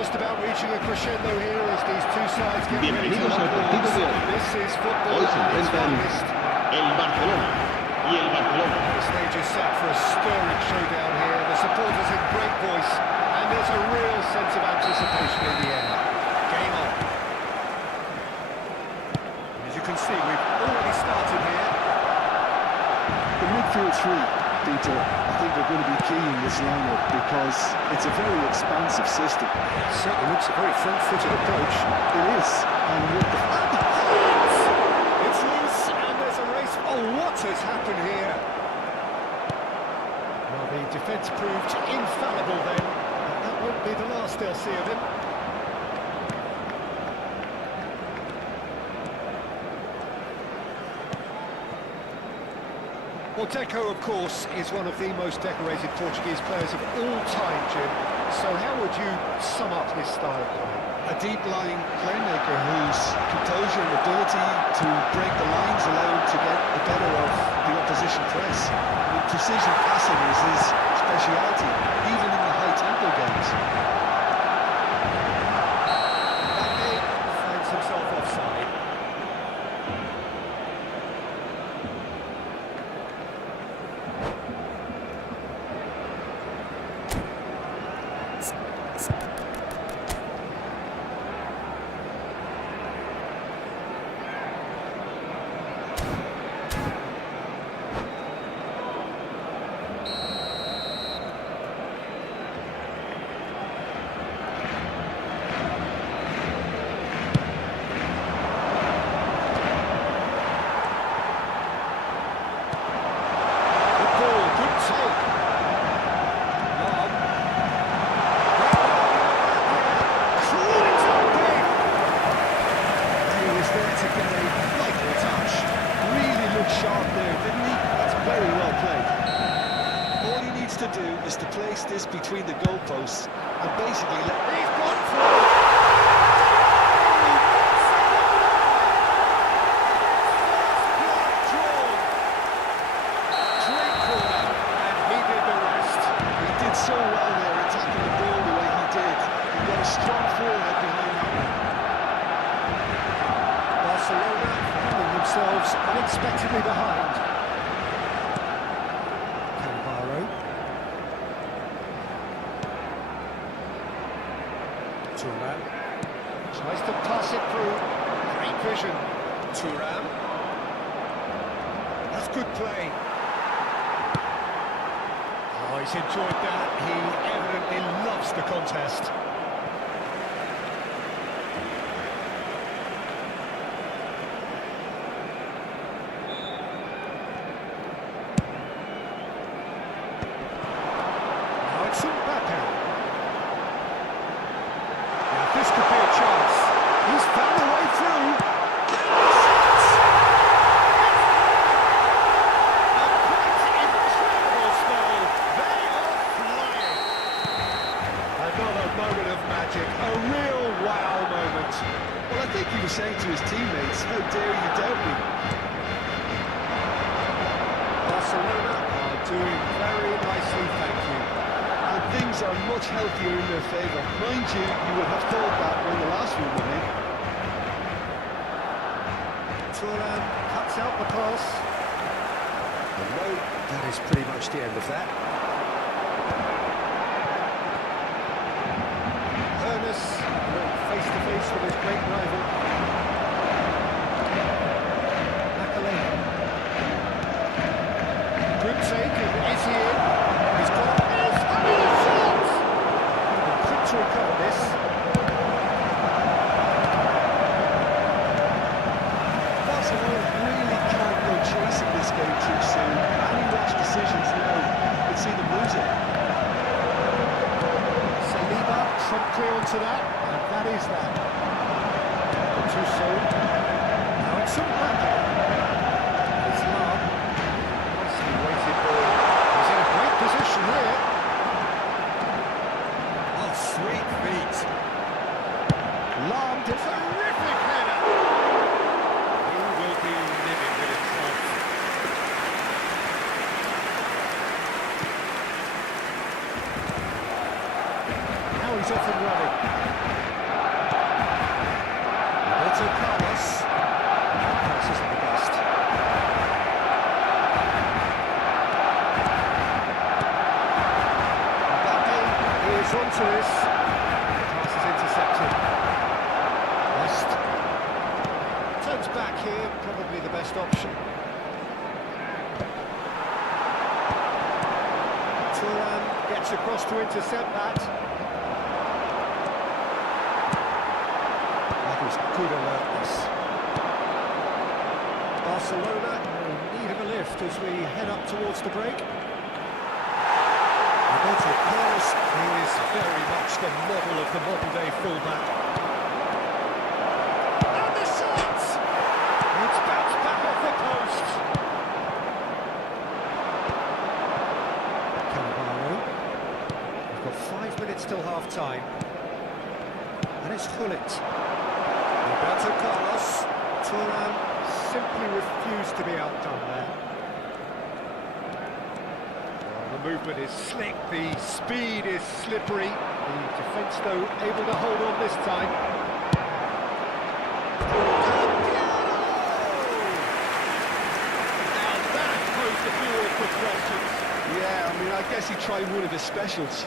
Just about reaching a crescendo here as these two sides get ready to Bienvenidos al partido de hoy. This is football Hoy se at its enfrentan finest. el Barcelona y el Barcelona. The stage is set for a stirring showdown here. The supporters in great voice, and there's a real sense of anticipation in the air. Game on. As you can see, we've already started here. The midfield three, Peter, I think are going to be key in this lineup because it's a very expansive system. It certainly looks a very front-footed approach. It is. And with the... It's loose, and there's a race. Oh, what has happened here? Well, the defence proved infallible then, but that won't be the last they'll see of him. Well, Deco, of course, is one of the most decorated Portuguese players of all time, Jim. So how would you sum up his style of play? A deep-lying playmaker whose composure and ability to break the lines allow him to get the better of the opposition press. I mean, precision passing is his speciality, even in the high-tempo games. Mbappe finds himself offside. To do is to place this between the goalposts and basically let... He's gone for it! Great corner, and he did the rest. He did so well there, attacking the ball the way he did. He got a strong forward behind that one. Barcelona finding themselves unexpectedly behind. Thuram tries to pass it through. Great vision. Thuram. That's good play. Oh, he's enjoyed that. He evidently loves the contest. Now it's Mbappe. This could be a chance. He's found a way through. A quite incredible spell. They are flying. Another moment of magic. A real wow moment. Well, I think he was saying to his teammates, how dare you doubt me? Barcelona are doing very nicely, thank you. And things are much healthier in their favour. Mind you, you would have thought that when the last one went in. Thuram cuts out the pass. And no, that is pretty much the end of that. Ernest face to face with his great rival. Makalele. Good take, and is he in? He's got to recover this. Barcelona really can't go chasing this game too soon. Any rash decisions now could see them lose it. Saliba promptly onto that, and that is that. But too soon. Now it's Mbappe. It's Lam. Nicely weighted ball. He's in a great position here. Sweet feet. Lam, a terrific header. He will be living with himself. Now he's off and running. option. Turan gets across to intercept that. That was good alertness. Barcelona in need of a lift as we head up towards the break. Roberto Carlos, he is very much the model of the modern-day fullback. And the shot! It's bounced back off the post. Cannavaro. We've got 5 minutes till half-time. And it's Gullit. Roberto Carlos. Turan simply refused to be outdone there. The movement is slick, the speed is slippery. The defence, though, able to hold on this time. Now that posed a few awkward questions. Yeah, I mean, I guess he tried one of his specials.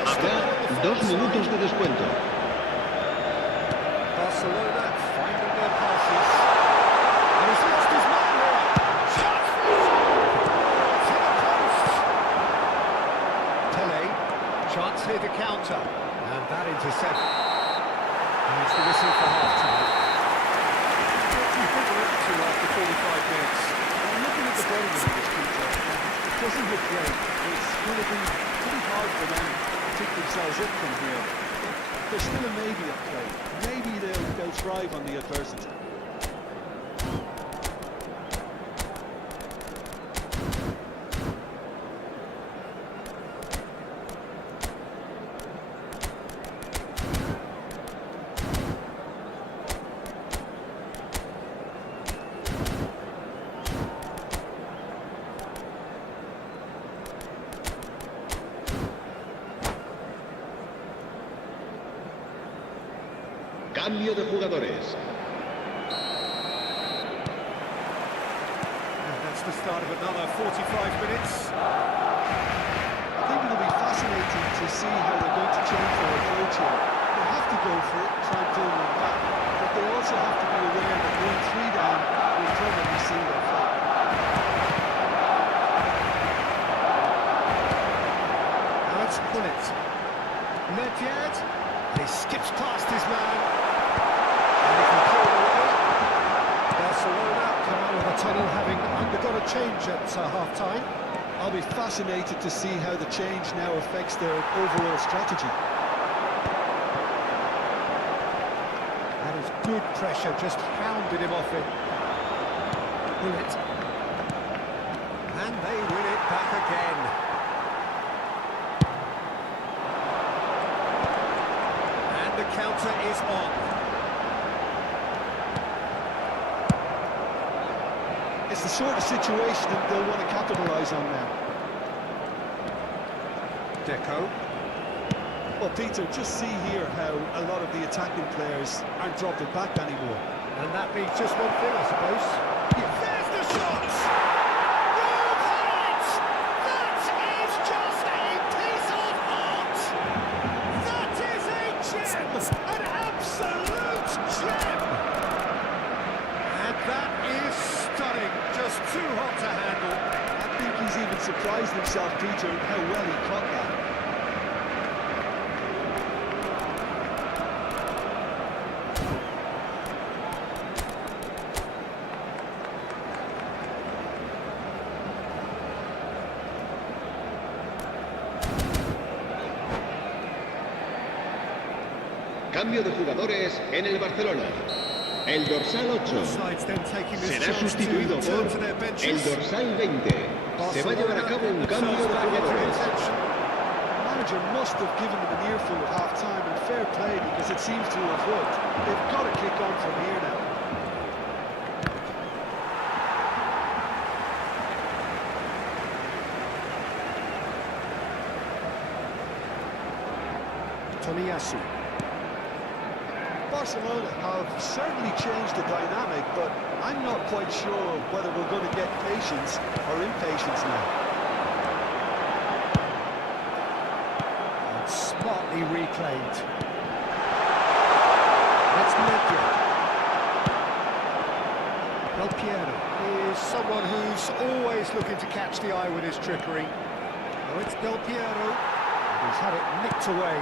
Habrá 2 minutos de descuento. Barcelona finding their passes. And he's lost his man here. Shot! To the post. Pele, chance here to counter. And that intercept. And it's the whistle for half-time. What do you think we're up to after 45 minutes? I'm looking at the bottom of this picture. It doesn't look great. It's going to be pretty hard for them to pick themselves up from here. There's still a maybe at play. Maybe they'll thrive on the adversity. Cambio de jugadores. And that's the start of another 45 minutes. I think it'll be fascinating to see how they're going to change their approach here. They have to go for it, try and pull one back, but they also have to be aware that going 3 down will probably see their fate. Now it's Gullit. Nedved. He skips past his man. And he can clear away. Barcelona come out of the tunnel having undergone a change at half-time. I'll be fascinated to see how the change now affects their overall strategy. That is good pressure, just hounded him off it. Gullit. And they win it back again. The counter is on. It's the sort of situation that they'll want to capitalise on now. Deco. Well, Peter, just see here how a lot of the attacking players aren't dropping back anymore. And that means just one thing, I suppose. There's the shot! That is just a piece of art! That is a gem! An absolute gem! And that is stunning. Just too hot to handle. I think he's even surprised himself, Peter, how well he caught that. Cambio de jugadores en el Barcelona. El dorsal 8 será sustituido por el dorsal 20. Se va a llevar a cabo un cambio de jugadores. The manager must have given them an earful at half-time, and fair play, because it seems to have worked. They've got to kick on from here now. Tomiyasu. Barcelona have certainly changed the dynamic, but I'm not quite sure whether we're going to get patience or impatience now. And smartly reclaimed. That's Medya. Del Piero is someone who's always looking to catch the eye with his trickery. Oh, it's Del Piero. He's had it nicked away.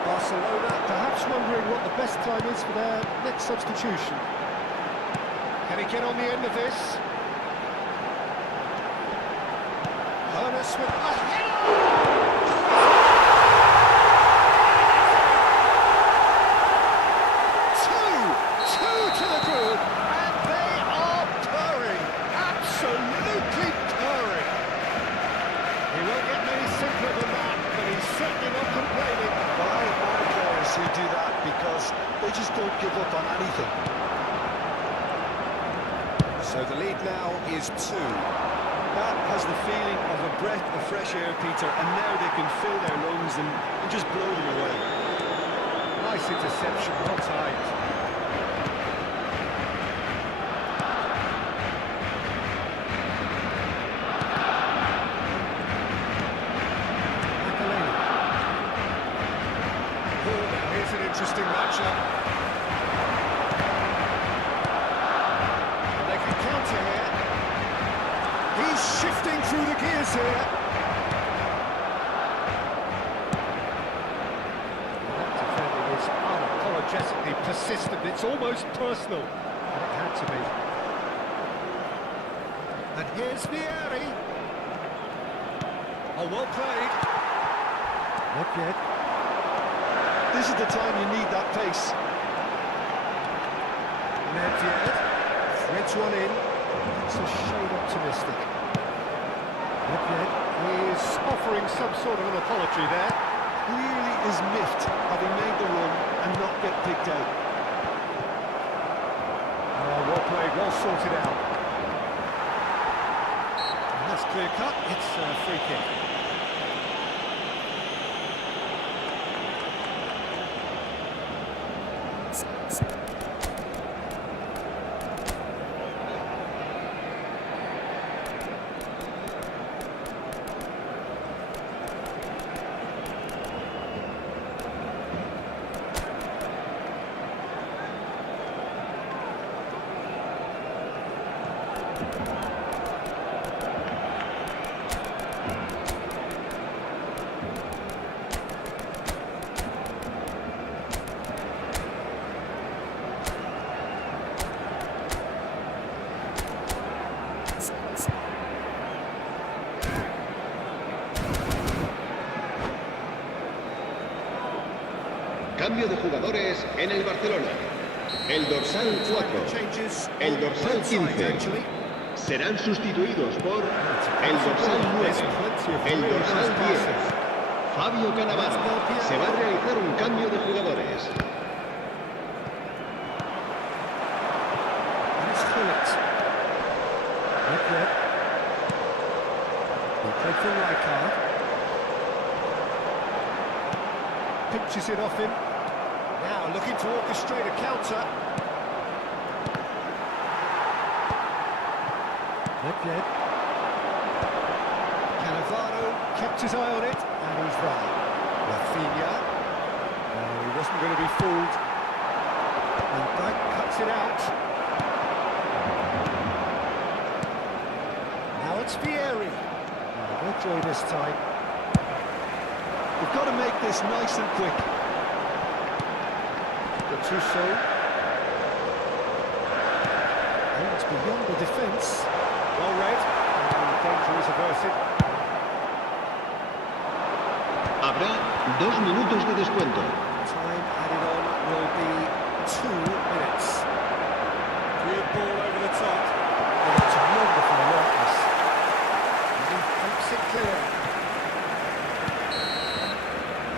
Barcelona perhaps wondering what the best time is for their next substitution. Can he get on the end of this? Ernest with a header! Two to the good, and they are purring, absolutely purring. He won't get many simpler than that, but he's certainly not complaining. Well, I admire players who do that because they just don't give up on anything. So the lead now is 2. That has the feeling of a breath of fresh air, Peter, and now they can fill their lungs and just blow them away. Nice interception, well timed. Here's an interesting matchup. And they can counter here. He's shifting through the gears here. That defending is unapologetically persistent. It's almost personal. And it had to be. And here's Vieri. Oh, well played. Not yet. This is the time you need that pace. Medya threads one in. It's a shade optimistic. Medya is offering some sort of an apology there. Clearly is miffed having made the run and not get picked out. Oh, well played, well sorted out. And that's clear cut. It's a free kick. Cambio de jugadores en el Barcelona. El dorsal 4, el dorsal 15 serán sustituidos por el dorsal 9, el dorsal 10. Fabio Cannavaro. Se va a realizar un cambio de jugadores. Pinches it off him. Now looking to orchestrate a counter. Medya. Cannavaro kept his eye on it, and he's right. Rafinha. No, he wasn't going to be fooled. And Dyke cuts it out. Now it's Vieri. No joy this time. We've got to make this nice and quick. Gattuso. And it's beyond the defence. Well read. And the danger is averted. Habrá 2 minutos de descuento. Time added on will be 2 minutes. Good ball over the top. And it's a wonderful alertness. And he keeps it clear.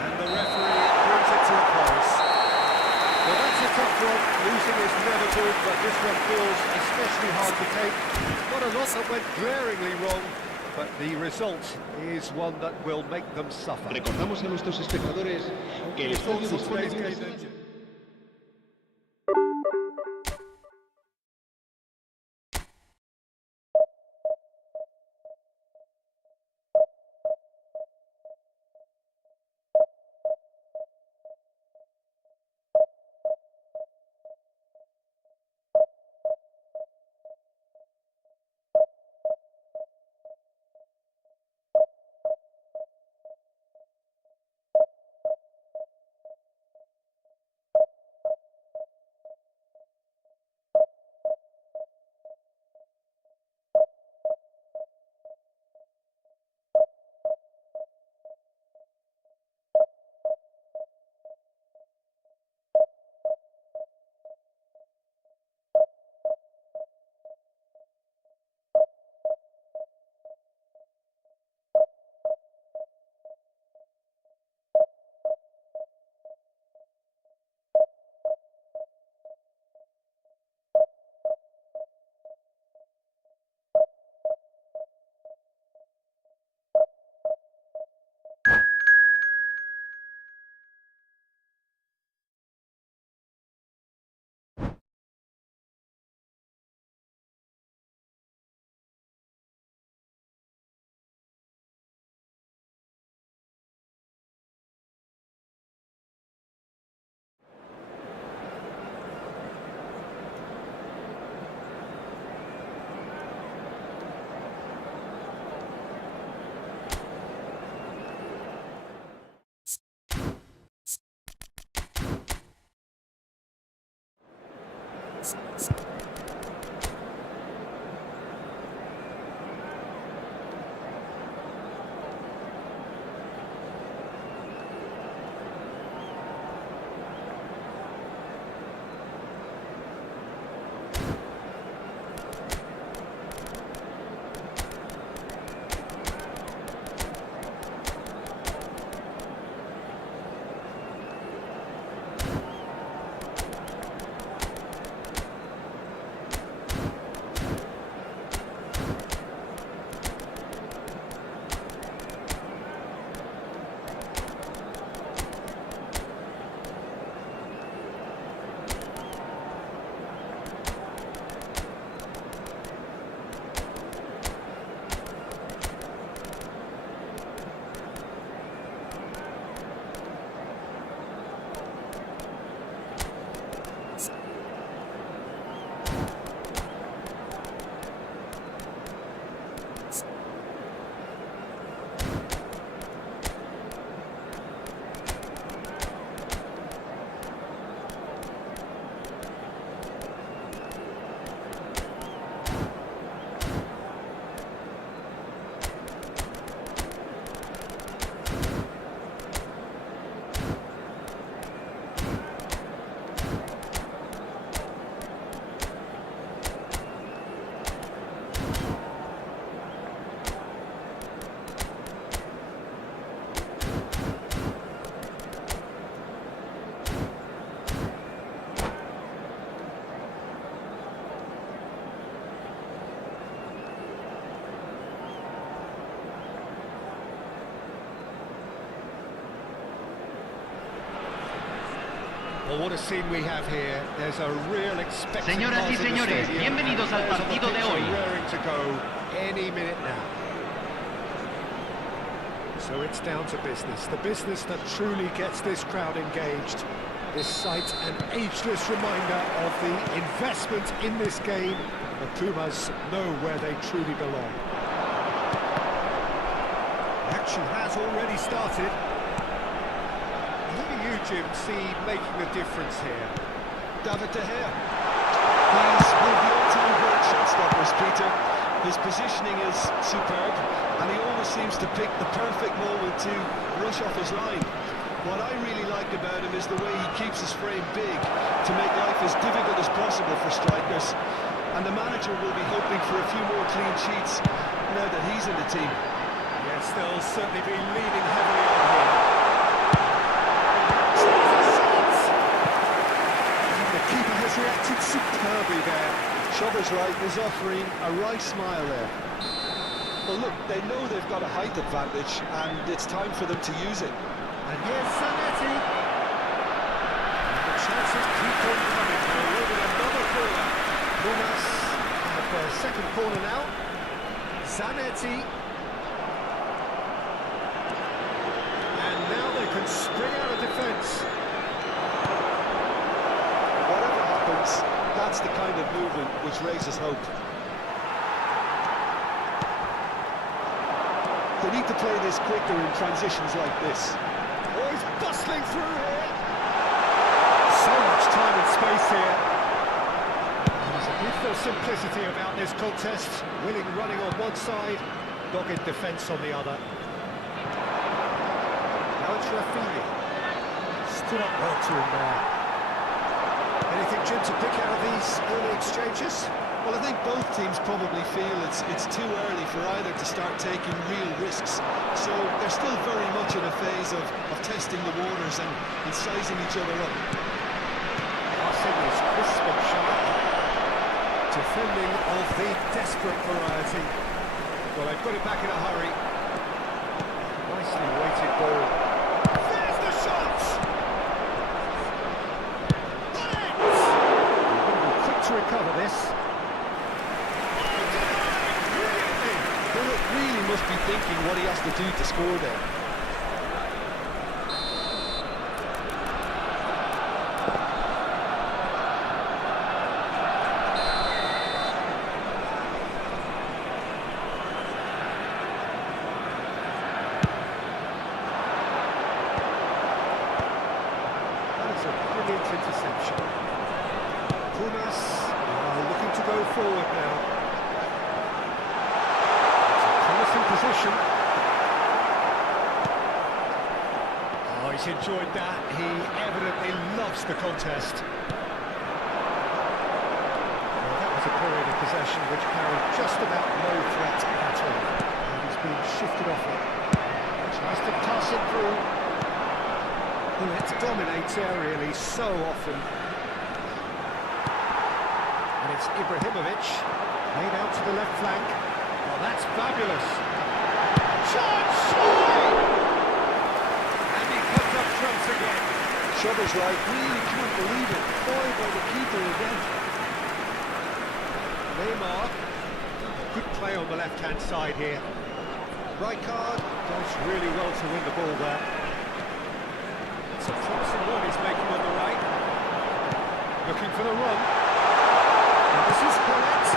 And the referee brings it to a close. Well, that's a tough one. Losing is never good, but this one feels especially hard to take. Not a lot that went glaringly wrong, but the result is one that will make them suffer. Recordamos a nuestros espectadores que el estadio dispone de una Well, what a scene we have here. There's a real expectant Señoras y buzz in the señores, stadium. bienvenidos al Players on the partido de pitch are hoy. raring to go any minute now. So it's down to business, the business that truly gets this crowd engaged. This sight an ageless reminder of the investment in this game. The Pumas know where they truly belong. The action has already started. Who do you, Jim, see making the difference here? David De Gea. He's one of the all-time great shot stoppers, Peter. His positioning is superb, and he always seems to pick the perfect moment to rush off his line. What I really like about him is the way he keeps his frame big to make life as difficult as possible for strikers. And the manager will be hoping for a few more clean sheets now that he's in the team. Yes, they'll certainly be leaning heavily on him. And the keeper has reacted superbly there. Shover's right, is offering a right smile there. Well, look, they know they've got a height advantage, and it's time for them to use it. And here's Zanetti. And the chances keep on coming. They're awarded another corner. Pumas have their second corner now. Zanetti. And now they can spring out of defence. Whatever happens, that's the kind of movement which raises hope. They need to play this quicker in transitions like this. Oh, he's bustling through here. So much time and space here. There's a beautiful simplicity about this contest. Willing running on one side, dogged defence on the other. Now it's Rafinha. Stood up well to him there. Anything, Jim, to pick out of these early exchanges? Well, I think both teams probably feel it's too early for either to start taking real risks. So they're still very much in a phase of testing the waters and sizing each other up. Passing is crisp and sharp. Defending of the desperate variety. Well, they've got it back in a hurry. Nicely weighted ball. There's the shot! Got it! He'll be quick to recover this. Bullock really must be thinking what he has to do to score there. That is a brilliant interception. Pumas to go forward now. It's a promising position. Oh, he's enjoyed that. He evidently loves the contest. Well, that was a period of possession which carried just about no threat at all. And he's been shifted off it. Tries to pass it through. Well, it dominates aerially so often. And it's Ibrahimovic, played out to the left flank. Oh, that's fabulous. Chance! And he comes up trumps again. Shutter's right, really can't believe it. Foiled by the keeper again. Neymar, good play on the left-hand side here. Right card, does really well to win the ball there. It's a promising run he's making on the right. Looking for the run. And this is Bullet.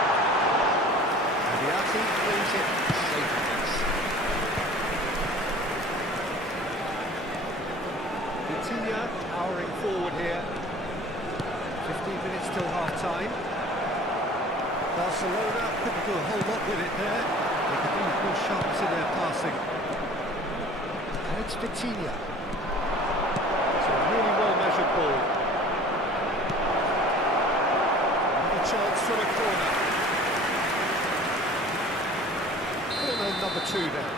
And the Ati brings it safe hands. Vitinha powering forward here. 15 minutes till half-time. Barcelona couldn't do a whole lot with it there. They could use more sharpness in their passing. And it's Vitinha. It's a really well-measured ball. Another chance from a corner. Corner number 2 then.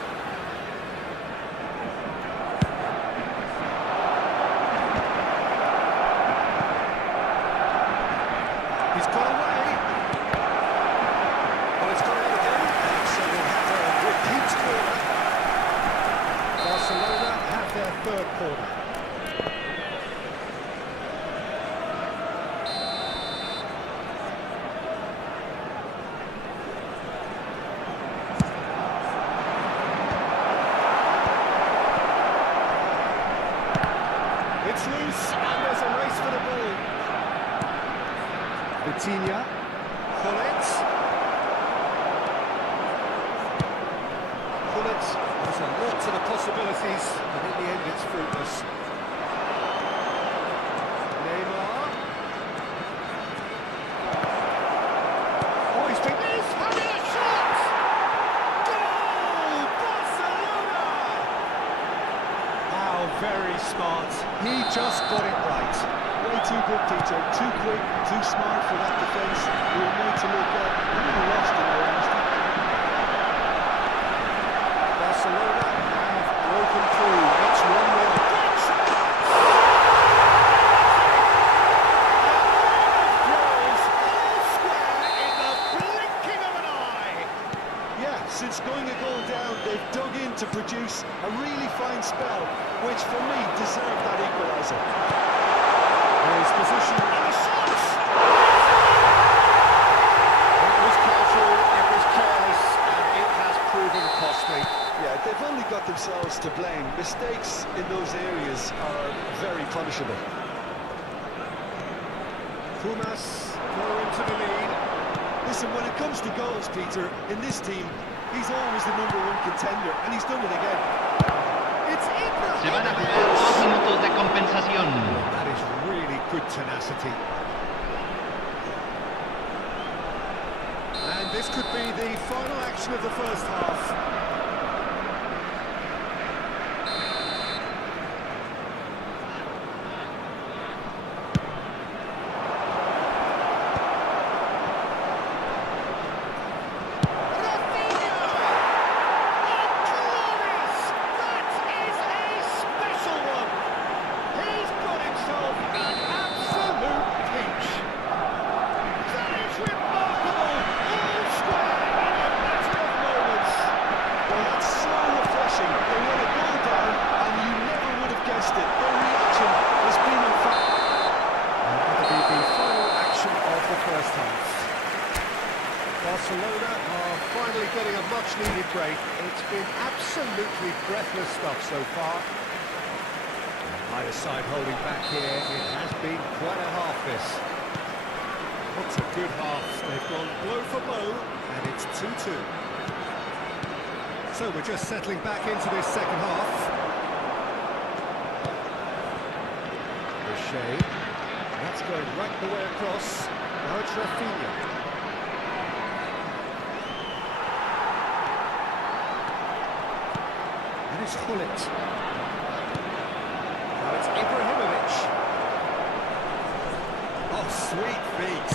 He's got away. Well, it's got out again. So we'll have a repeat corner. Barcelona have their 3rd corner. It's loose, and there's a race for the ball. Vitinha, Bullet. There's a lot to the possibilities, but in the end it's fruitless. Neymar. Oh, he's been having a shot! Goal! Barcelona! How very smart. He just got it right. Way too good, Peter. Too quick, too smart for that defence. They were made to look a little lost in their honesty. Barcelona have broken through. It's 1-0. Yeah, since going a goal down, they've dug in to produce a really fine spell, which for me deserved that equaliser. His position and the shots! It was casual, it was careless, and it has proven costly. Yeah, they've only got themselves to blame. Mistakes in those areas are very punishable. Pumas go into the lead. Listen, when it comes to goals, Peter, in this team, he's always the #1 contender, and he's done it again. It's Ibrahimovic! Se van a jugar 2 minutos de compensación. That is really good tenacity. And this could be the final action of the first half. Barcelona are finally getting a much-needed break. It's been absolutely breathless stuff so far. Either side holding back here. It has been quite a half, this. What's a good half. They've gone blow for blow, and it's 2-2. So we're just settling back into this second half. Ricochet. That's going right the way across. Now it's Rafinha. is Gullit. Now it's Ibrahimovic. Oh, sweet feet.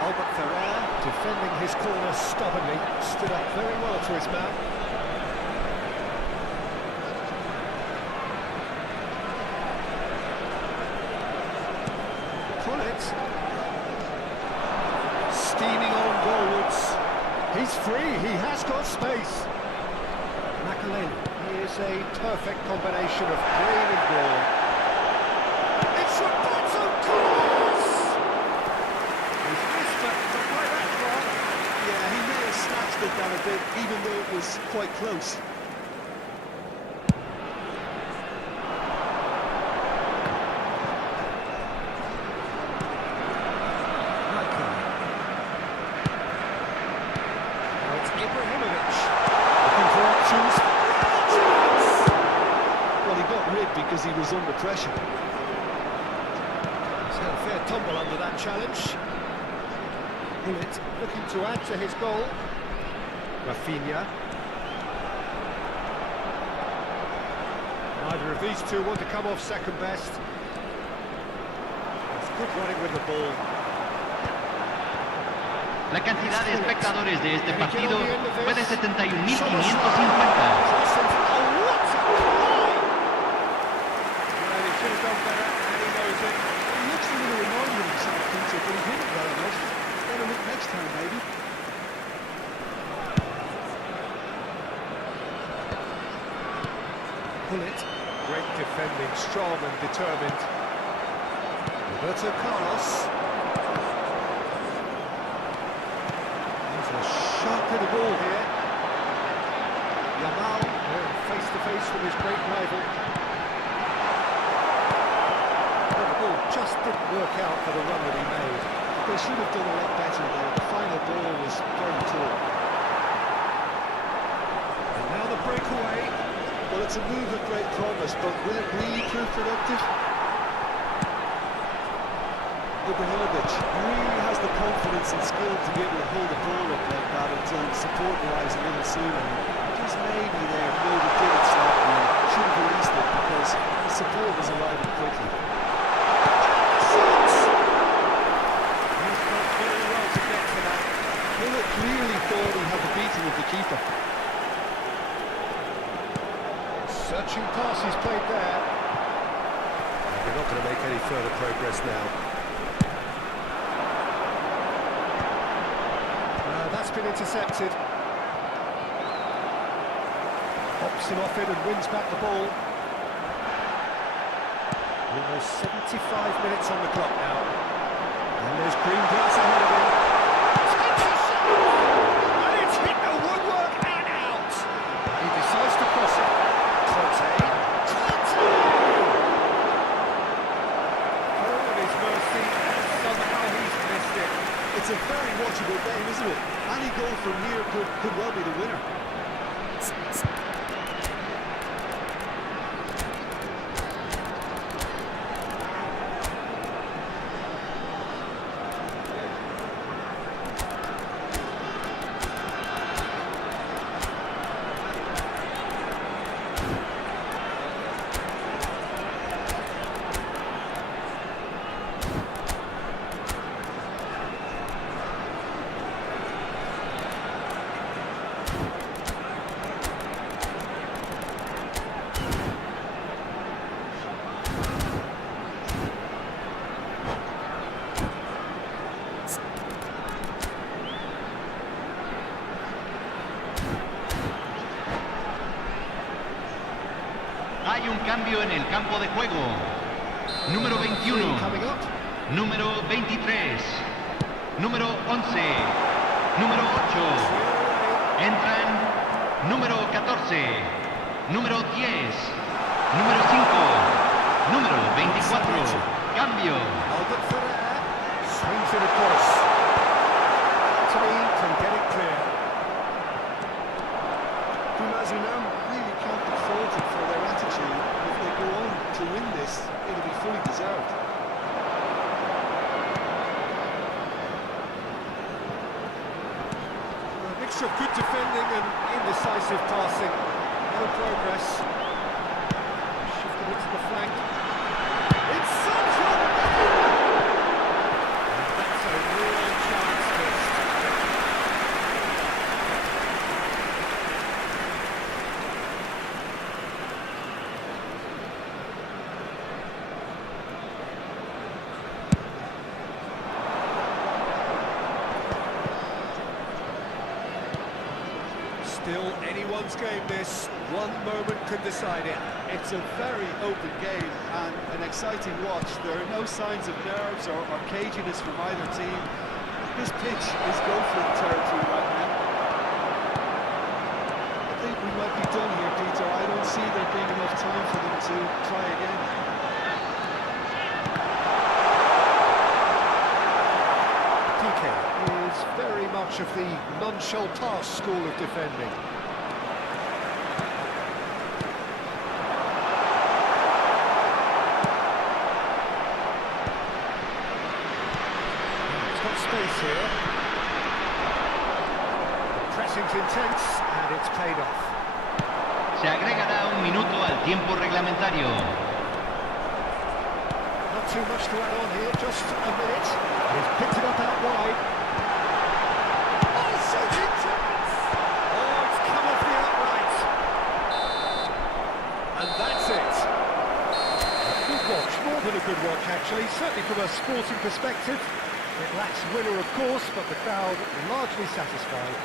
Albert Ferrer, defending his corner stubbornly, stood up very well to his man. Gullit. Steaming on goalwards. He's free, he has got space. Makaleli, he is a perfect combination of brain and brawn. It's Roberto Carlos! He's missed it, but by that far. Yeah, he may have snatched it down a bit, even though it was quite close. Because he was under pressure. He's had a fair tumble under that challenge. Gullit looking to add to his goal. Rafinha. Neither of these two want to come off second best. It's good running with the ball. La cantidad de espectadores de este partido fue de 71.550. But he hit it well enough. Better look next time, maybe. Gullit, great defending, strong and determined. Roberto Carlos. There's a sharp hit of ball here. Yamal going face to face with his great rival. Just didn't work out for the run that he made. They should have done a lot better there. The final ball was very poor. And now the breakaway. Well, it's a move of great promise, but will it really prove productive? Ibrahimovic really has the confidence and skill to be able to hold the ball up like that until support arrives a little sooner. Just maybe there, maybe did it slightly and should have released it because the support was arriving quickly. Clearly thought he had the beating of the keeper. Searching pass he's played there. They're not going to make any further progress now. That's been intercepted. Hops him off it and wins back the ball. Almost 75 minutes on the clock now. And there's green grass ahead of him. It's a very watchable game, isn't it? Any goal from here could well be the winner. Hay un cambio en el campo de juego. Número 21. Número 23. Número 11. Número 8. Entran número 14. Número 10. Número 5. Número 24. Cambio. Albert Ferrer swings it across. Anthony can get it clear. Now really can't be faulted for their attitude. If they go on to win this, it'll be fully deserved. A mixture of good defending and indecisive passing. No progress. Shifted it to the flank. It's such a... That's a real chance missed. Still anyone's game this. One moment could decide it. It's a very open game and an exciting watch. There are no signs of nerves or caginess from either team. This pitch is go-for territory right now. I think we might be done here, Peter. I don't see there being enough time for them to try again. Piqué is very much of the non-shall-pass school of defending. It's got space here. Pressing's intense and it's paid off. Se agregará un minuto al tiempo reglamentario. Not too much to add on here, just a minute. He's picked it up out wide. Oh, so intense! Oh, it's come off the outright. And that's it. A good watch, more than a good watch actually, certainly from a sporting perspective. It lacks winner of course, but the crowd largely satisfied.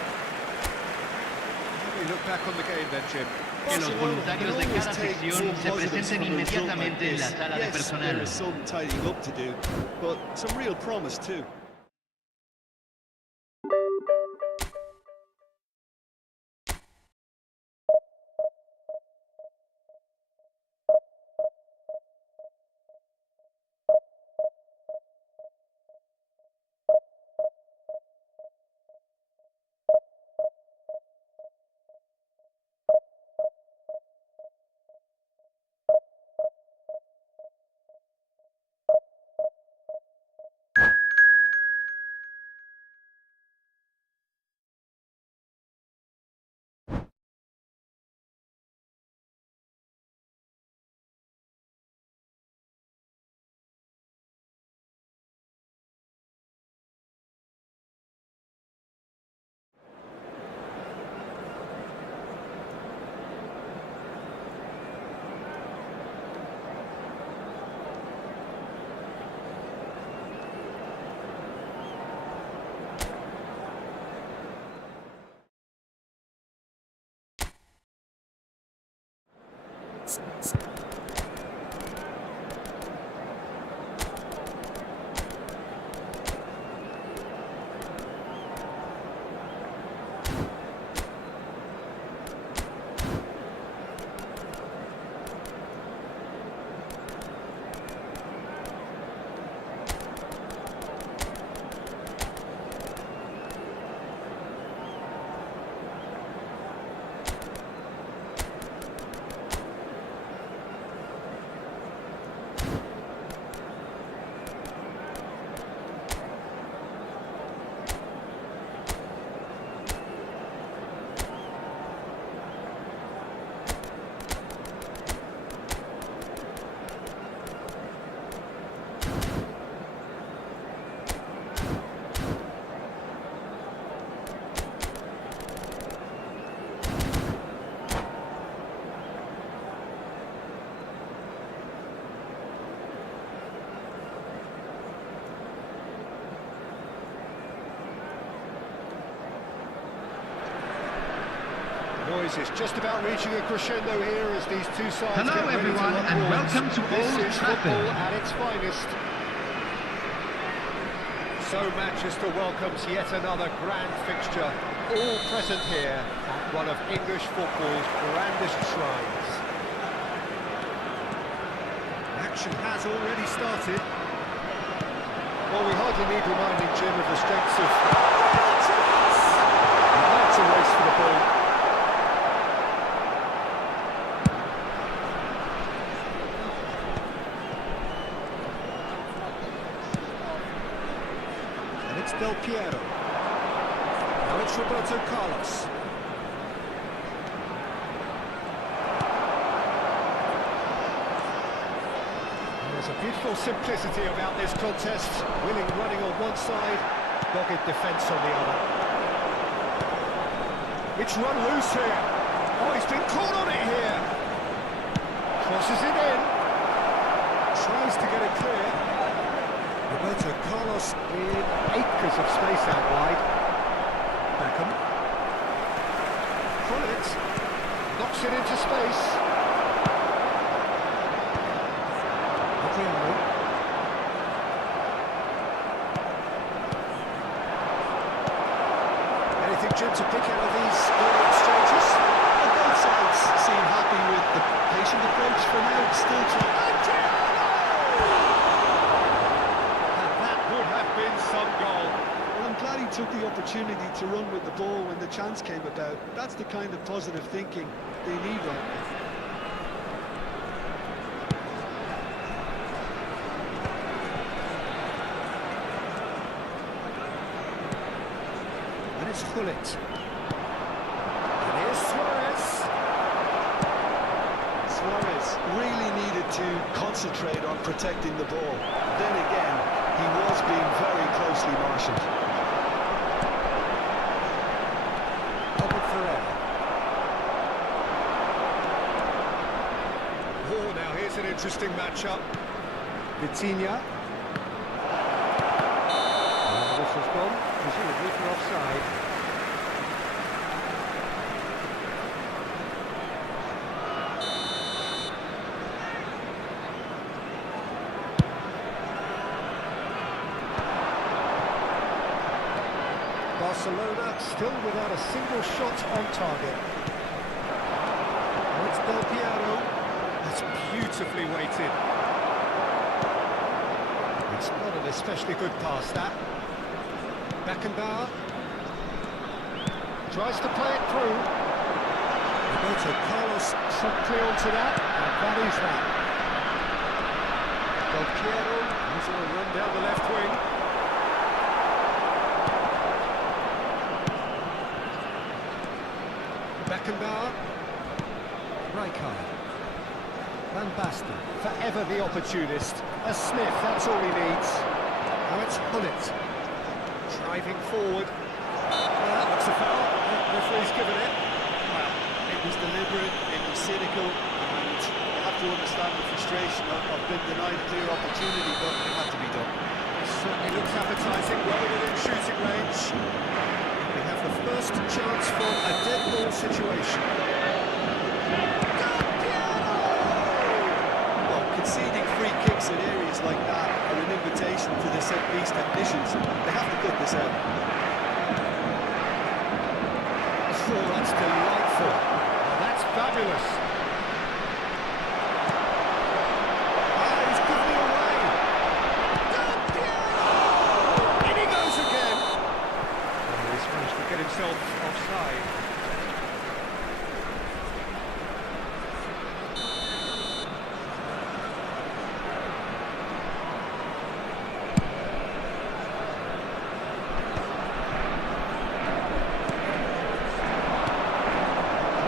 Let me look back on the game then, Jim. Que los voluntarios de cada sección se presenten inmediatamente en la sala de personal. There is some tidying up to do, but some real promise too. Noise is just about reaching a crescendo here as these two sides Hello get ready everyone to lock and horns. welcome to This Old is Trafford. football at its finest. So Manchester welcomes yet another grand fixture, all present here at one of English football's grandest shrines. Action has already started. Well, we hardly need reminding Jim of the strengths of... That's a race for the ball. And it's Del Piero. Now it's Roberto Carlos. Little simplicity about this contest. Willing running on one side, dogged defence on the other. It's run loose here. Oh, he's been caught on it here. Crosses it in. Tries to get it clear. Roberto Carlos in acres of space out wide. Beckham. Krunic knocks it into space. Adriano. Anything, Jim, to pick out of these early exchanges? Well, both sides seem happy with the patient approach for now. Still trying. And that would have been some goal. Well, I'm glad he took the opportunity to run with the ball when the chance came about. That's the kind of positive thinking they need right now. And it's Gullit. And here's Suarez. Suarez really needed to concentrate on protecting the ball. Then again, he was being very closely marshalled. Oh, now here's an interesting matchup. Vitinha. And this has gone, presumably for offside. Barcelona still without a single shot on target. Oh, it's Del Piero. That's beautifully weighted. It's not an especially good pass, that. Beckenbauer tries to play it through. Roberto Carlos promptly onto that, and that is that. Del Piero using a run down the left wing. Beckenbauer. Rijkaard. Van Basten, forever the opportunist. A sniff, that's all he needs. Now it's Gullit. Driving forward. Well, that looks a foul. The referee's given it. Well, it was deliberate, it was cynical, and you have to understand the frustration of being denied a clear opportunity, but it had to be done. It certainly looks appetising, well within shooting range. We have the first chance for a dead ball situation. Well, conceding free kicks in areas like that are an invitation to the set-piece technicians. They have to cut this out. Oh, that's delightful. That's fabulous. Ah, he's given it away. Del Piero! In he goes again. Oh, he's managed to get himself offside.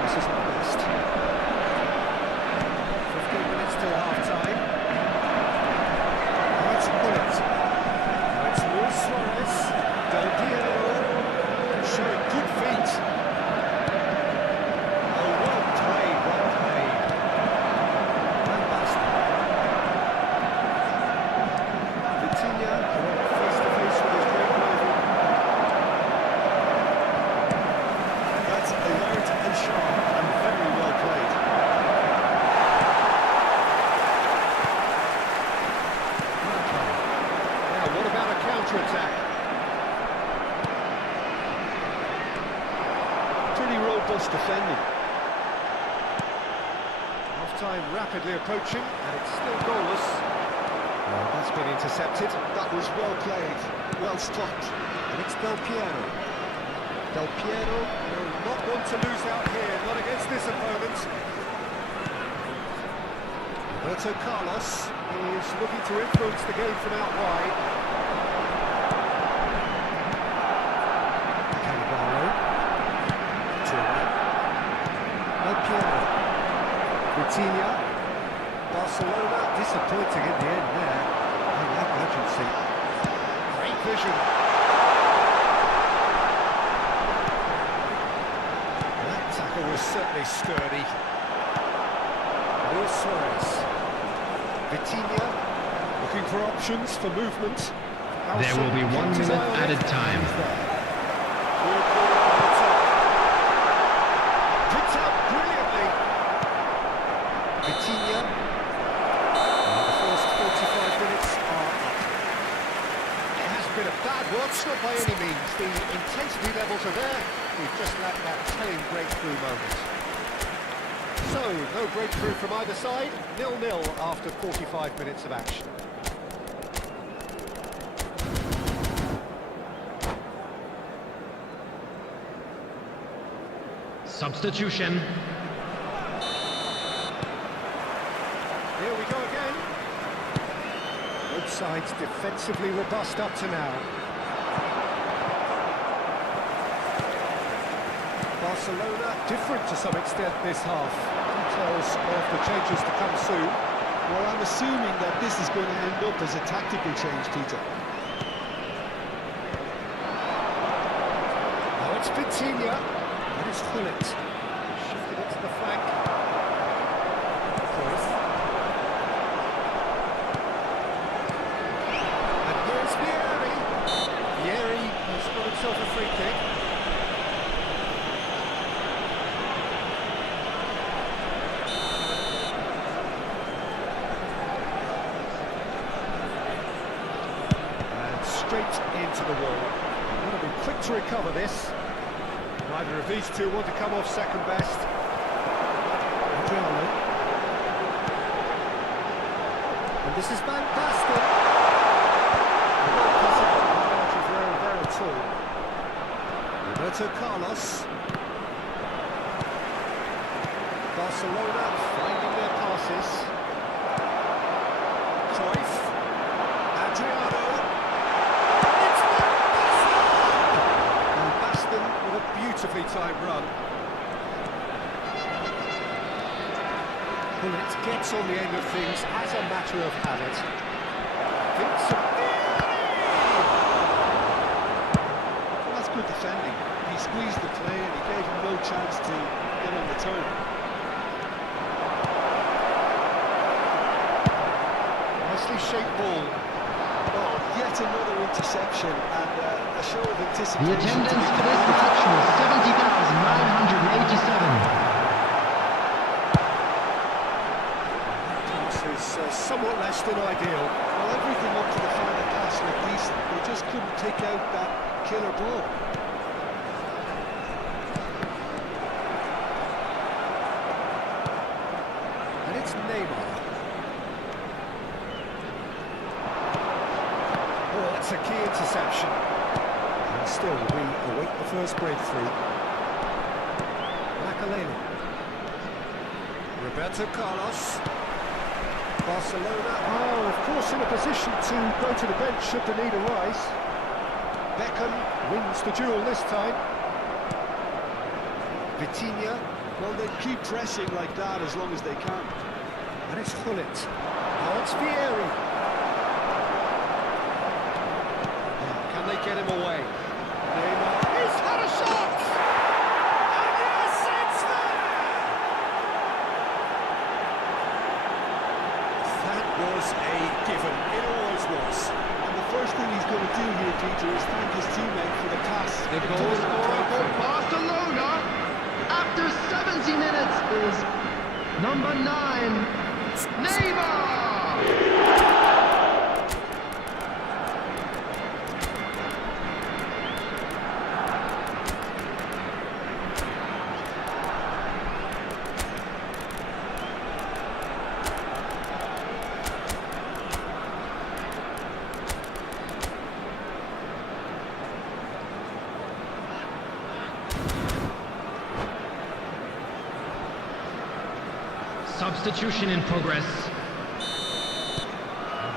This isn't the best. 15 minutes till half-time. Now it's Gullit. Now it's Luis Suarez. Del Piero. Showing good feet. Oh, well played, well played. Van Basten. Vitinha, face-to-face with his great rival. That's alert and sharp and very well played. Now, what about a counter-attack? Pretty robust defending. Half-time rapidly approaching, and it's still goalless. Well, that's been intercepted. That was well played, well stopped. And it's Del Piero. Del Piero will not want to lose out here, not against this opponent. Roberto Carlos is looking to influence the game from out wide. Cannavaro. Turan. Del Piero. Vitinha. Barcelona disappointing in the end there. precision. That tackle was certainly sturdy. Luis Suarez. Vitinha, looking for options for movement. There will be 1 minute added time. Picked up brilliantly. Vitinha. The first 45 minutes are up. It hasn't been a bad watch, not by any means. The intensity levels are there. We've just lacked that telling breakthrough moment. So, no breakthrough from either side. 0-0 after 45 minutes of action. Substitution. Here we go again. Both sides defensively robust up to now. Barcelona different to some extent this half. Details of the changes to come soon. Well, I'm assuming that this is going to end up as a tactical change, Peter. Now it's Vitinha. And it's Gullit. Shifted it to the flank. Cruyff. And here's Vieri. Vieri has got himself a free kick. Into the wall. They want to be quick to recover this. Neither of these two want to come off second best. Adriano. And this is Van Basten. Not very, very at all. Roberto Carlos. Barcelona finding their passes. Cruyff. Adriano. Beautifully timed run. Gullit gets on the end of things as a matter of habit. Well, that's good defending. He squeezed the play and he gave him no chance to get on the turn. Nicely shaped ball. Oh, yet another interception and a show of anticipation. The attendance for this match was 70,987. This is somewhat less than ideal. Well, everything up to the final pass looked decent. They just couldn't take out that killer ball. And it's Neymar. Oh, that's a key interception. And still, we await the first breakthrough. Makaleli. Roberto Carlos. Barcelona are, of course, in a position to go to the bench should the need arise. Beckham wins the duel this time. Vitinha. Well, they keep pressing like that as long as they can. And it's Gullit. Now it's Vieri. Can they get him away? Neymar. He's had a shot! And yes, it's there! That was a given. It always was. And the first thing he's going to do here, Peter, is thank his teammate for the pass. The goal scorer for Barcelona after 70 minutes is number 9, Neymar! Substitution in progress.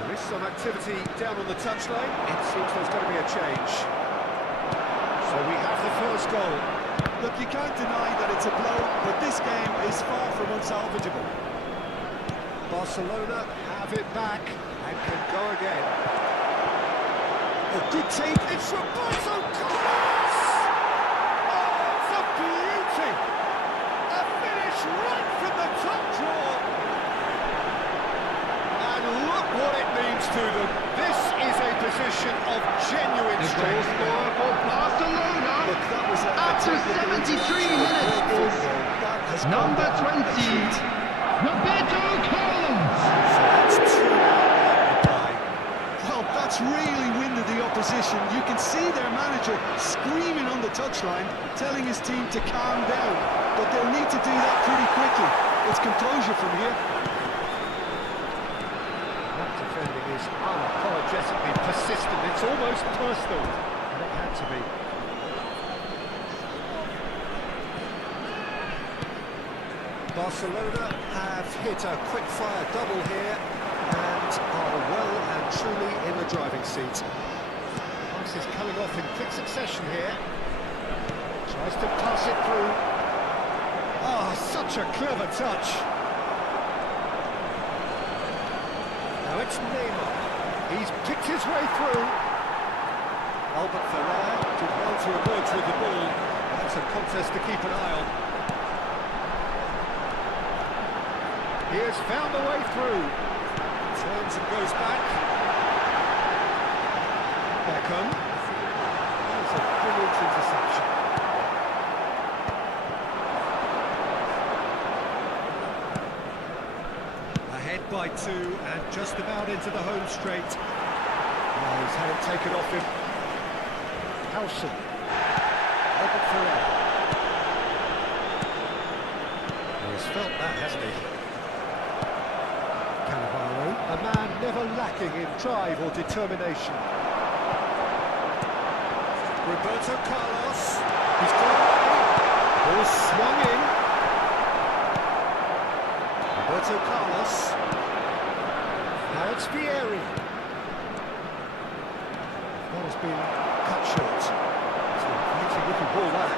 There is some activity down on the touchline. It seems there's going to be a change. So we have the first goal. Look, you can't deny that it's a blow, but this game is far from unsalvageable. Barcelona have it back and can go again. Oh, good take. It's Roberto Carlos! Oh, it's a beauty! A finish right from the top draw. And look what it means to them. This is a position of genuine The goal strength. scorer for Barcelona Look, that was a after technical 73 interception. minutes is That has gone number down. 20, Roberto Carlos. So that's 2 now by. Well, that's really winded the opposition. You can see their manager screaming on the touchline, telling his team to calm down. But they'll need to do that pretty quickly. It's composure from here. That defending is unapologetically persistent. It's almost personal. And it had to be. Barcelona have hit a quick-fire double here and are well and truly in the driving seat. Pass is coming off in quick succession here. Tries to pass it through. Ah, such a clever touch. Now it's Neymar. He's picked his way through. Albert Ferrer did well to emerge with the ball. That's a contest to keep an eye on. He has found a way through. Turns and goes back. Beckham. That's a brilliant interception. Ahead by 2 and just about into the home straight. Oh, he's had it taken off him. Howson. Albert Ferrer. He's felt that, hasn't he? A man never lacking in drive or determination. Roberto Carlos. He's gone away. Ball swung in. Roberto Carlos. Now it's Vieri. That has been cut short. It's a beauty-looking ball, that.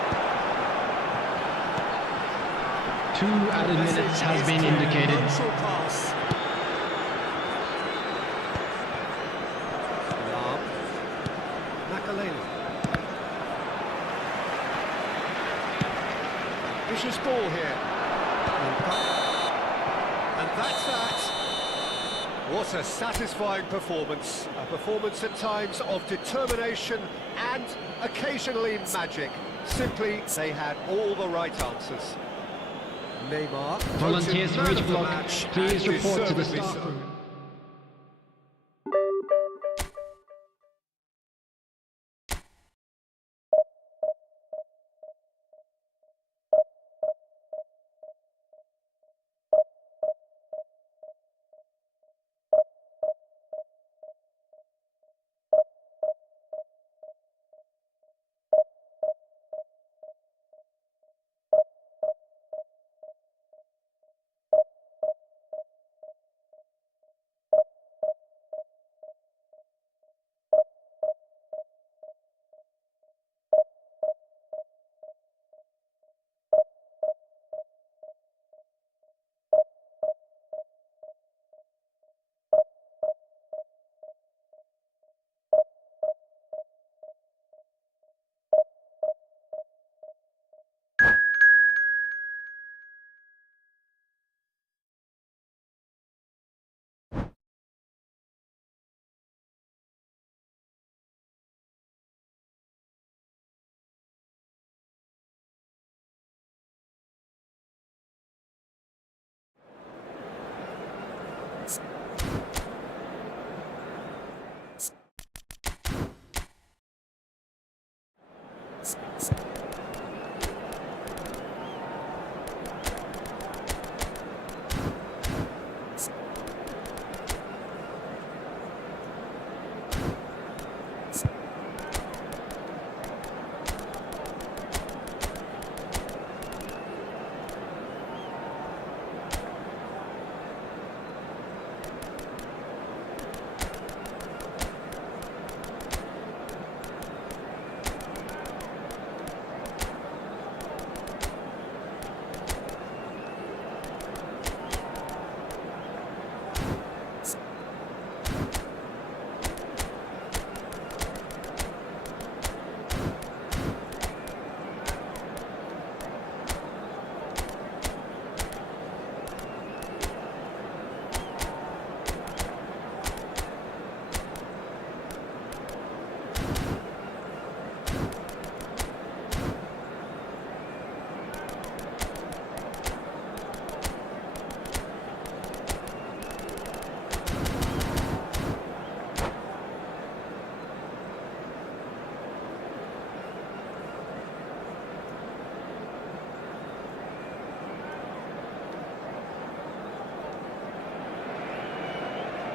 2 added minutes has been indicated. Pass. Vicious ball here. And that's that. What a satisfying performance. A performance at times of determination and occasionally magic. Simply, they had all the right answers. Neymar. Volunteers for each block, match, please and report to the deservedly staff so. room.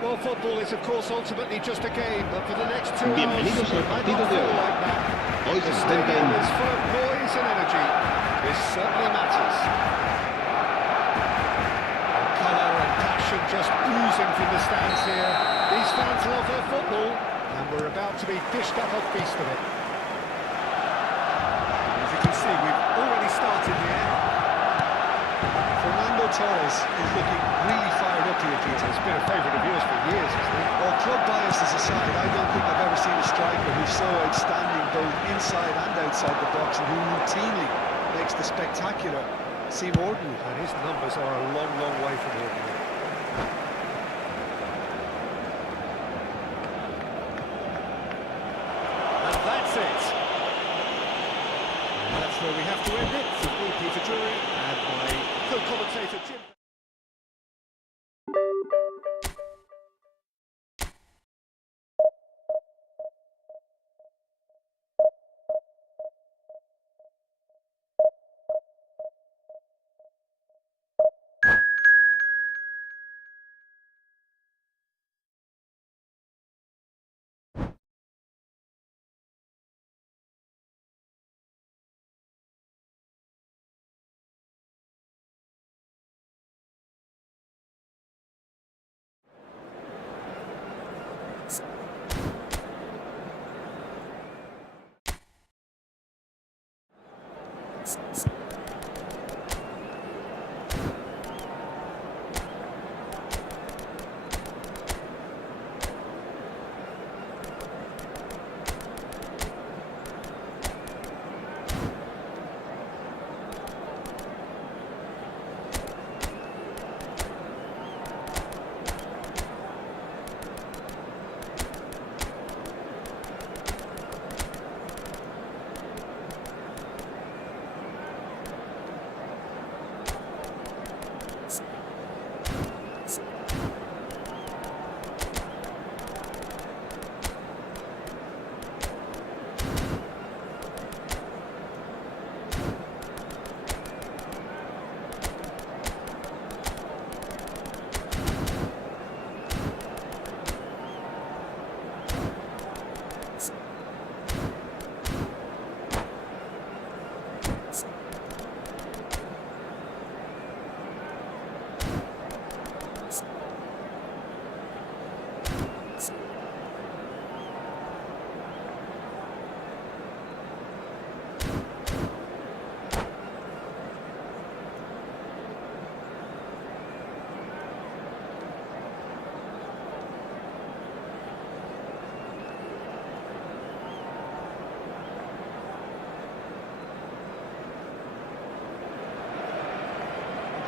Well, football is, of course, ultimately just a game, but for the next 2 hours, Bienvenidos al I partido don't de feel hoy. like that. Hoy The se stadium enfrentan is full of noise and energy. This certainly matters. Colour and passion just oozing from the stands here. These fans love their football, and we're about to be dished up a feast of it. As you can see, we've already started here. Fernando Torres is looking really fired up here, Peter. He's been a favourite of yours for years, hasn't he? Well, club biases aside, I don't think I've ever seen a striker who's so outstanding both inside and outside the box and who routinely makes the spectacular seem ordinary. And his numbers are a long, long way from ordinary. And that's it. And that's where we have to end it. From me, Peter Drury, and my co-commentator, Jim.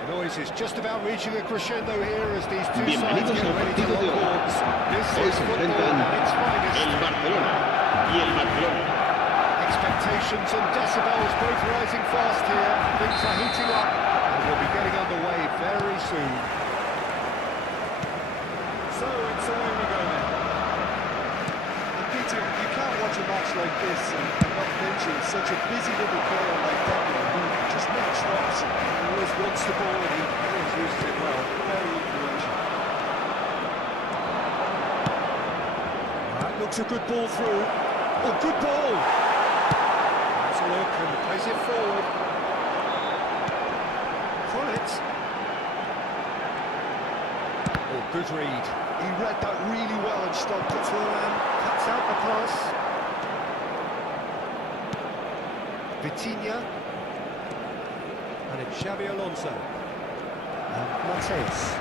The noise is just about reaching a crescendo here as these two sides Bienvenidos get al ready to partido de lock hoy. horns. This Hoy is se football enfrentan at its finest. el Barcelona y el Barcelona. Expectations and decibels both rising fast here. Things are heating up and we'll be getting underway very soon. So it's away we go then. And Peter, you can't watch a match like this and not mention such a busy little player like Daniel who just never stops. He always wants the ball and he always uses it well. Very influential. That looks a good ball through. Oh, good ball! That's a look and plays it forward. For it. Oh, good read. He read that really well and stopped it. Turan cuts out the pass. Vitinha. And it's Xabi Alonso. And Martes.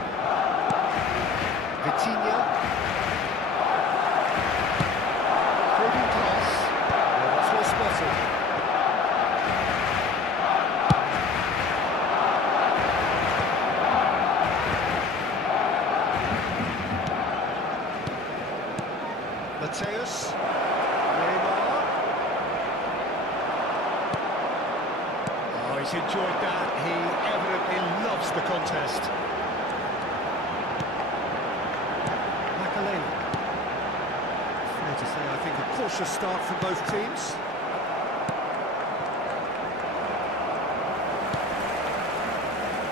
Vitinha. Probing pass. Well, that's well spotted. Mateus. Neymar. Oh, he's enjoyed that. He evidently loves the contest. Makaleli. Fair to say, I think a cautious start from both teams.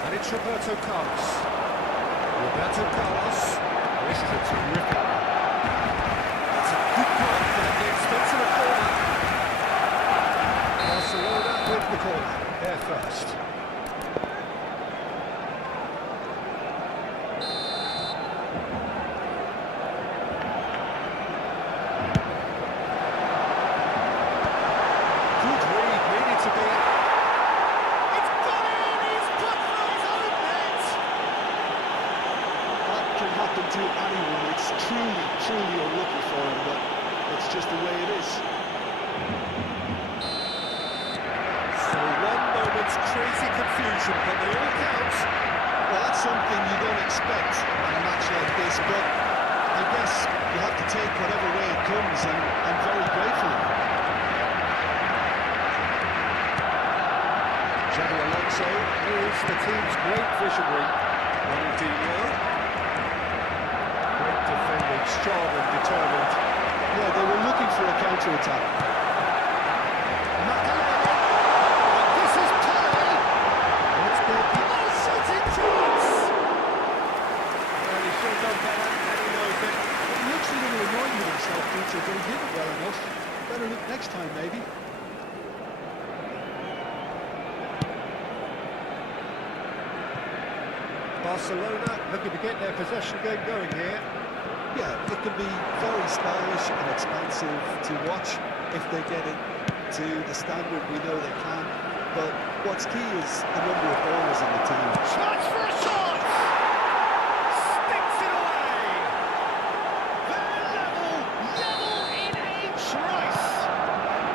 And it's Roberto Carlos. Roberto Carlos. this is a terrific one. That's a good block at the expense of a corner. Barcelona with the corner. They're first. Good read, needed to be. It's got in! He's put through his own net! That can happen to anyone. It's truly, truly unlucky for him, but it's just the way it is. So one moment's crazy confusion, but they all count. Well, that's something you don't expect in a match like this, but I guess you have to take whatever way it comes, and I'm very grateful. Xabi Alonso is the team's great visionary. Ronaldinho. Great defending, strong and determined. Yeah, they were looking for a counter-attack. This is Pelé! It's their shooting chance! Well, he should have done better, and he knows it. He looks a little annoyed with himself, Peter, but he did it well enough. Better look next time, maybe. Barcelona looking to get their possession game going here. Yeah, it can be very stylish and expensive to watch if they get it to the standard we know they can. But what's key is the number of ballers in the team. Shots for a shot! Sticks it away! They're level in each race!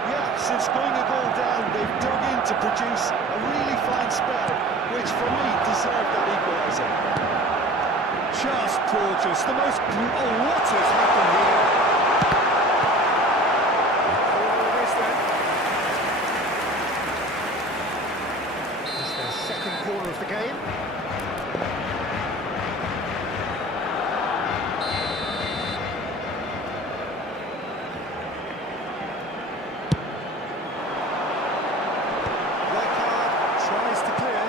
Yeah, since going a goal down, they've dug in to produce a really fine spell, which for me deserved that equaliser. Just gorgeous. The most... Oh, what has happened here? Corner it is then. It's their second corner of the game. Rijkaard tries to clear.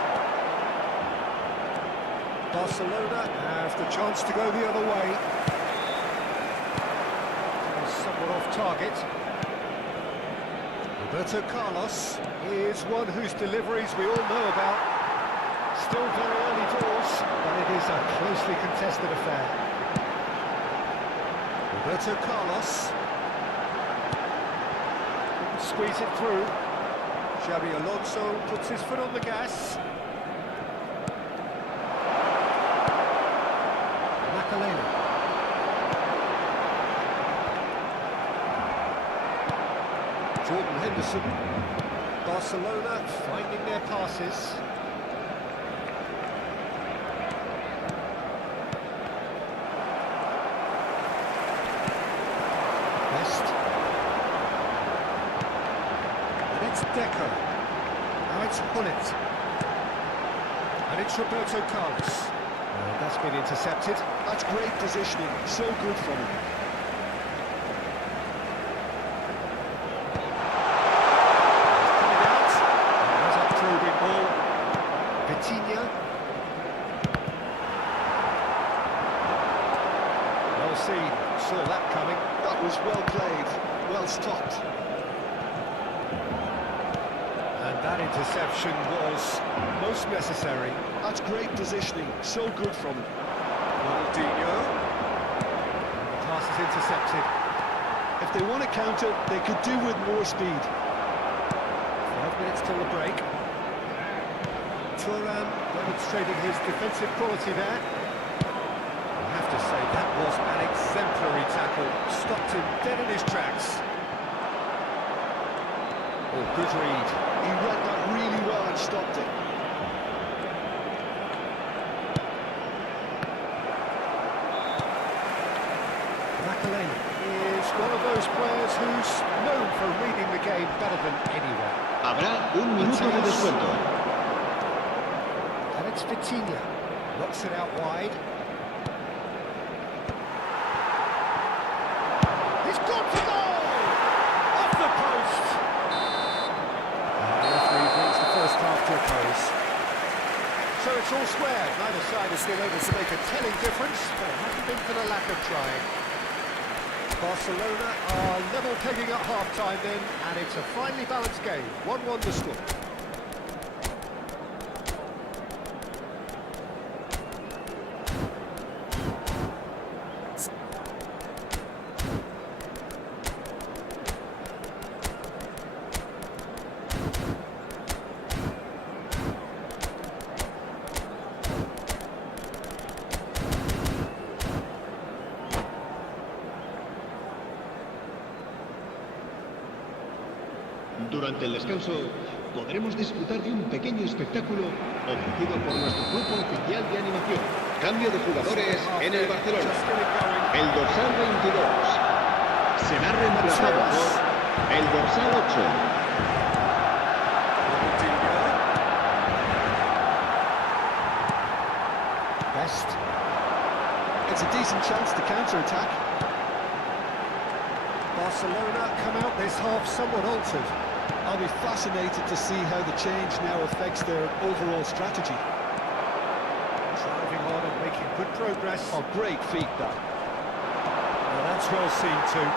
Barcelona have the chance to go the other way. Somewhat off target. Roberto Carlos is one whose deliveries we all know about. Still very early doors, but it is a closely contested affair. Roberto Carlos. Squeeze it through. Xabi Alonso puts his foot on the gas. Jordan Henderson. Barcelona finding their passes. Best. And it's Deco. Now it's Hullet. And it's Roberto Carlos. And that's been intercepted. That's great positioning, so good from him. Coming out. There's a probing ball. Vitinha. Well seen. Saw that coming. That was well played, well stopped. And that interception was most necessary. That's great positioning, so good from him. Ronaldinho. Pass is intercepted. If they want to counter, they could do with more speed. 5 minutes till the break. Thuram demonstrating his defensive quality there. I have to say, that was an exemplary tackle. Stopped him dead in his tracks. Oh, good read. He read that really well and stopped it. Is one of those players who's known for reading the game better than anyone. Habrá un minuto de descuento. And it's Vitinha. Knocks it out wide. He's got to goal! Off the post! And the referee brings the first half to a close. So So it's all square. Neither side has been able to make a telling difference, but it hasn't been for the lack of trying. Barcelona are level pegging at half-time then, and it's a finely balanced game. 1-1 the score. Durante el descanso podremos disfrutar de un pequeño espectáculo ofrecido por nuestro grupo oficial de animación. Cambio de jugadores en el Barcelona. El dorsal 22 será reemplazado por el dorsal 8. Best. It's a decent chance to counter-attack. Barcelona come out this half somewhat altered. I'll be fascinated to see how the change now affects their overall strategy. Driving on and making good progress. Oh, great feat, that. Well, that's well seen too.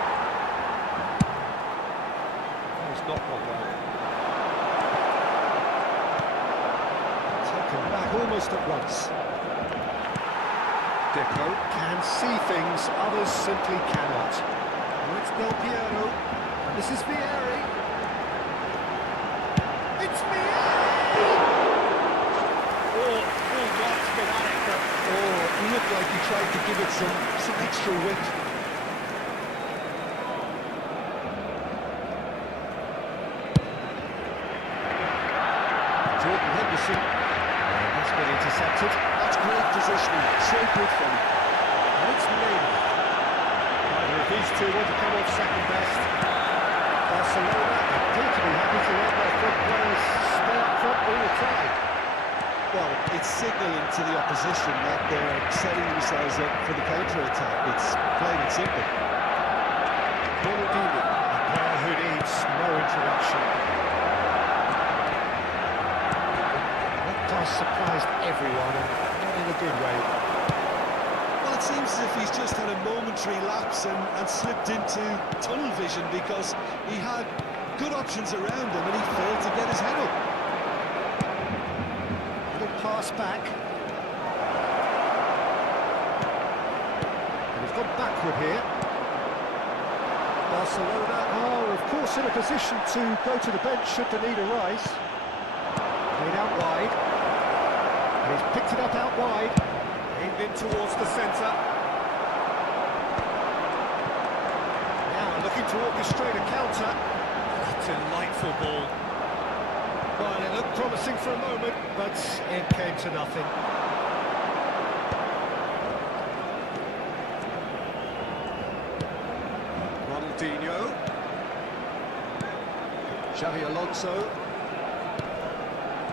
Oh, it's not gone well. Taken back almost at once. Deco can see things, others simply cannot. Oh, it's Del Piero. And this is Vieri. It's Vieri! Oh, full blocks for that effort. Oh, it looked like he tried to give it some extra whip. Jordan Henderson. That's been intercepted. That's great positioning. So good for him. And it's Neymar. Neither of these two want to come off second best. Barcelona appear to be happy to let their front players stay up front all the time. Well, it's signalling to the opposition that they're setting themselves up for the counter-attack. It's plain and simple. Ronaldinho, a player who needs no introduction. That pass surprised everyone, and not in a good way. Well, it seems as if he's just had a momentary lapse and slipped into tunnel vision because he had good options around him and he failed to get his head up. Little pass back. And he's gone backward here. Barcelona are, of course, in a position to go to the bench should the need arise. Played out wide. And he's picked it up out wide. Aimed in towards the centre. Now looking to orchestrate a counter. Delightful ball. Well, it looked promising for a moment, but it came to nothing. Ronaldinho. Xavi Alonso.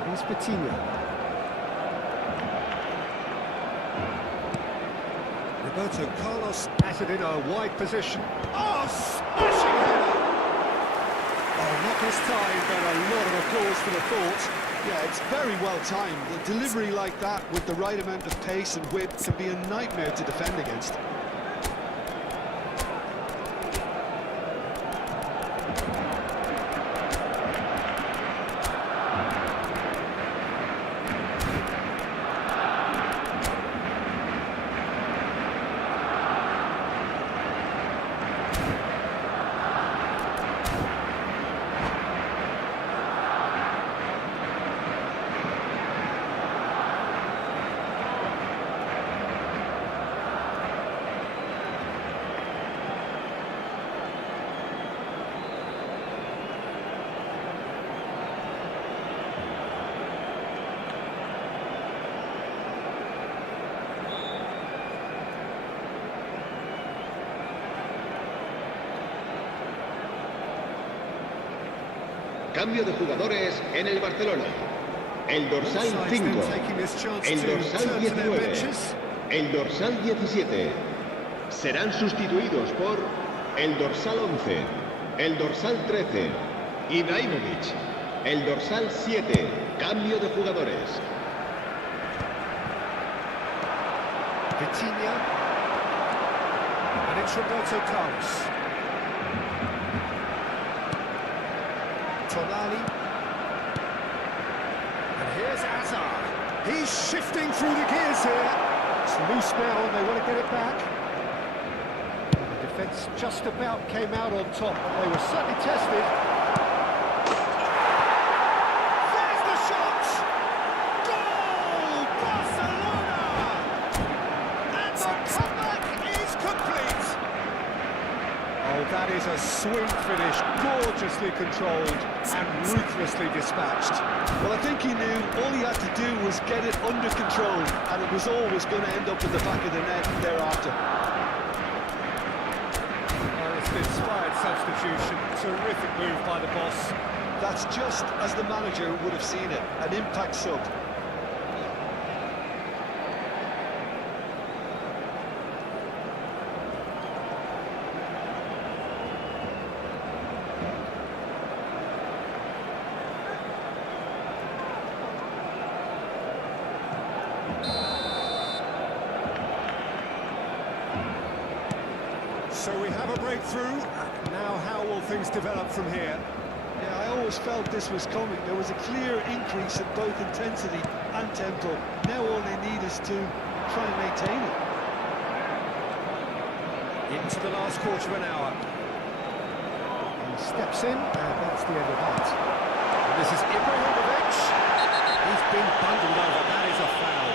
Here's Coutinho. Roberto Carlos has it in a wide position. Oh, smashing header! Oh, not this time, but a lot of applause for the thought. Yeah, it's very well timed. A delivery like that with the right amount of pace and whip can be a nightmare to defend against. Cambio de jugadores en el Barcelona. El dorsal 5, el dorsal 19, el dorsal 17. Serán sustituidos por el dorsal 11, el dorsal 13, Ibrahimovic, el dorsal 7. Cambio de jugadores. Vitinha. And it's Roberto Carlos. Tonali. And here's Hazard. He's shifting through the gears here. It's loose now and they want to get it back. The defence just about came out on top. They were certainly tested. There's the shot! Goal! Barcelona! And the comeback is complete! Oh, that is a sweet finish, gorgeously controlled and ruthlessly dispatched. Well, I think he knew all he had to do was get it under control, and it was always going to end up in the back of the net thereafter. Well, it's an inspired substitution. Terrific move by the boss. That's just as the manager would have seen it, an impact sub. So we have a breakthrough. Now how will things develop from here? Yeah, I always felt this was coming. There was a clear increase in both intensity and tempo. Now all they need is to try and maintain it. Into the last quarter of an hour. He steps in, and that's the end of that. And this is Ibrahimovic. He's been bundled over. That is a foul.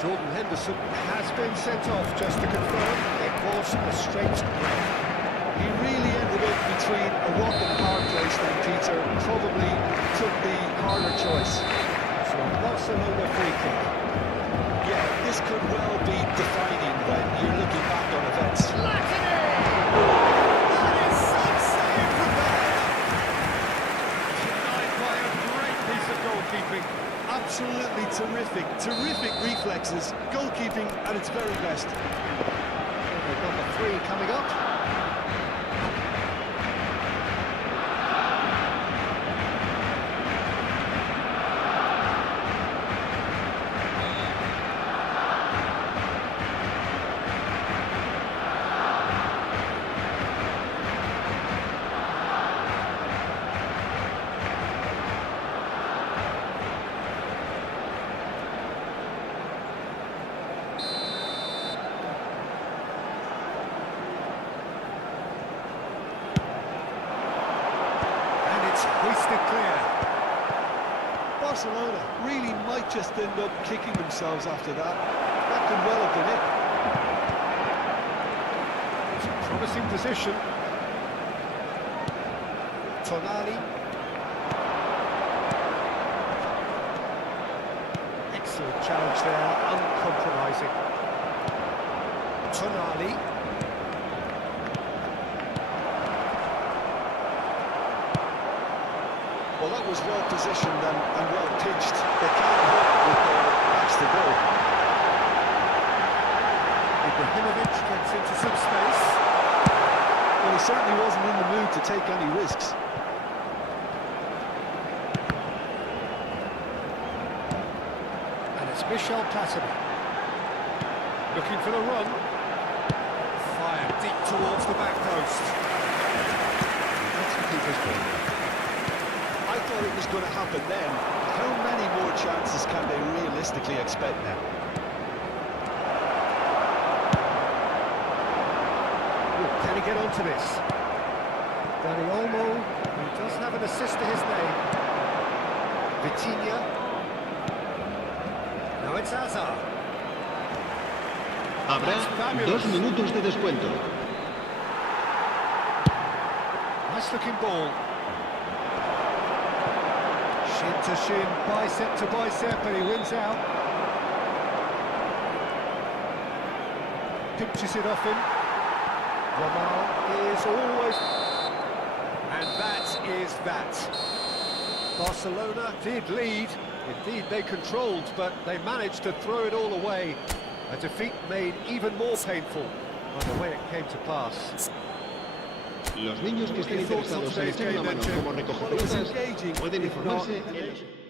Jordan Henderson has been sent off, just to confirm. It was a straight red. He really ended up between a rock and a hard place then, Peter. Probably took the harder choice. So Barcelona free kick. Yeah, this could well be defining when you're looking back on events. That is some save from there. Denied by a great piece of goalkeeping. Absolutely terrific, terrific reflexes, goalkeeping at its very best. Number 3 coming up. Hoisted clear. Barcelona really might just end up kicking themselves after that. That could well have been it. It's a promising position. Tonali. Excellent challenge there, uncompromising. Tonali. Well, that was well positioned and well pitched. They can't hope with their backs to goal. Ibrahimovic gets into some space. Well, he certainly wasn't in the mood to take any risks. And it's Michel Platini. Looking for the run. Fired deep towards the back post. That's the keeper's ball. I thought it was going to happen then. How many more chances can they realistically expect now? Ooh, can he get onto this? Dani Olmo, who does have an assist to his name. Vitinha. Now it's Hazard. Habrá 2 minutos de descuento. Nice looking ball. Shin to shin, bicep to bicep, and he wins out. Pinches it off him. Ramal is always... And that is that. Barcelona did lead. Indeed, they controlled, but they managed to throw it all away. A defeat made even more painful by the way it came to pass. Los niños que estén interesados en echar una mano como recogepelotas pueden informarse en los...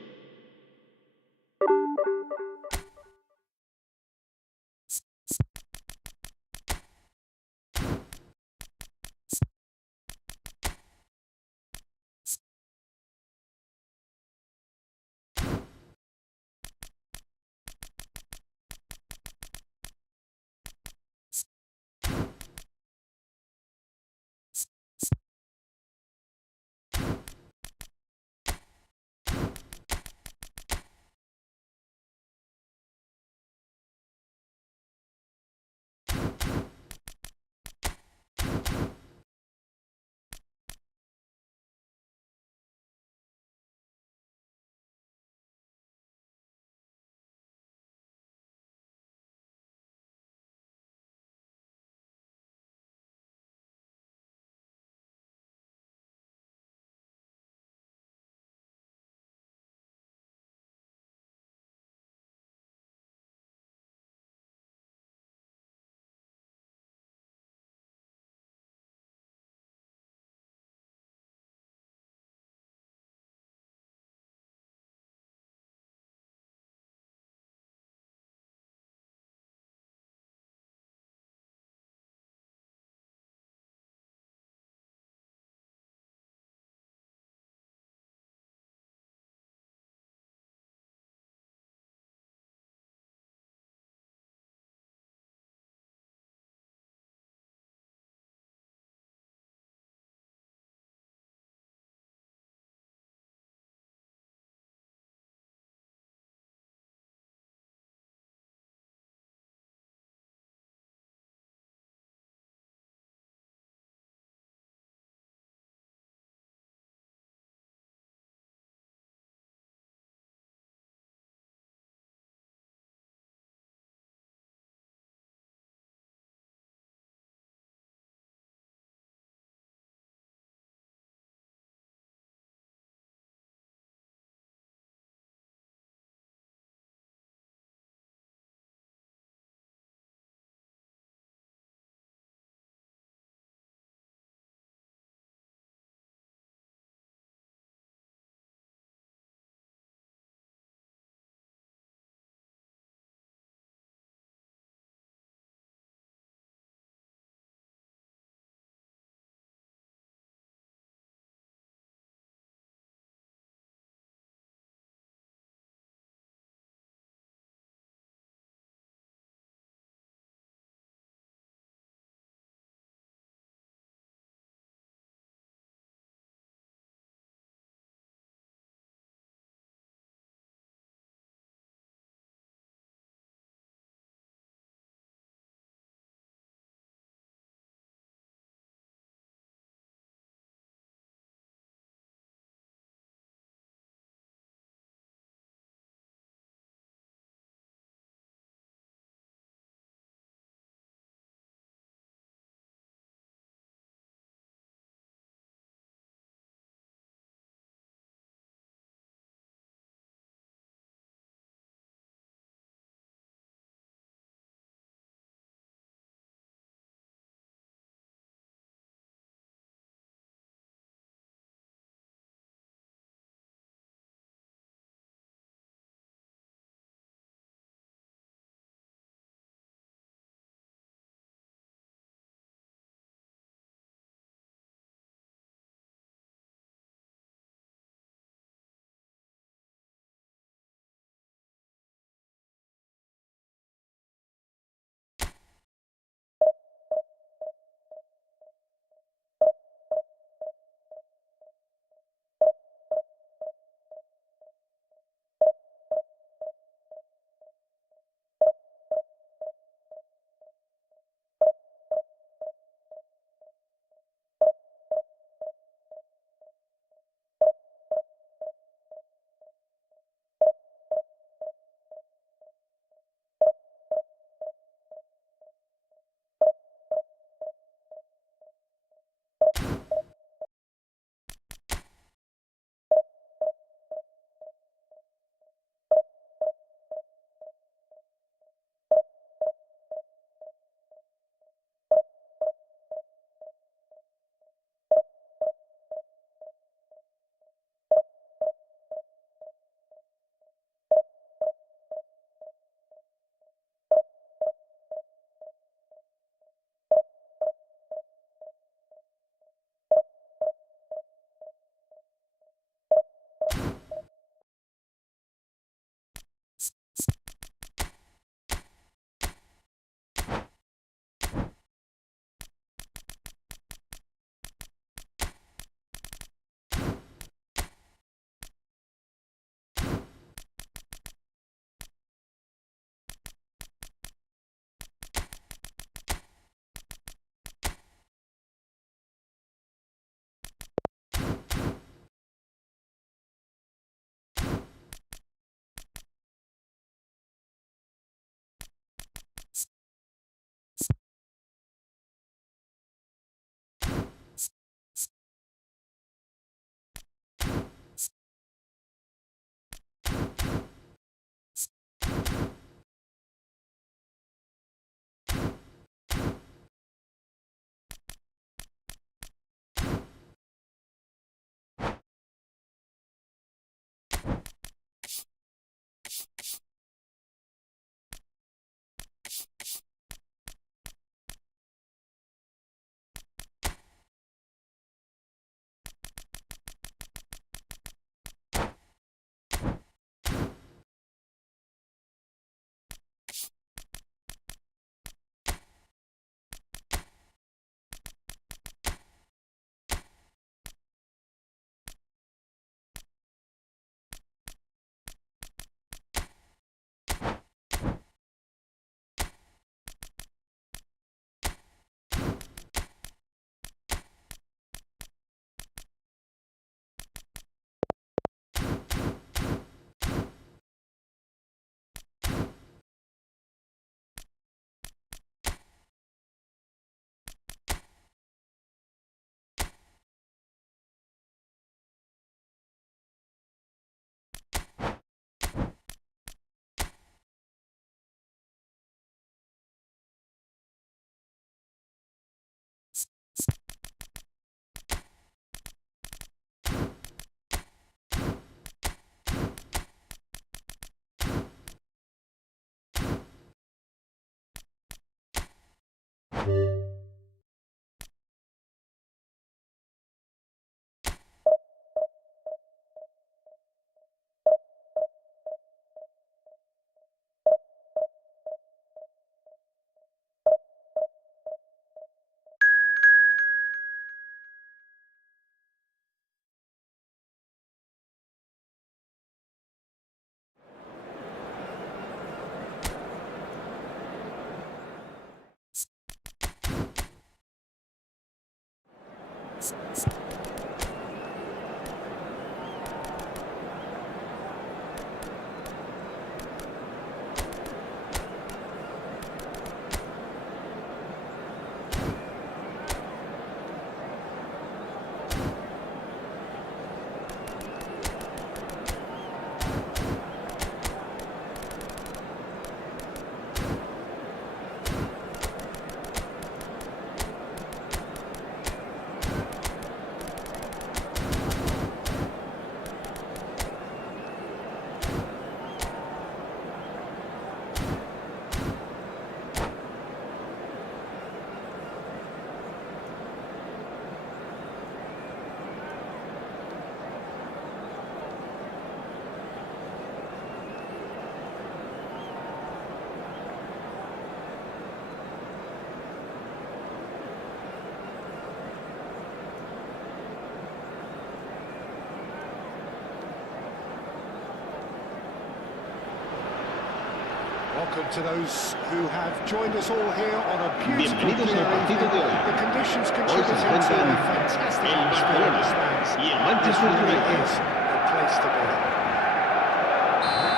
Welcome to those who have joined us all here on a beautiful Bienvenidos al partido de hoy. The conditions Hoy se contributing to enfrentan a fantastic el atmosphere in the Barcelona stands. y el This Manchester really United. is the place to be.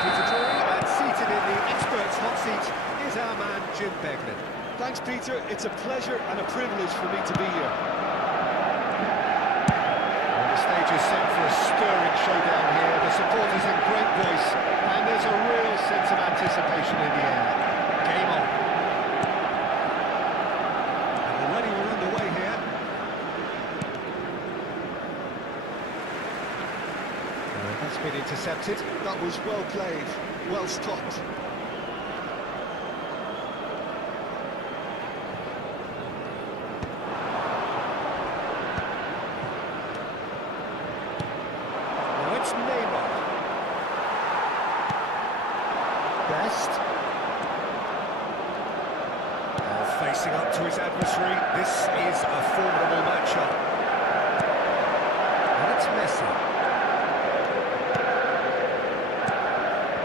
Peter Drury, and seated in the experts' hot seat is our man Jim Beglin. Thanks, Peter. It's a pleasure and a privilege for me to be here. Well, the stage is set for a stirring showdown here. The supporters in great voice, and there's a real sense of anticipation in the air. Game on. And already we're underway here. That's been intercepted. That was well played, well stopped. Now it's Neymar. Best. Now facing up to his adversary. This is a formidable matchup. And it's Messi.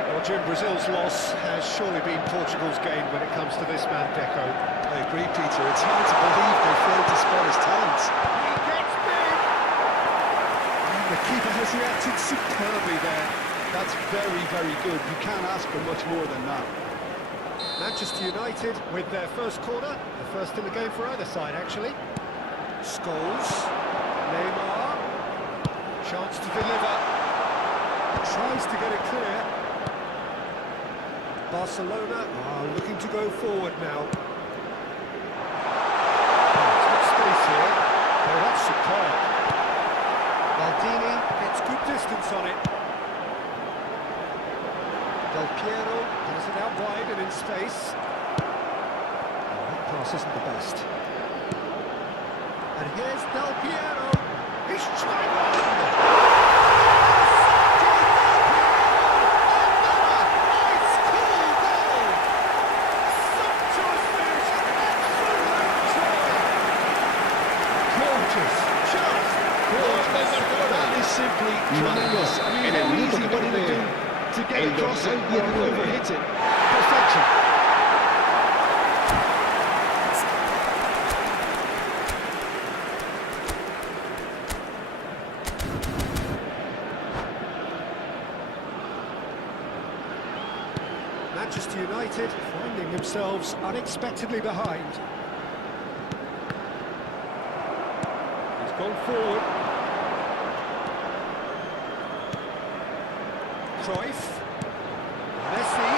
Well, Jim, Brazil's loss has surely been Portugal's gain when it comes to this man, Deco. I agree, Peter. It's hard to believe they failed to spot his talents. He gets big! And the keeper has reacted superbly there. That's very, very good. You can't ask for much more than that. Manchester United with their first corner, the first in the game for either side, actually. Scholes, Neymar, chance to deliver, tries to get it clear. Barcelona are looking to go forward now. It's got space here. Oh, that's superb. Maldini gets good distance on it. Del Piero does it out wide and in space. Oh, that pass isn't the best. And here's Del Piero. He's trying one! That is simply tremendous. I mean, En el how minuto easy would it 14, have been to get el across it dorsal or 19. overhit it? Perfection. Manchester United finding themselves unexpectedly behind. He's gone forward. Cruyff. Messi.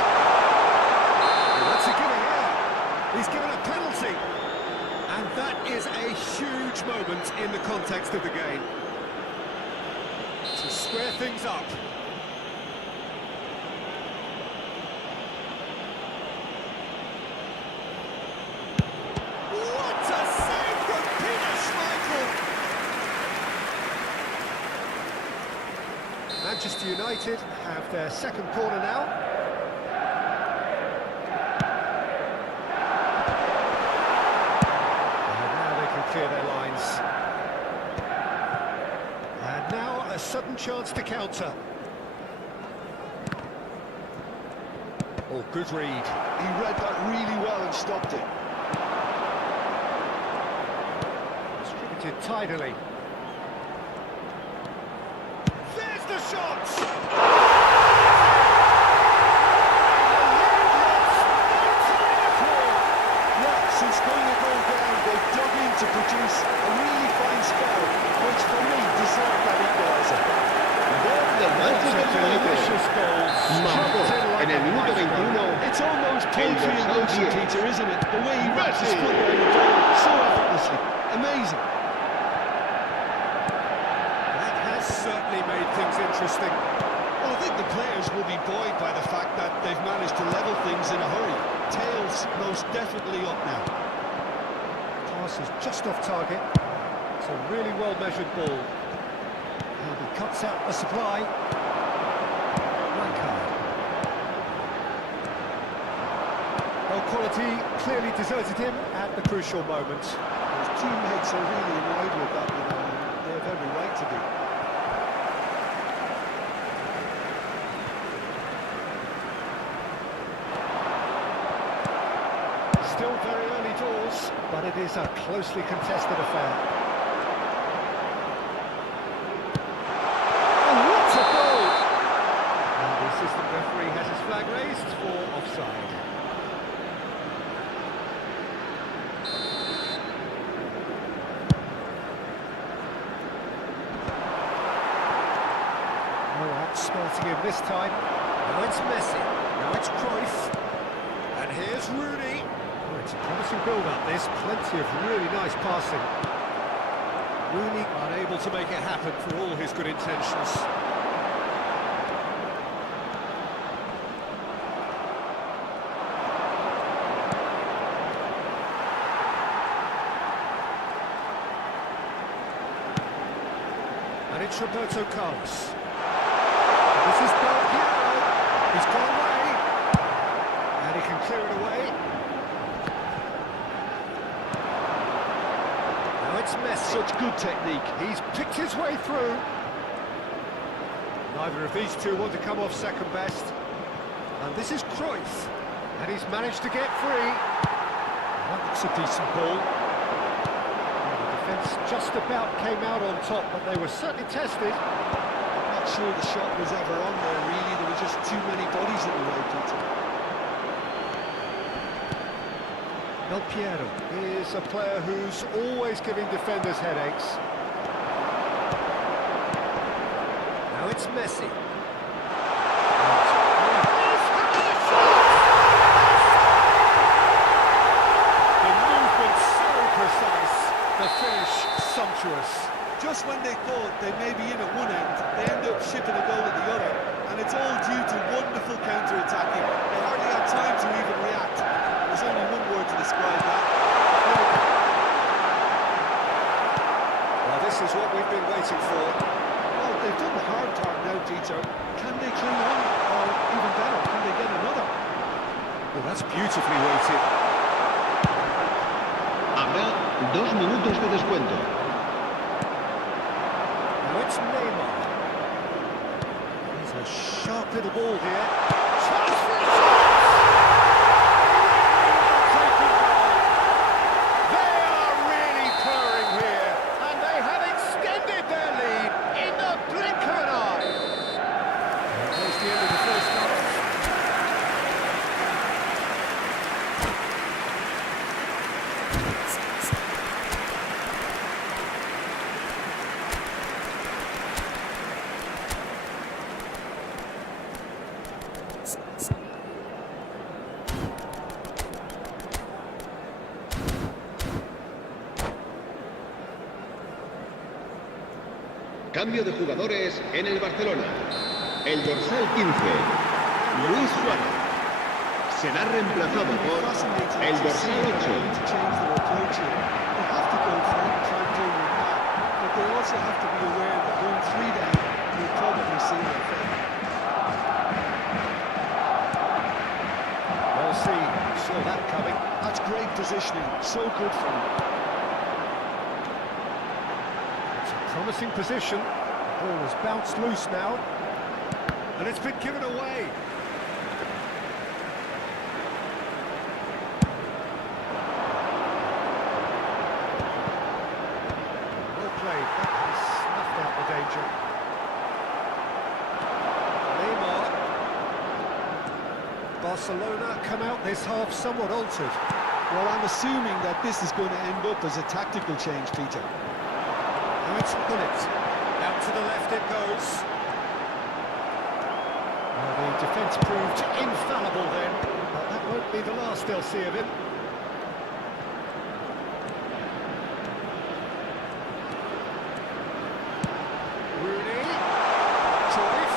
What's he giving here? He's given a penalty. And that is a huge moment in the context of the game. To square things up. Manchester United have their second corner now. And now they can clear their lines. And now a sudden chance to counter. Oh, good read. He read that really well and stopped it. Distributed tidily. There's the shot! Yeah, since going a goal down, they've dug in to produce a really fine spell, which for me deserved that equaliser. Gol del Manchester United. Delicious goals. Marcó en el minuto 21. It's almost poetry in dorsal motion, 10. Peter, isn't it? The way he wraps his foot around the ball so effortlessly. Amazing. That has certainly made things interesting. Well, I think the players will be buoyed by the fact that they've managed to level things in a hurry. Tails most definitely up now. Pass is just off target. It's a really well-measured ball. And he cuts out the supply. Well, quality clearly deserted him at the crucial moment. His teammates are really annoyed with that, you know, and they have every right to be. Still very early doors, but it is a closely contested affair. And what a goal! And the assistant referee has his flag raised for offside. No outsmarting him this time. Now it's Messi. Now it's Cruyff. And here's Rooney. Oh, it's a promising build-up, this. Plenty of really nice passing. Rooney unable to make it happen for all his good intentions. And it's Roberto Carlos. This is Del Piero. He's gone away. And he can clear it away. Now it's Messi. Such good technique. He's picked his way through. Neither of these two want to come off second best. And this is Cruyff. And he's managed to get free. That looks a decent ball. The defence just about came out on top, but they were certainly tested. I'm not sure the shot was ever on there, really. There were just too many bodies in the way, Peter. Del Piero is a player who's always giving defenders headaches. Now it's Messi. The movement so precise, the finish sumptuous. Just when they thought they may be in at one end, they end up shipping a goal at the other, and it's all due to wonderful counter-attacking. They hardly had time to even react. There's only one word to describe that. Well, this is what we've been waiting for. Well, they've done the hard part now, Dieter. Can they cling on? Or even better, can they get another? Well, that's beautifully weighted. Habrá 2 minutos de descuento. Now it's Neymar. He's a sharp little ball here. Chance for a shot! Taken goal. They are really purring here, and they have extended their lead in the blink of an eye. And there's the end of the first half. Cambio de jugadores en el Barcelona. El dorsal 15, Luis Suárez, será reemplazado por el dorsal 8. They have to go for it and try and play with that, but they also have to be aware that going 3 down We've probably seen their fate. Well, see, saw that coming. That's great positioning, so good from him. It's a promising position. The ball has bounced loose now. And it's been given away. Well played. That has snuffed out the danger. Neymar. Barcelona come out this half somewhat altered. Well, I'm assuming that this is going to end up as a tactical change, Peter. Now it's Bullet. Out to the left it goes. Well, the defence proved infallible then, but that won't be the last they'll see of him. Rooney. Cruyff.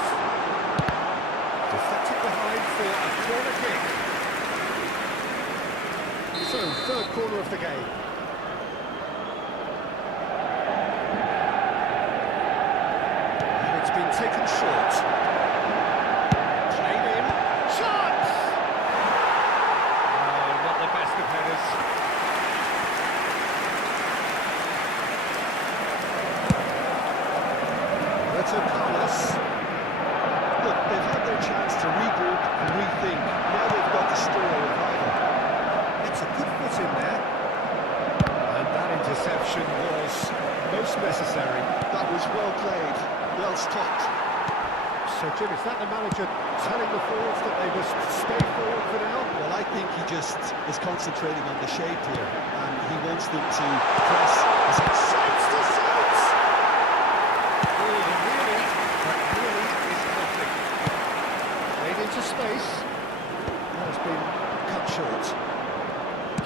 Deflected behind for a corner kick. So, third corner of the game. And it's been taken short. Played in. Shot! Oh, not the best of headers. Roberto Carlos. Look, they've had their chance to regroup and rethink. Now they've got to store a revival. It's a good foot in there. And that interception was most necessary. That was well played, well stopped. So, Jim, is that the manager telling the forwards that they must stay forward for now? Well, I think he just is concentrating on the shape here, and he wants them to press. Sights to sights! Oh, really, but really is nothing. Played into space. That has been cut short.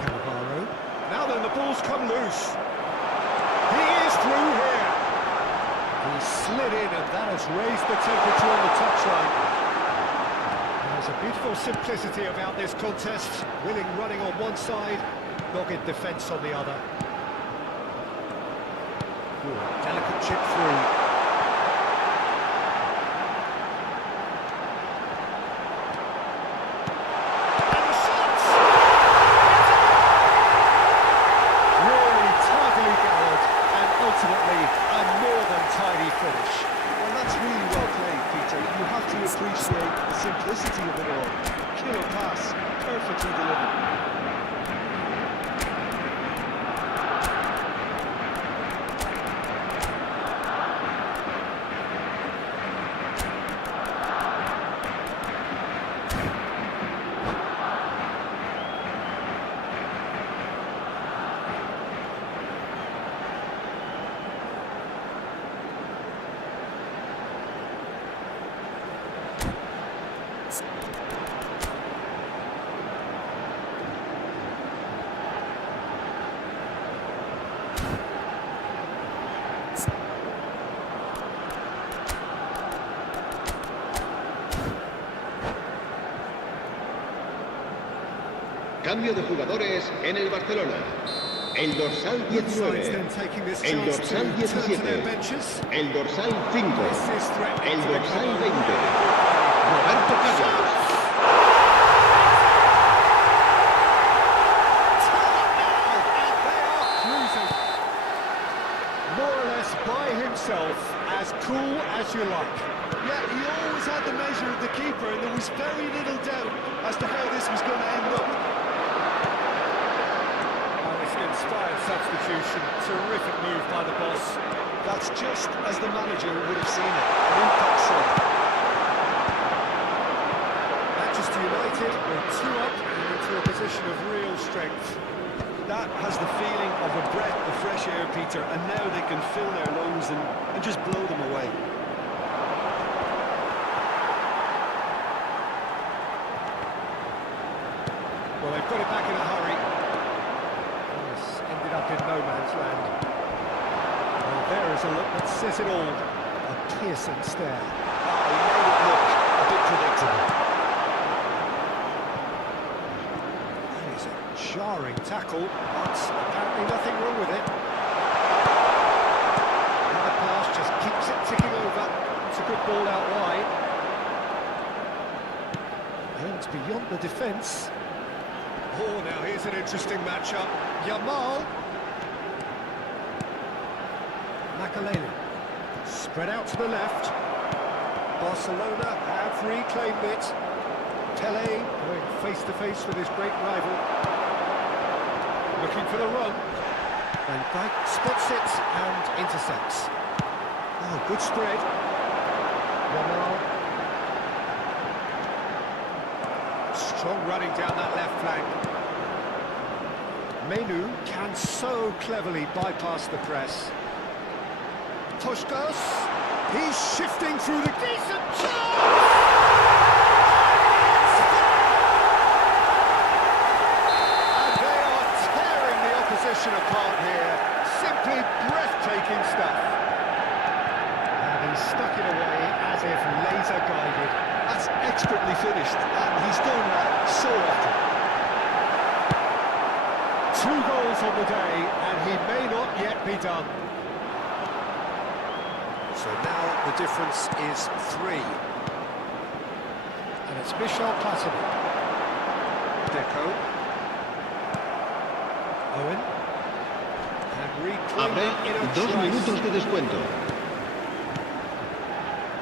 Cannavaro. Now then, the ball's come loose. He is through here. He slid in, and that has raised the temperature on the touchline. There's a beautiful simplicity about this contest. Willing running on one side, dogged defence on the other. Ooh, delicate chip through. And the shots! Really tidily gathered, and ultimately a more than tidy finish. Well, that's really well played, Peter. You have to appreciate the simplicity of it all. Killer pass, perfectly delivered. Cambio de jugadores en el Barcelona. El dorsal 19, el dorsal 17, el dorsal 5, el dorsal 20, Roberto Carlos. More or less by himself, as cool as you like. Yeah, he always had the measure of the keeper, and there was very little doubt as to how this was going to end up. Inspired substitution, terrific move by the boss. That's just as the manager would have seen it, an impact sub. Manchester United were 2 up and into a position of real strength. That has the feeling of a breath of fresh air, Peter, and now they can fill their lungs and just blow them away. Well, they've got it back in a hurry. Ended up in no man's land. Well, there is a look that says it all. A piercing stare. Oh, he made it look a bit predictable. That is a jarring tackle, but apparently nothing wrong with it. And the pass just keeps it ticking over to good ball out wide. And beyond the defence. Oh, now here's an interesting matchup. Yamal. Makalele. Spread out to the left. Barcelona have reclaimed it. Pele going face-to-face with his great rival. Looking for the run. And Dyke spots it and intercepts. Oh, good spread. Yamal. Strong running down that left flank. Menu can so cleverly bypass the press. Puskás, he's shifting through the decent chance! And they are tearing the opposition apart here. Simply breathtaking stuff. And he's stuck it away as if laser guided. That's expertly finished, and he's done that so often. 2 goals on the day, and he may not yet be done. So now the difference is 3. And it's Michel Platini. Deco. Owen. And reclaiming in a 2 try. minutos de descuento.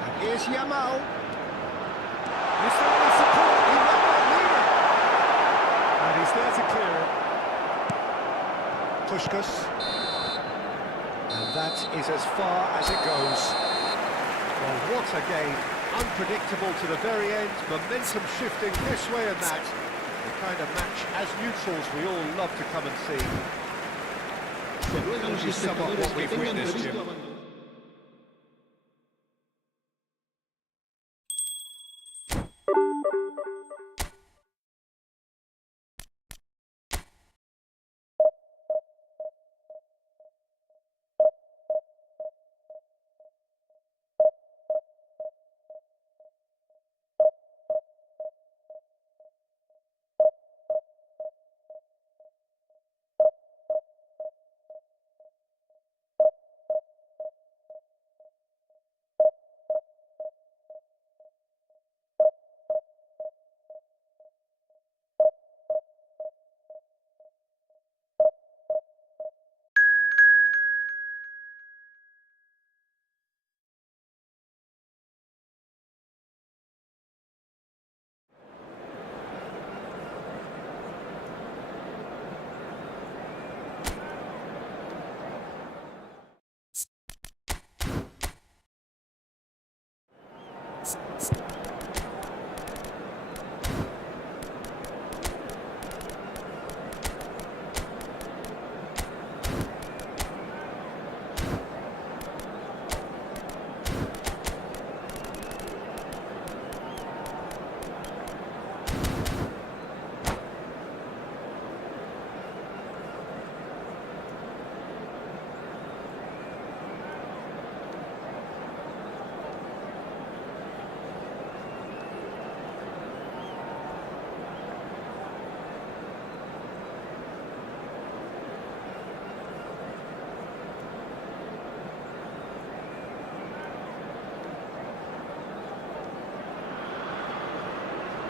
And here's Yamal. Is there any support? He might not need it. And he's there to clear it. Puskás. And that is as far as it goes. Well, what a game. Unpredictable to the very end. Momentum shifting this way and that. The kind of match, as neutrals, we all love to come and see. Se ruega a los This is somewhat espectadores what que we've tengan witnessed, previsto Jim. abandonar.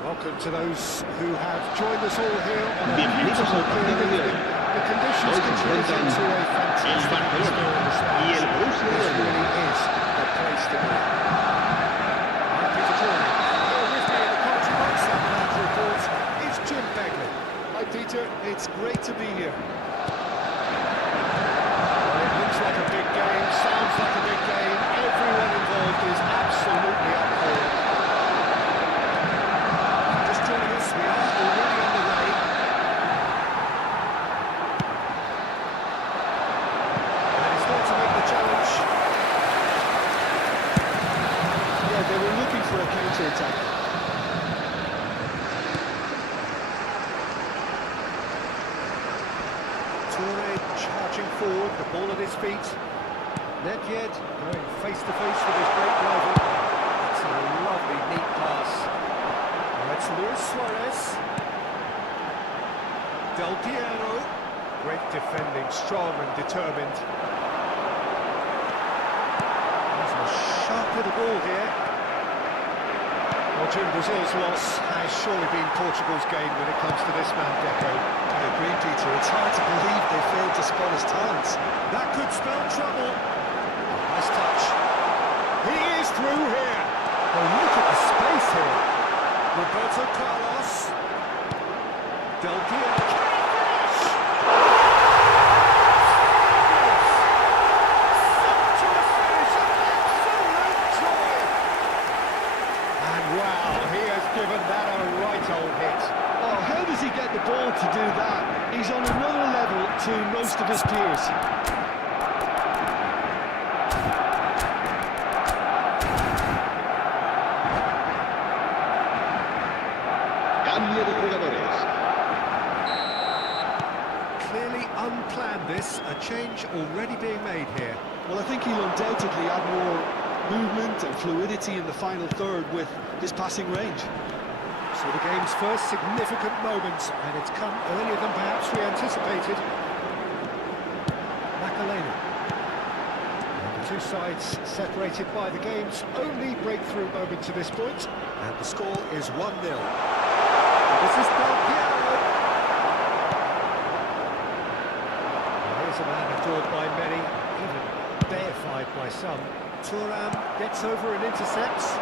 Welcome to those who have joined us all here on a Bienvenidos beautiful al partido de hoy. The conditions Hoy se contribute enfrentan to a el fantastic Barcelona y el Borussia This Dortmund. really is a place to be. I'm Peter Jordan. Here with me in the commentary box, that manager report, is Jim Begley. Hi, Peter. It's great to be here. Well, it looks like a big game, sounds like a big game. Everyone involved is absolutely up for it. Just joining us, we are already on the way. And he's there to make the challenge. Yeah, they were looking for a counter-attack. Toure charging forward, the ball at his feet. Nedved going face-to-face with his great rival. It's a lovely, neat pass. Now it's Luis Suarez. Del Piero. Great defending, strong and determined. There's a sharp little ball here. Well, Jim, Brazil's loss has surely been Portugal's gain when it comes to this man, Deco. I agree, Peter. It's hard to believe they failed to spot his talents. That could spell trouble. Nice touch. He is through here. Oh, look at the space here. Roberto Carlos. Del Piero. Can he finish? Sumptuous finish, an absolute joy. And wow, he has given that a right old hit. Oh, how does he get the ball to do that? He's on another level to most of his peers. Cambio de jugadores. Clearly unplanned this, a change already being made here. Well, I think he'll undoubtedly add more movement and fluidity in the final third with his passing range. So the game's first significant moment, and it's come earlier than perhaps we anticipated. Makalena. And the two sides separated by the game's only breakthrough moment to this point, and the score is 1-0. This is Del Piero. Here's a man adored by many, even deified by some. Thuram gets over and intercepts.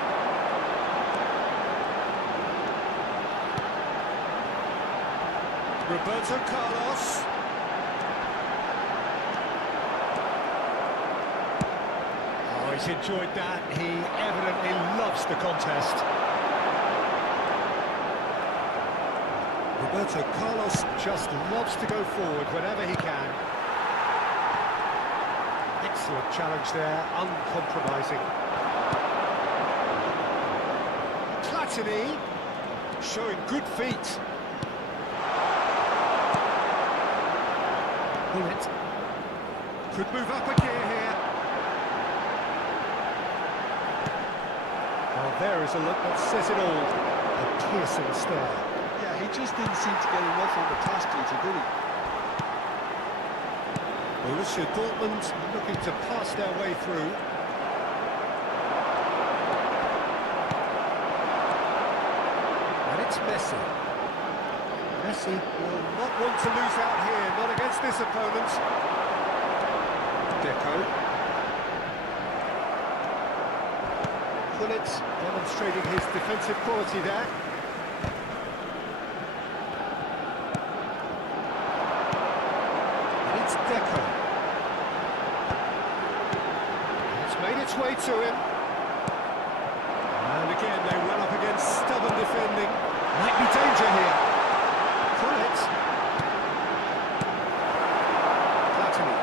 Roberto Carlos. Oh, he's enjoyed that. He evidently loves the contest. Roberto Carlos just loves to go forward whenever he can. Excellent challenge there, uncompromising. Platini showing good feet. Bullet could move up a gear here. Well, there is a look that says it all. A piercing stare. Yeah, he just didn't seem to get enough on the pass, Peter, did he? Borussia Dortmund looking to pass their way through. And it's Messi. Messi will not want to lose out here, not against this opponent. Deco. Gullit demonstrating his defensive quality there. And it's Deco. It's made its way to him. And again, they run up against stubborn defending. Might be danger here. Gullit. Platini.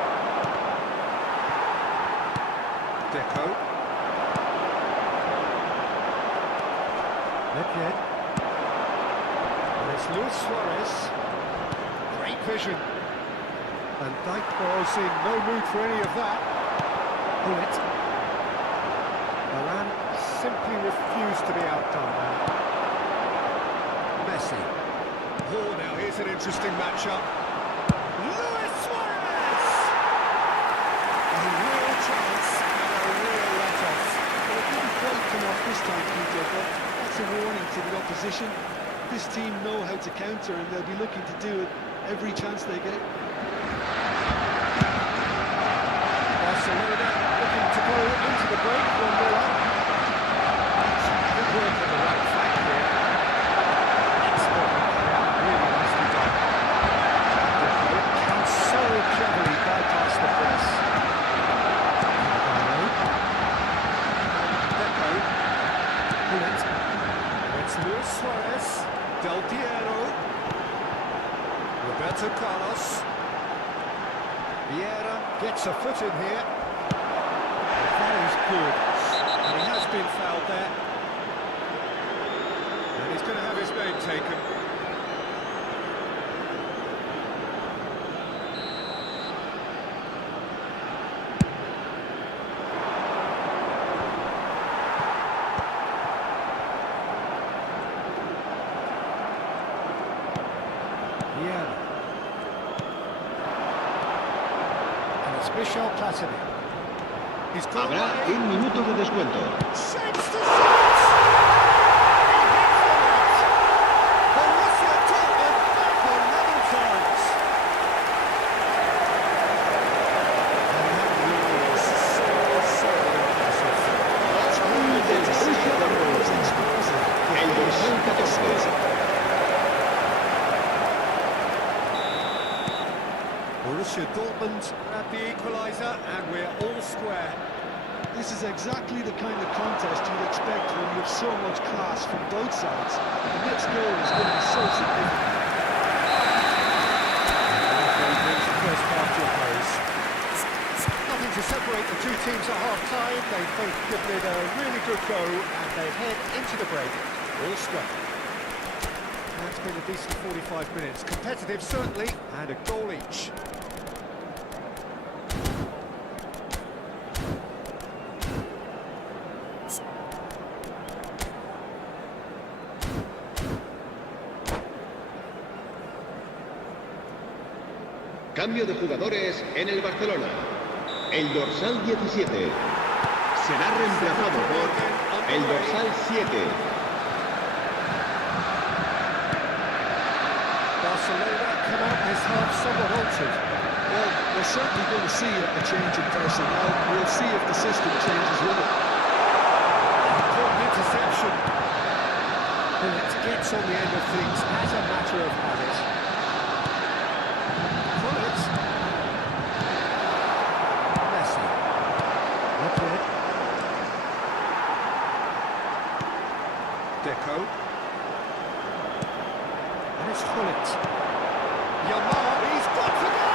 Deco. Medved. And it's Luis Suarez. Great vision. And Dyke in no mood for any of that. Bullet. Milan simply refused to be outdone now. Messi. Oh, now here's an interesting matchup. Luis Suarez! A real chance and a real let-off. Well, it didn't quite come off this time, Peter, but that's a warning to the opposition. This team know how to counter, and they'll be looking to do it every chance they get. Barcelona looking to go into the break 1-0 up. Good work on the right flank here. Excellent carry out, really nicely done. Deco can so cleverly bypass the press. Deco. Bullet. It's Luis Suarez. Del Piero. Roberto Carlos. Vieira gets a foot in here. That is good. And he has been fouled there. And he's going to have his name taken. Vieira. And it's Michel Platini. He's got Habrá away. un minuto de descuento. Shapes the shot! He hits the net! Borussia Dortmund back on level terms. And that really is so impressive. That's really good to see the rules exposing. El dorsal 14. Borussia Dortmund grab the equaliser and we're all square. This is exactly the kind of contest you'd expect when you have so much class from both sides. The next goal is going to be so significant. Referee brings the first half to a close. Nothing to separate the two teams at half-time. They've both given it a really good go and they head into the break all square. That's been a decent 45 minutes. Competitive, certainly, and a goal each. Cambio de jugadores en el Barcelona. El dorsal 17 será reemplazado por el dorsal 7. Barcelona come out this half somewhat altered. Well, we're certainly going to see a change in personnel. We'll see if the system changes with it. Important interception. And it gets on the end of things as a matter of habit. Pullets. Messi. Okay. Deco. And it's Hullet. Yamal, he's got to go!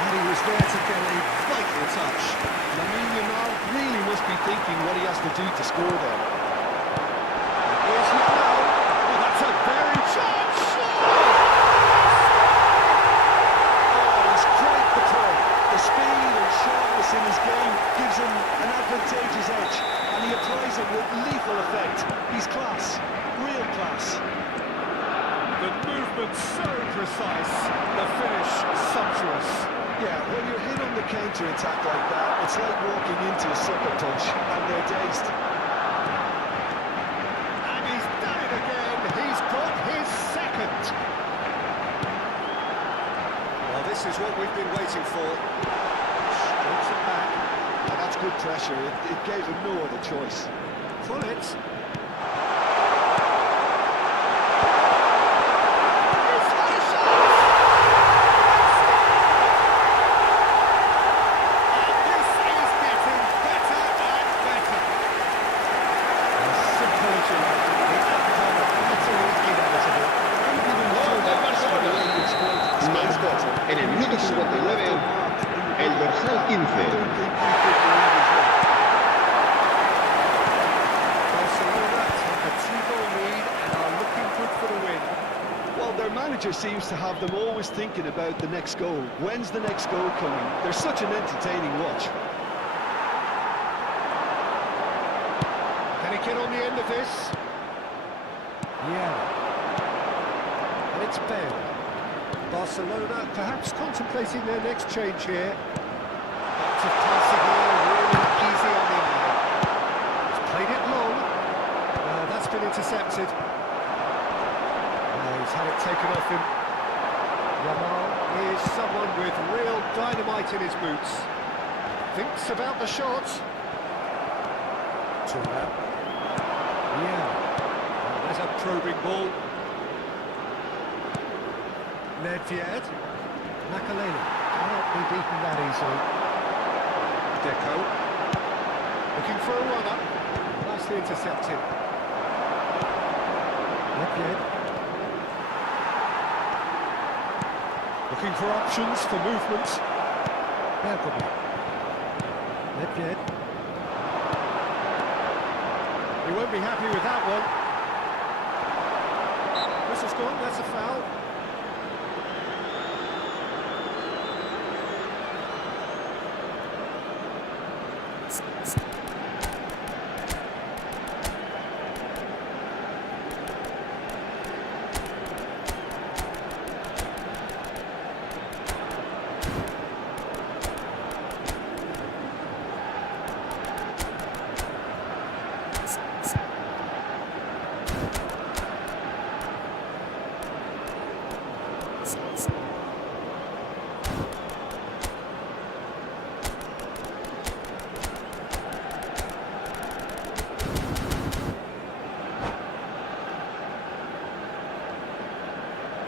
And he was there to get a vital touch. Lamine Yamal really must be thinking what he has to do to score there. Here's Yamal. Oh, that's a very sharp shot! Oh, he's great the play. The speed and sharpness in his game gives him an advantageous edge, and he applies it with lethal effect. He's class, real class. The movement so precise, the finish sumptuous. Yeah, when you're hit on the counter-attack like that, it's like walking into a sucker punch, and they're dazed. And he's done it again. He's got his second. Well, this is what we've been waiting for. Strokes it back. Yeah, that's good pressure. It gave him no other choice. Pull it. En el minuto 59, el dorsal 15. Barcelona take a 2-goal lead and are looking good for the win. Well, their manager seems to have them always thinking about the next goal. When's the next goal coming? They're such an entertaining watch. Can he get on the end of this? Yeah. And it's Bale. Barcelona perhaps contemplating their next change here. Lots of passing here, really easy on the eye. He's played it long. That's been intercepted. He's had it taken off him. Yamal is someone with real dynamite in his boots. Thinks about the shot. Tura. Yeah. There's a probing ball. Nedved. Makaleli can't be beaten that easily. Deco. Looking for a runner. Nicely intercepted. Nedved. Looking for options for movement. Bergamo. Nedved. He won't be happy with that one. Whistle's gone, that's a foul.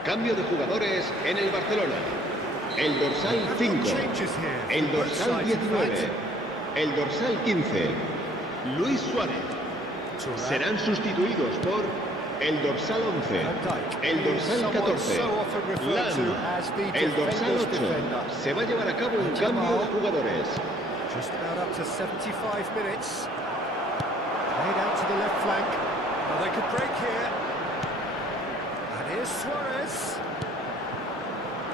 Cambio de jugadores en el Barcelona. El dorsal 5, el dorsal 19, el dorsal 15, Luis Suárez. Serán sustituidos por el dorsal 11, el dorsal 14, Lan, el dorsal 8. Se va a llevar a cabo un cambio de jugadores. Just about up to 75 minutes. Played out to the left flank. Well, they could break here. And here's Suarez.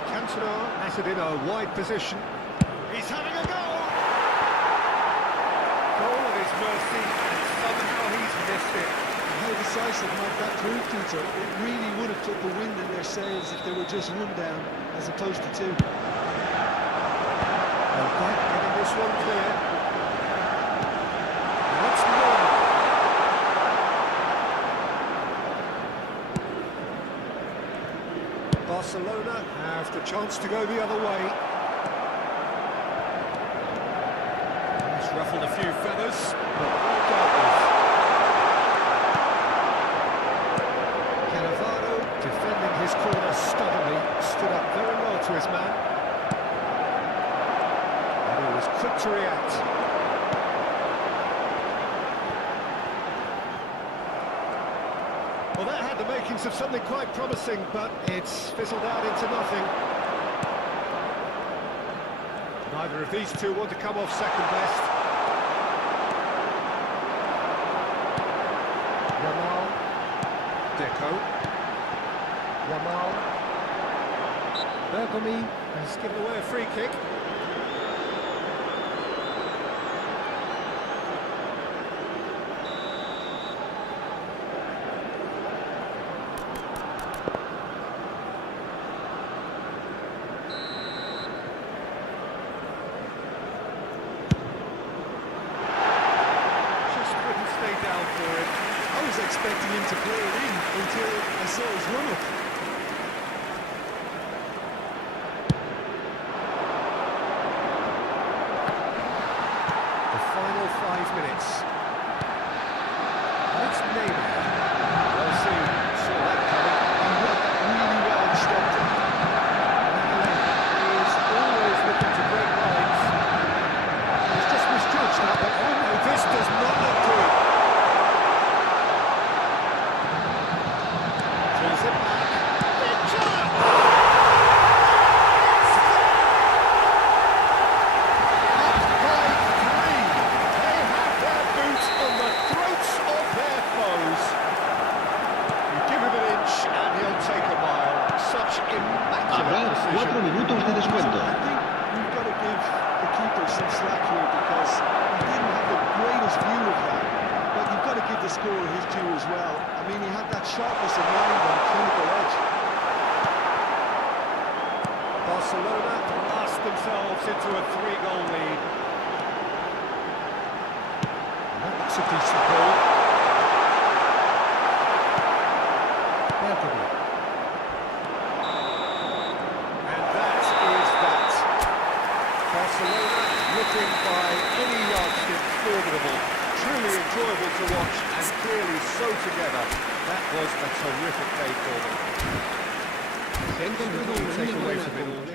Cantona has it in a wide position. He's having a go! Goal at his mercy, and somehow he's missed it. How decisive might that prove, Peter? It really would have put the wind in their sails if they were just one down, as opposed to two. Well, quite getting this one clear. What's more? Barcelona have the chance to go the other way. He's ruffled a few feathers, but well dealt with. Cannavaro, defending his corner stubbornly, stood up very well to his man. And he was quick to react. Well, that had the makings of something quite promising, but it's fizzled out into nothing. Neither of these two want to come off second best. Yamal. Deco. Yamal. Bergomi has given away a free kick. I was expecting him to play it in until I saw his run-up. The final 5 minutes. And it's Neymar. Well seen. Saw that coming. He read that really well and stopped it. He is always looking to break lines. He's just misjudged that, but oh no, this does not look good. Pulls it back. Big chance! Up by 3. They have their boots on the throats of their foes. You give him an inch and he'll take a mile. Such Habrá immaculate 4 precision. minutos de descuento. I think we've got to give the keeper some slack here because he didn't have the greatest view of that. But you've got to give the scorer his due as well. I mean, he had that sharpness of mind and clinical edge. Barcelona blast themselves into a 3-goal lead. That's a decent goal. Bergomi. And that is that. Barcelona looking by any yardstick formidable. Truly enjoyable to watch and clearly so together. That was a terrific day for them. Take away from it all.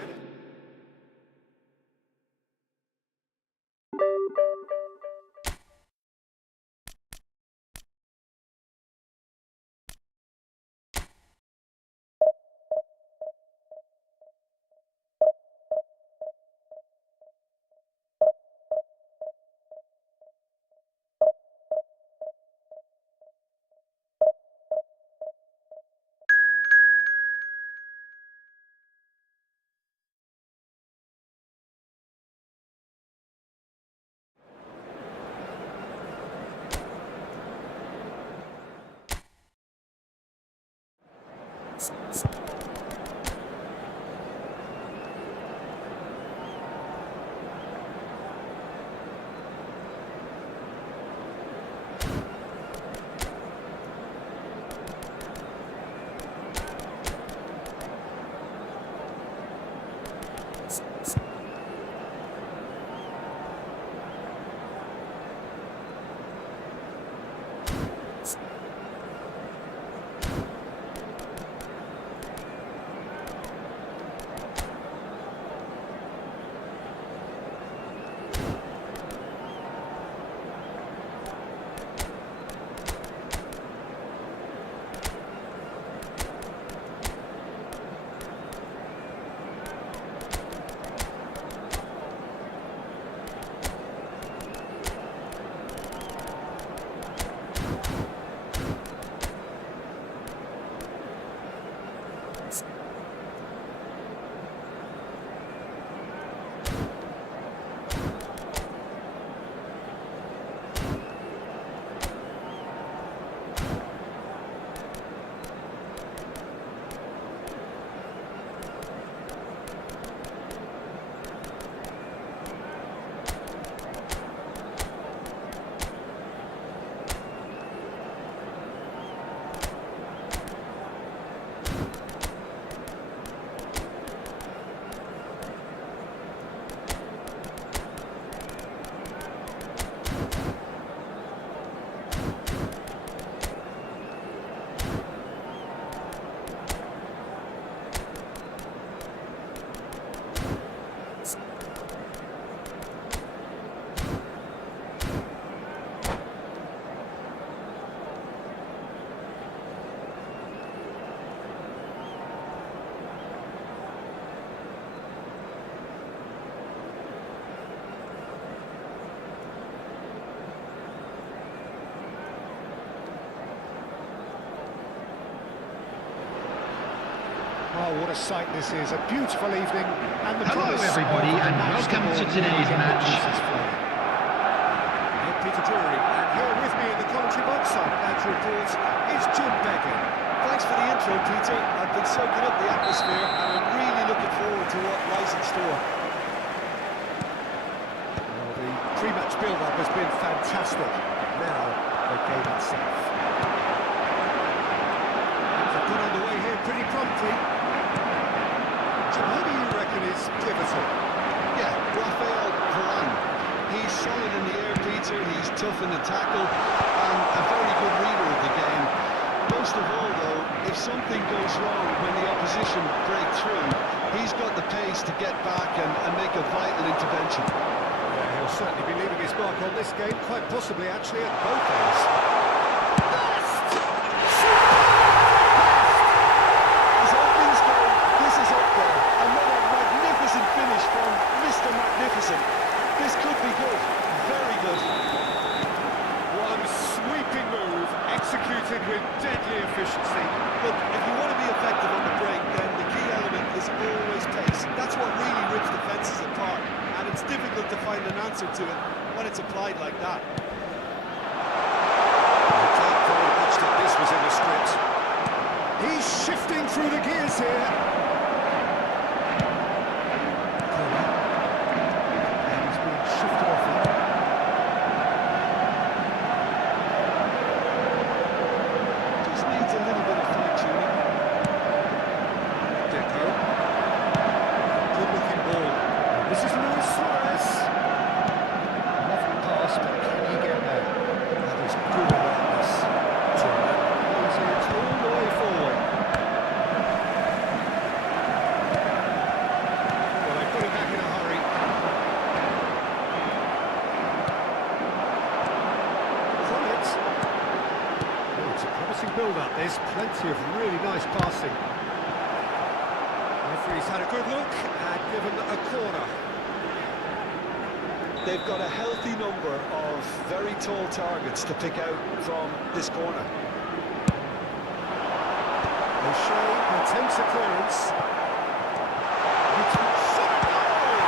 Oh, what a sight this is. A beautiful evening. And the Hello, promise everybody, of a and match welcome ball to today's again match. is played. I'm Peter Drury, and here with me in the commentary box on Badger Reports is Jim Beglin. Thanks for the intro, Peter. I've been soaking up the atmosphere, and I'm really looking forward to what lies in store. Well, the pre-match build-up has been fantastic. Now, the game itself. They've got underway here pretty promptly. So who do you reckon is pivotal? Yeah, Rafael Varane. He's solid in the air, Peter. He's tough in the tackle, and a very good reader of the game. Most of all, though, if something goes wrong when the opposition break through, he's got the pace to get back and make a vital intervention. Yeah, he'll certainly be leaving his mark on this game, quite possibly actually at both ends. As openings go, this is up there. Another magnificent finish from Mr. Magnificent. This could be good, very good. One sweeping move, executed with deadly efficiency. Look, if you want to be effective on the break, then the key element is always pace. That's what really rips defences apart, and it's difficult to find an answer to it when it's applied like that. I doubt very much that this was in the script. He's shifting through the gears here. And he's being shifted off it. Just needs a little bit of fine-tuning. Deco. Good-looking ball. This is Luis Suarez. Lovely pass, but can he get there? That is good awareness. He's it all the way forward. Well, they put him back in a hurry. From it. Oh, it's a promising build-up. There's plenty of really nice passing. Referee's had a good look and given a corner. They've got a healthy number of very tall targets to pick out from this corner. O'Shea attempts a clearance. It's shot goal!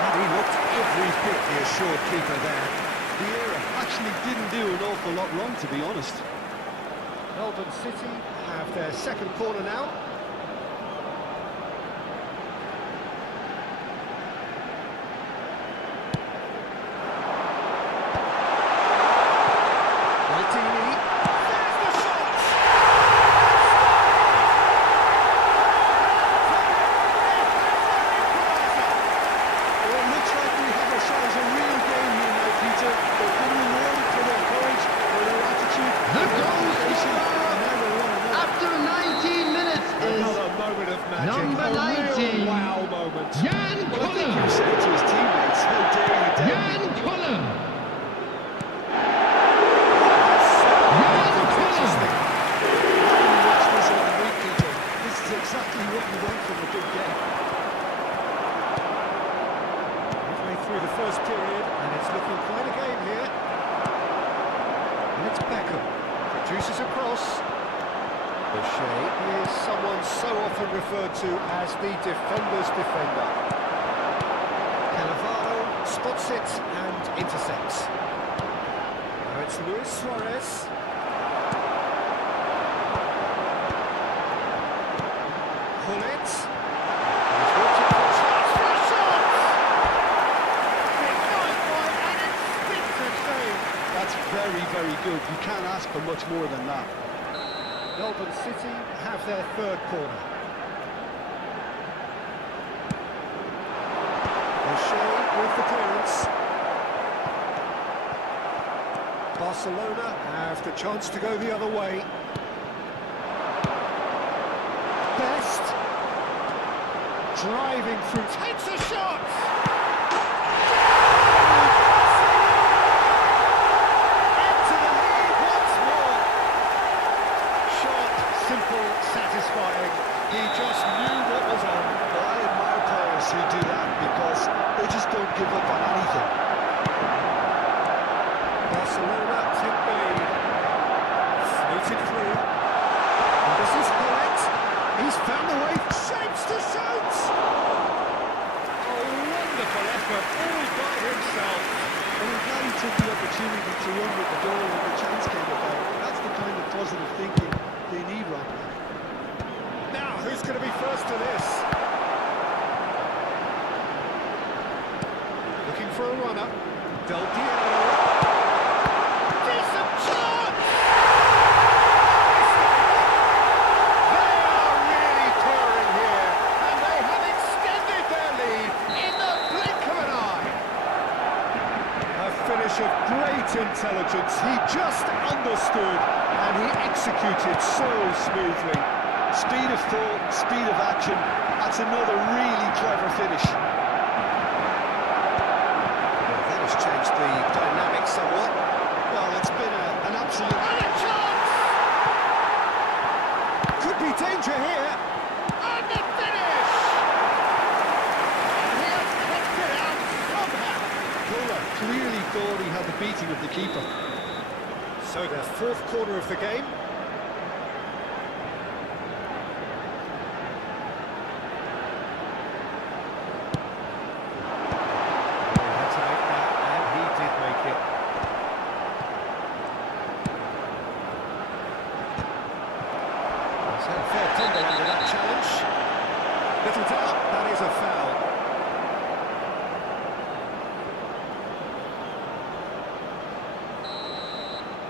And he looked every bit the assured keeper there. Vieira actually didn't do an awful lot wrong, to be honest. Melbourne City have their second corner now. Maldini. There's the shot! Well, it looks like we have ourselves a real game here now, Peter. They've been rewarded for their courage, for their attitude, The for their goal dedication, scorer and now they're 1-0. After 19 minutes Another moment of magic. number a 19. real wow moment. Jan Well, I think he Koller. was saying to his teammates, how dare you doubt me? Jan Koller. Watch this every week, Peter. This is exactly what you want from a big game. Midway through the first period, and it's looking quite a game here. And it's Beckham. Produces a cross. O'Shea is someone so often referred to as the defender's defender. Cannavaro spots it and intercepts. Now it's Luis Suarez. Hullet. He's watching for shots. For a shot! Denied by an instinctive save. That's very, very good. You can't ask for much more than that. Melbourne City have their third corner. O'Shea with the clearance. Barcelona have the chance to go the other way. Best. Driving through. Takes a shot! Into the lead once more. Sharp, simple, satisfying. He just knew what was on. Well, I admire players who do that because they just don't give up on anything. Barcelona take the lead. Snooted through. And this is Hullet. He's found the way, shapes to shoot! Oh, wonderful effort, all by himself. And I'm glad he took the opportunity to run with the goal when the chance came about. That's the kind of positive thinking they need right now. Now, who's going to be first to this? Looking for a runner. Del Piero. Decent chance! They are really pouring here, and they have extended their lead in the blink of an eye. A finish of great intelligence. He just understood, and he executed so smoothly. Speed of thought, speed of action. That's another really clever finish. That has changed the dynamic somewhat. Well, it's been an absolute... And a chance! Could be danger here. And the finish! And he has kept it out somehow. Kola clearly thought he had the beating of the keeper. So their fourth corner of the game. Tumble under that challenge. Little doubt, that is a foul.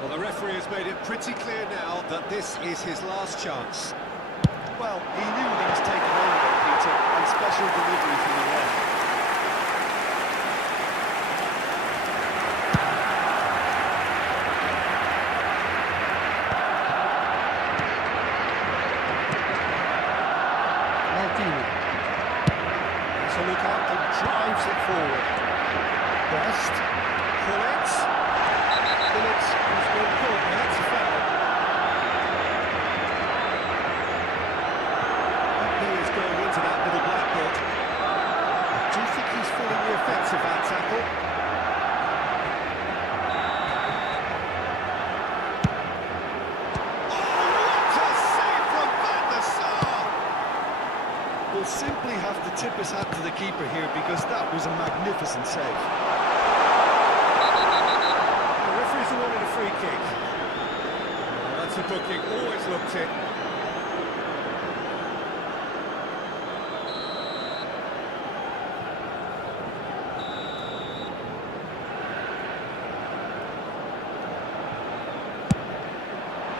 Well, the referee has made it pretty clear now that this is his last chance. Well, he knew he was taken over there, Peter, and special delivery from the left. So look up and drives it forward. Best. Phillips. Phillips has been caught. That's a foul. That knee is going into that little black book. Do you think he's feeling the effects of that tackle? Will simply have to tip his hat to the keeper here because that was a magnificent save. The referee's awarded a free kick. Oh, that's a booking, always looked it.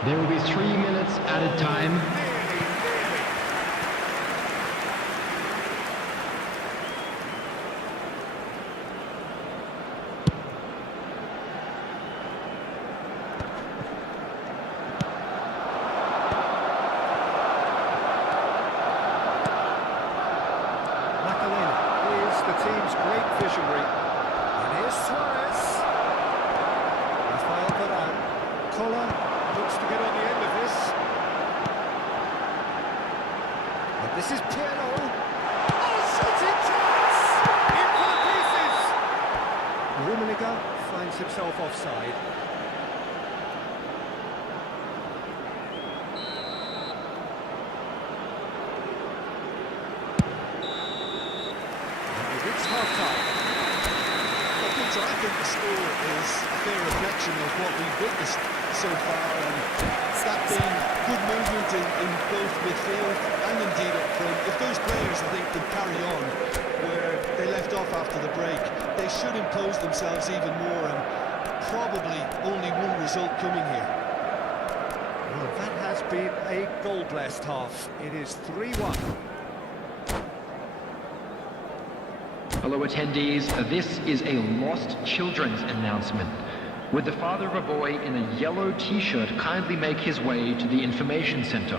There will be 3 minutes added time. The team's great visionary. And here's Suarez. Rafael Varane. Kola looks to get on the end of this. And this is Piero. Oh, shooting chance! In for the pieces! Rummenigge finds himself offside. It's half-time. Well, Peter, I think the score is a fair reflection of what we've witnessed so far, and that being good movement in both midfield and indeed up front. If those players, I think, can carry on where they left off after the break, they should impose themselves even more, and probably only one result coming here. Well, that has been a goal-blessed half. It is 3-1. Hello attendees, this is a lost children's announcement. Would the father of a boy in a yellow t-shirt kindly make his way to the information center?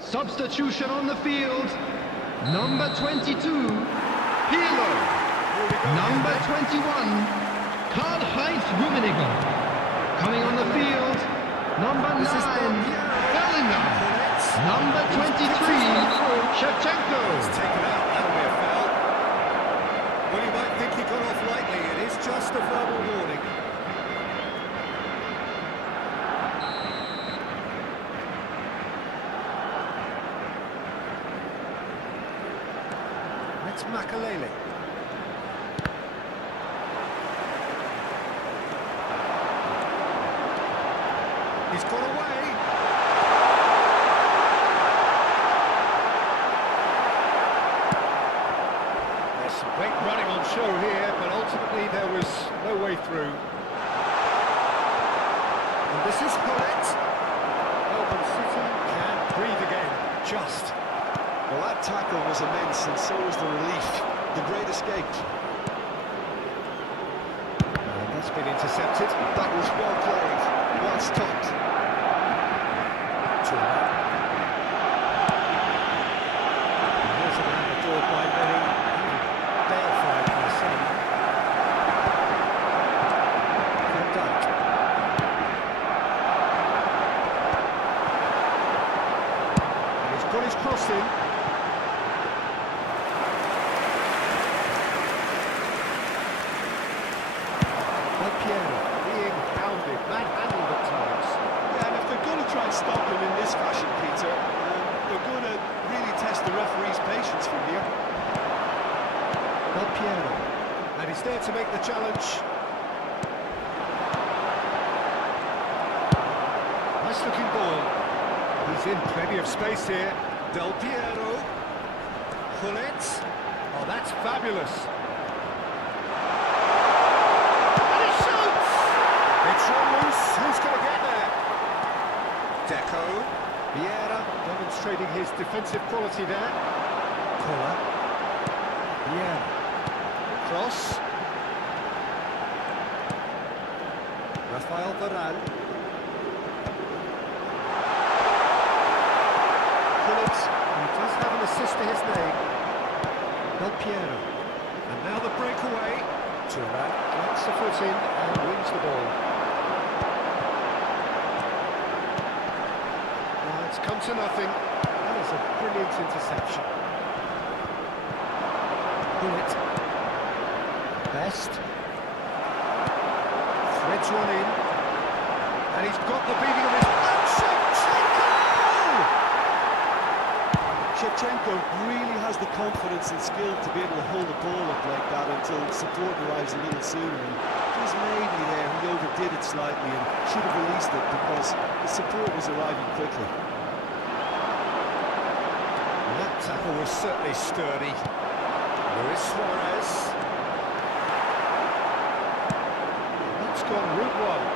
Substitution on the field. Number 22, Hilo. Number 21, Karl-Heinz Rummenigge. Coming on the field, number 9, Bellingham. Number 23, Shevchenko. Taken out, that'll be a foul. Well, you might think he got off lightly. It is just a verbal warning. That's Makalele. He's got away. There's some great running on show here, but ultimately there was no way through. And this is Hullet. Melbourne City can breathe again. Just. Well, that tackle was immense, and so was the relief. The great escape. And that's been intercepted. That was well played, well stopped. Here's a man adored by many, deified by some. Van Dijk. And he's got his cross in. Del Piero being hounded, manhandled at times. Yeah, and if they're going to try and stop him in this fashion, Peter, they're going to really test the referee's patience from here. Del Piero. And he's there to make the challenge. Nice looking ball. He's in plenty of space here. Del Piero. Hullet. Oh, that's fabulous. And he shoots! It's run loose. Who's going to get there? Deco. Vieira demonstrating his defensive quality there. Kola. Vieira. Cross. Rafael Varane. Hullet, who does have an assist to his name. Del Piero. And now the breakaway. Turan gets the foot in and wins the ball. Well, it's come to nothing. That is a brilliant interception. Hullet. Best. Threads one in. And he's got the beating of his... And Shevchenko really has the confidence and skill to be able to hold the ball up like that until support arrives a little sooner. And just maybe there he overdid it slightly and should have released it because the support was arriving quickly. That tackle was certainly sturdy. Luis Suarez. That's gone route one.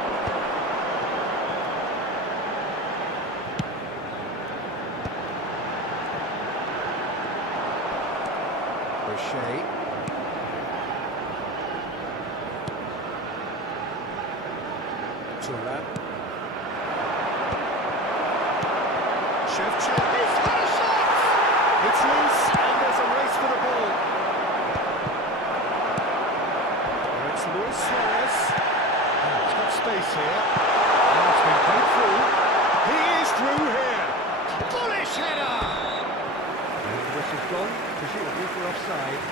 O'Shea. Turan. Shevchenko. He's got a shot! It's loose and there's a race for the ball. Now it's Luis Suarez. Oh, he's got space here. Now it's been played through. He is through here. Bullish header! And the whistle's gone, presumably for offside.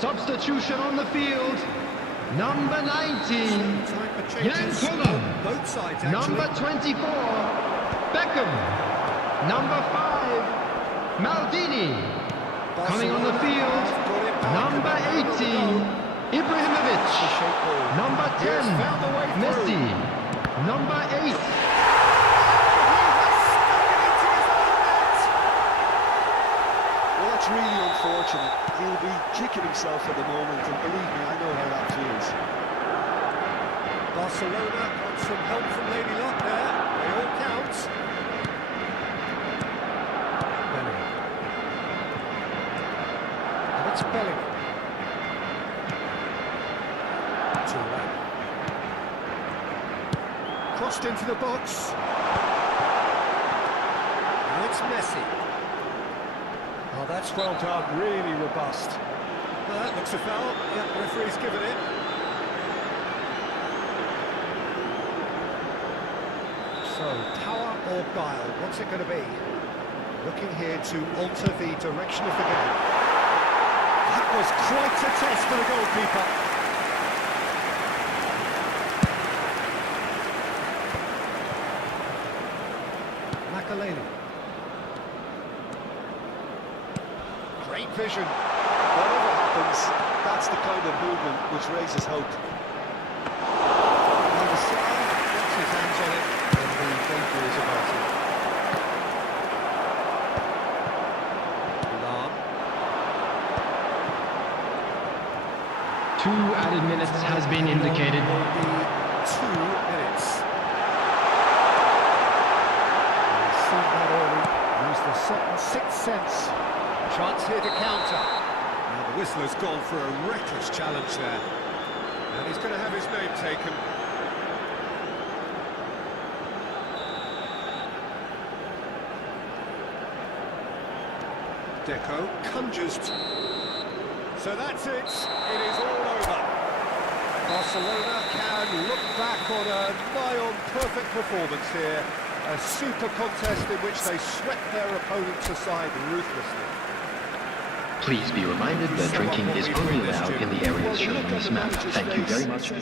Substitution on the field. Number 19, Time for Jan changes Koller. on both sides, actually. Number 24, Beckham. Number 5, Maldini. Coming on the field, number 18, Ibrahimovic. Number 10, Messi. Number 8. Well, that's really unfortunate. He'll be kicking himself at the moment, and believe me, I know how that feels. Barcelona got some help from Lady Luck there. They all count. Bellingham. And it's Bellingham. Thuram. Crossed into the box. Now it's Messi. Oh, that's well done, really robust. Well, that looks a foul. Yeah, the referee's given it. So, power or guile, what's it going to be? Looking here to alter the direction of the game. That was quite a test for the goalkeeper. Makaleli. Great vision. Whatever happens, that's the kind of movement which raises hope. On the side, gets his hands on it, and the danger is averted. Lam. 2 added minutes has been indicated. Will be 2 minutes. We've seen that early. Used the certain sixth sense. Chance here to counter. Now the whistler's gone for a reckless challenge there. And he's going to have his name taken. Deco conjures. So that's it. It is all over. Barcelona can look back on a nigh-on perfect performance here. A super contest in which they swept their opponents aside ruthlessly. Please be reminded that drinking is only allowed in the areas shown on this map. Thank you very much.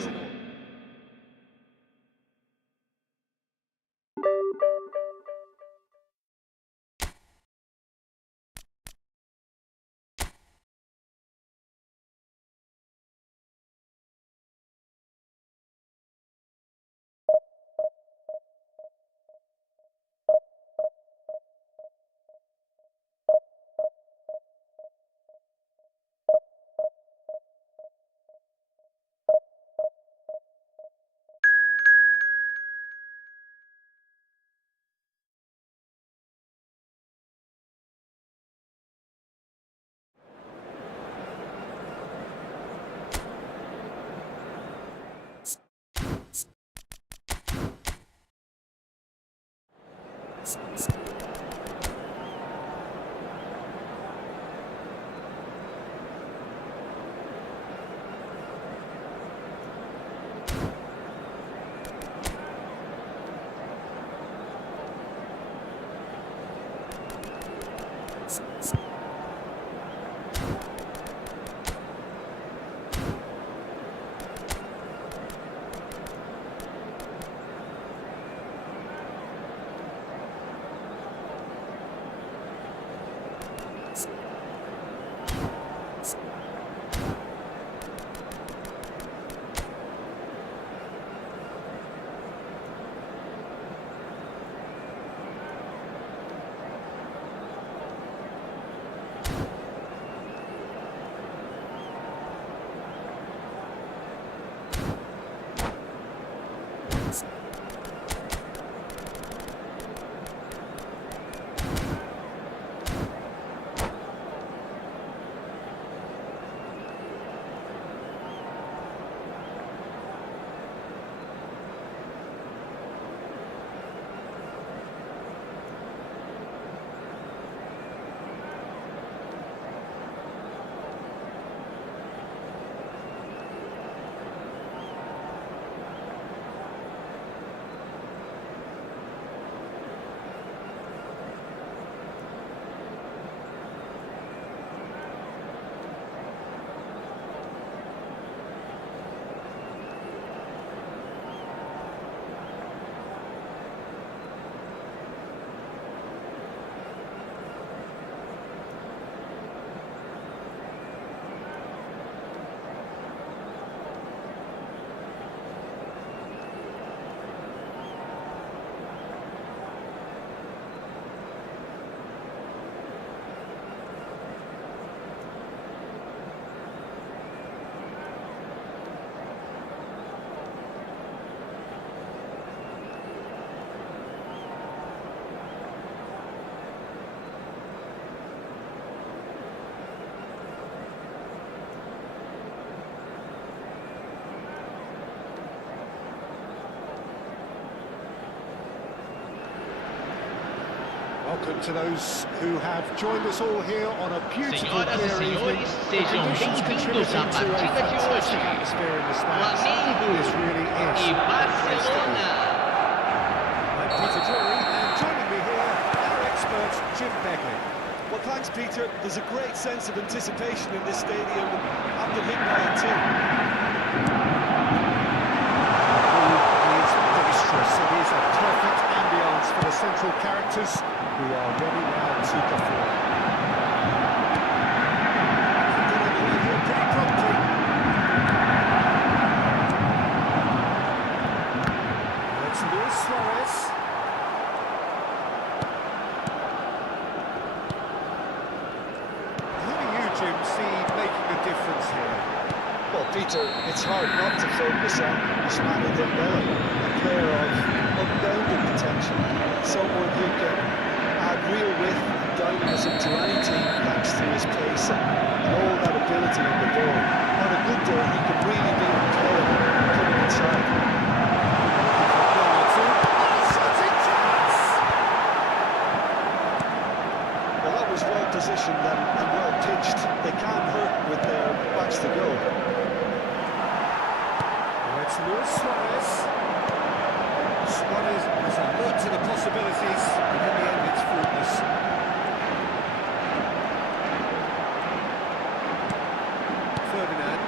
welcome to those who have joined us all here on a beautiful Señoras y clear evening. señores, The sejam conditions bem-vindos contributing à to a partida de fantastic hoje. atmosphere in the stands. Flamengo This really is e a place to be. Barcelona. I'm Peter Drury, and joining me here, our expert Jim Begley. Well, thanks, Peter. There's a great sense of anticipation in this stadium. I'm hit by it too. Is boisterous. It is a perfect ambience for the central characters who are ready now to perform. Get underway here pretty promptly. It's Luis Suarez. Who do you, Jim, see making a difference here? Well, Peter, it's hard not to focus on Ousmane Dembele, a player of unbounded potential, someone who can add real width and dynamism to any team thanks to his pace and all that ability on the ball. On a good day, he can really be a player coming inside. Well, that was well positioned and well pitched. They can't hurt with their backs to go. It's Luis Suarez. Suarez has alert to the possibilities, but in the end it's fruitless. Ferdinand.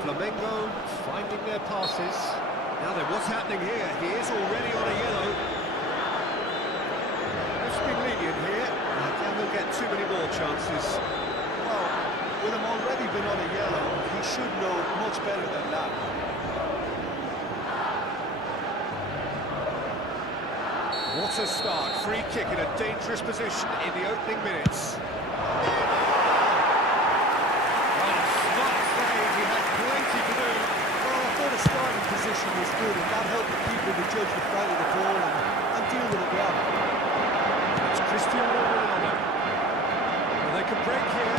Flamengo finding their passes. Now then, what's happening here? He is already on a yellow. Let's be lenient here. I doubt he'll get too many more chances. Well, with him already been on a yellow, he should know much better than that. What a start. Free kick in a dangerous position in the opening minutes. He had plenty to do. Well, I thought his starting position was good, and that helped the keeper to judge the flight of the ball and deal with it well. It's Cristiano Ronaldo. Well, they can break here.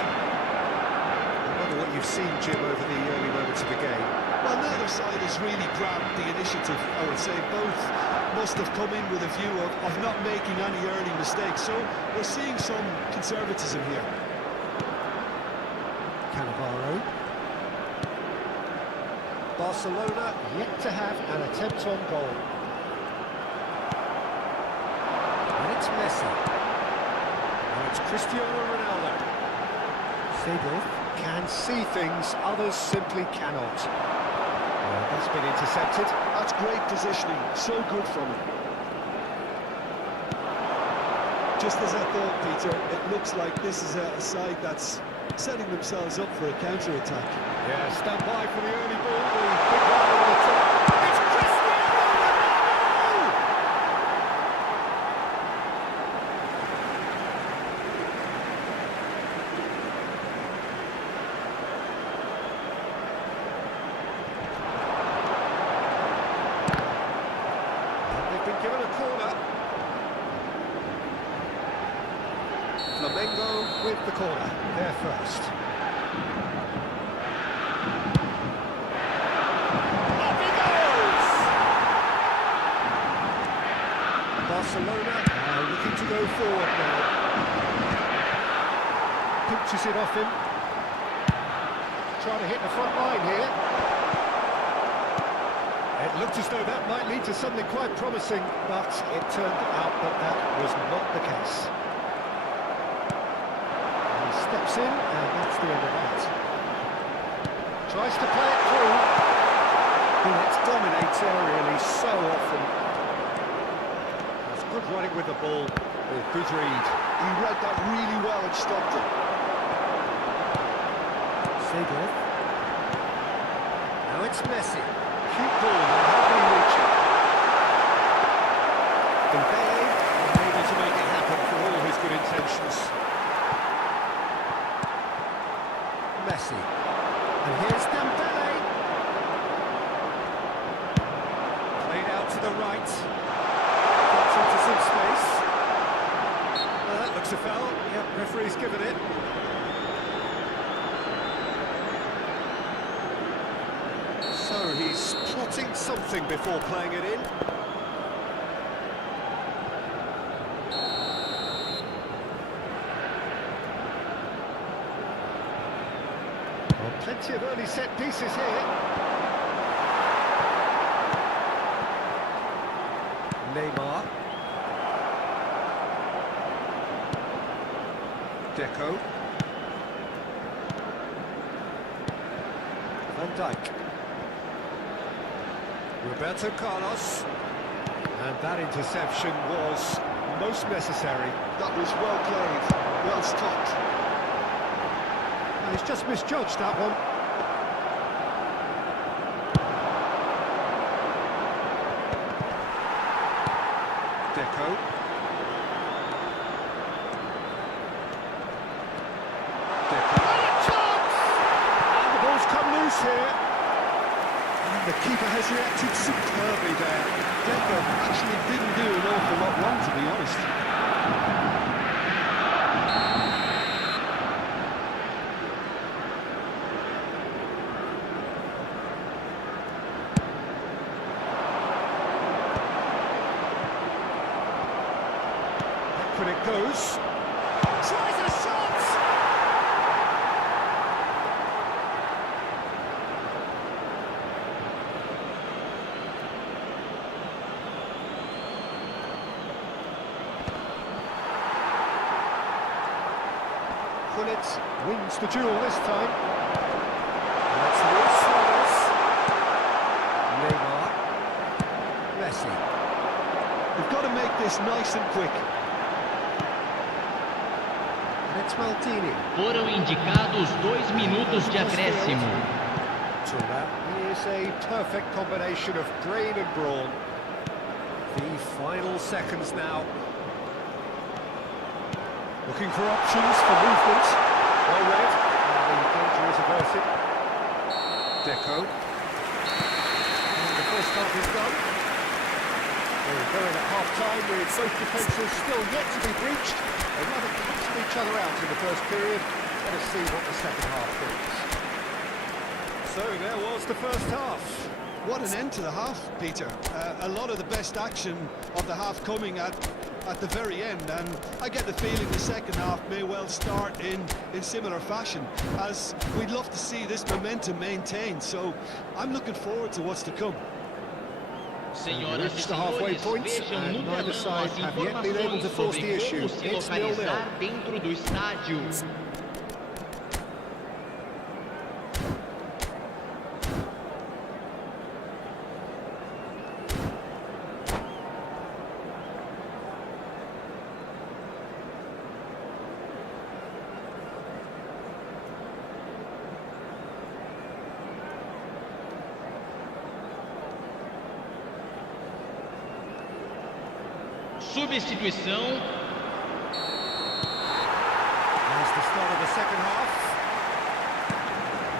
I wonder what you've seen, Jim, over the early moments of the game. Well, neither side has really grabbed the initiative, I would say. Both must have come in with a view of not making any early mistakes, so we're seeing some conservatism here. Cannavaro. Barcelona yet to have an attempt on goal. And it's Messi. Now it's Cristiano Ronaldo. Seedorf can see things others simply cannot. Well, that's been intercepted. That's great positioning, so good from him. Just as I thought, Peter, it looks like this is a side that's setting themselves up for a counter-attack. Yeah, stand by for the early ball. The big one over the top. It's Cristiano Ronaldo! And they've been given a corner. Flamengo with the corner. They're first. Barcelona are looking to go forward now. Pinches it off him. Trying to hit the front line here. It looked as though that might lead to something quite promising, but it turned out that that was not the case. He steps in, and that's the end of that. Tries to play it through. It dominates aerially so often. Good running with the ball, with good read. He read that really well and stopped it. Seedorf. Now it's Messi. Cute ball, and how do you reach it? Dembele unable to make it happen for all his good intentions. Messi. And here's Dembele. Played out to the right. Into some space. That looks a foul. Yep, referee's given it. So he's plotting something before playing it in. Plenty of early set pieces here. Neymar. Deco. Van Dijk. Roberto Carlos. And that interception was most necessary. That was well played, well stopped. And he's just misjudged that one. Deco. Deco. And the ball's come loose here. And the keeper has reacted superbly there. Deco actually didn't do an awful lot wrong, to be honest. But it goes. Tries a shot! Gullit wins the duel this time. That's Luis Suarez. Neymar. Messi. We've got to make this nice and quick. It's Maldini. Foram indicados 2 minutos de acréscimo. That is a perfect combination of brain and brawn. The final seconds now. Looking for options for movement. Well read. And the danger is averted. Deco. And the first half is done. We're going at half-time with both defences still yet to be breached. They rather cancelled each other out in the first period. Let us see what the second half brings. So there was the first half. What an end to the half, Peter. A lot of the best action of the half coming at the very end, and I get the feeling the second half may well start in similar fashion, as we'd love to see this momentum maintained. So I'm looking forward to what's to come. Senhoras e Reached the halfway senhores, point, vejam and no neither telão side as have yet been able to informações force the sobre issue. como se It's 0-0. localizar dentro do estádio. Substituição. There's the start of the second half.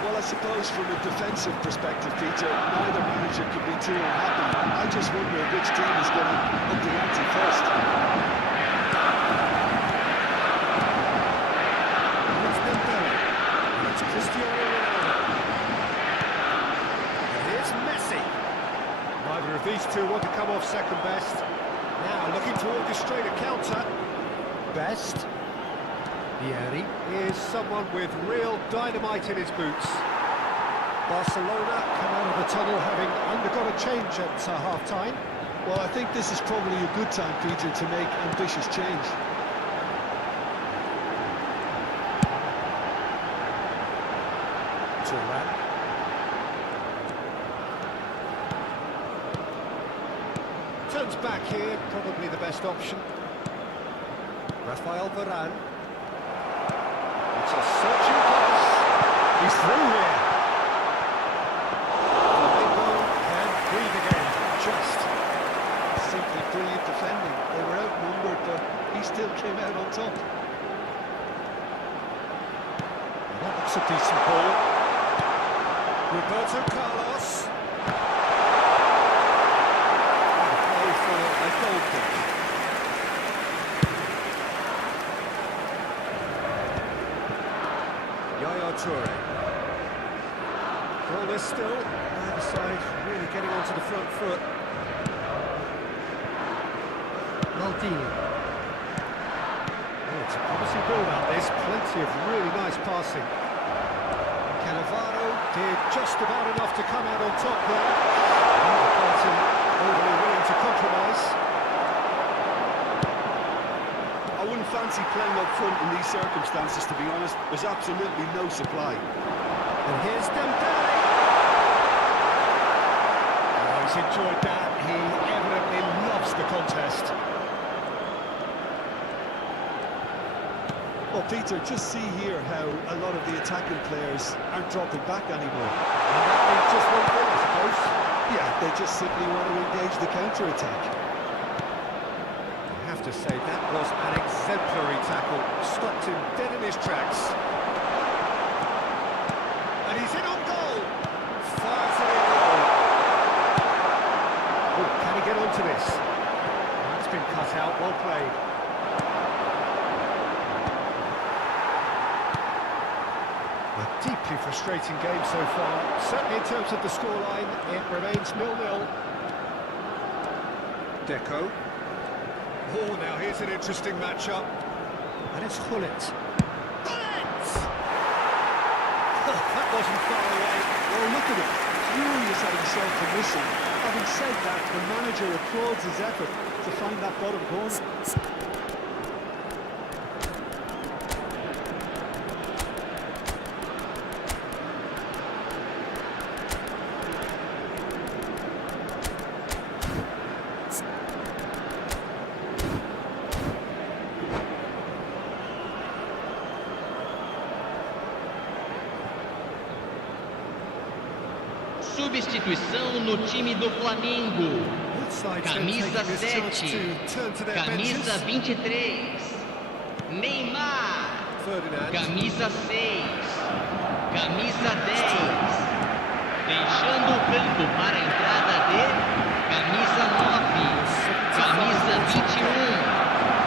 Well, I suppose from a defensive perspective, Peter, neither manager could be too unhappy. I just wonder which team is going to up the ante first. It's Dembele. And it's Cristiano Ronaldo. And here's Messi. Neither of these two want to come off second best. Now looking to orchestrate a counter. Best. Vieri is someone with real dynamite in his boots. Barcelona come out of the tunnel having undergone a change at half-time. Well, I think this is probably a good time, Peter, to make ambitious change. Turan. Turns back here, probably the best option. Rafael Varane. It's a searching pass. He's through here. Flamengo can breathe again. Just. Simply brilliant defending. They were outnumbered, but he still came out on top. That looks a decent ball. Roberto Carlos. And a play for a goal kick. Yaya Toure. Goalless still. Either side really getting onto the front foot. Maldini. Oh, it's a promising build out this. Plenty of really nice passing. Cannavaro. Did just about enough to come out on top there. Neither party overly willing to compromise. I wouldn't fancy playing up front in these circumstances, to be honest. There's absolutely no supply. And here's Dembele. Oh, he's enjoyed that. He evidently loves the contest. Well, Peter, just see here how a lot of the attacking players aren't dropping back anymore. And that means just one thing, I suppose. Yeah, they just simply want to engage the counter-attack. I have to say, that was an exemplary tackle. Stopped him dead in his tracks. And he's in on goal. Fires it in goal. Oh, can he get onto this? That's been cut out, well played. A deeply frustrating game so far. Certainly in terms of the scoreline, it remains 0-0. Deco. Oh, now here's an interesting matchup. And it's Gullit. Gullit! That wasn't far away. Well, look at him. Furious at himself for missing. Having said that, the manager applauds his effort to find that bottom corner. Substituição no time do Flamengo. Camisa 7, camisa 23, Neymar, camisa 6, camisa 10, deixando o campo para a entrada de camisa 9, camisa 21,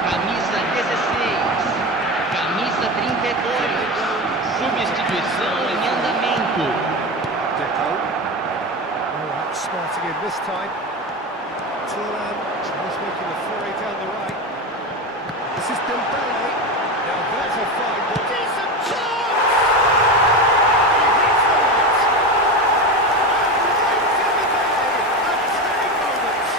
camisa 16, camisa 32, substituição em andamento. Starting in this time. Turan tries making a foray down the right. This is Dembele. Now there's a fine ball. Decent chance! He hits the net. And right in the day. A telling moment.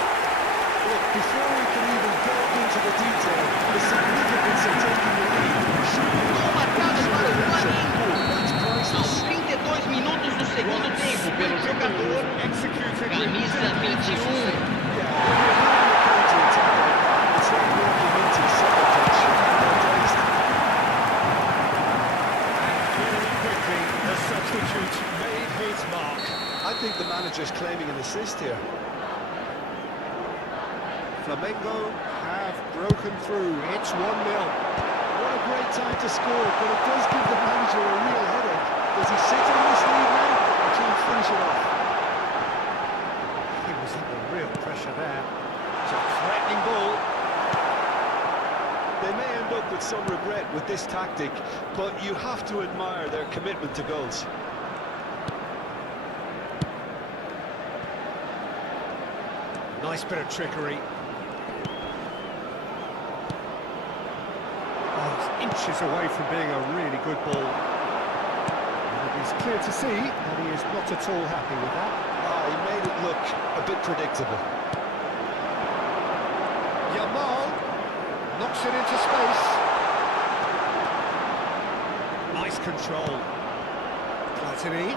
Look, before we can even delve into the detail, the significance of taking the lead should be Marcado para o Flamengo. That's priceless. Aos 32 minutos do segundo tempo pelo jogador camisa 21. I think the manager's claiming an assist here. Flamengo have broken through. It's 1-0. What a great time to score, but it does give the manager a real headache. Does he sit on this lead now or try and finish it off? He was under real pressure there. It's a threatening ball. They may end up with some regret with this tactic, but you have to admire their commitment to goals. Nice bit of trickery. Oh, it's inches away from being a really good ball. And it's clear to see that he is not at all happy with that. He made it look a bit predictable. Yamal knocks it into space. Nice control. Platini.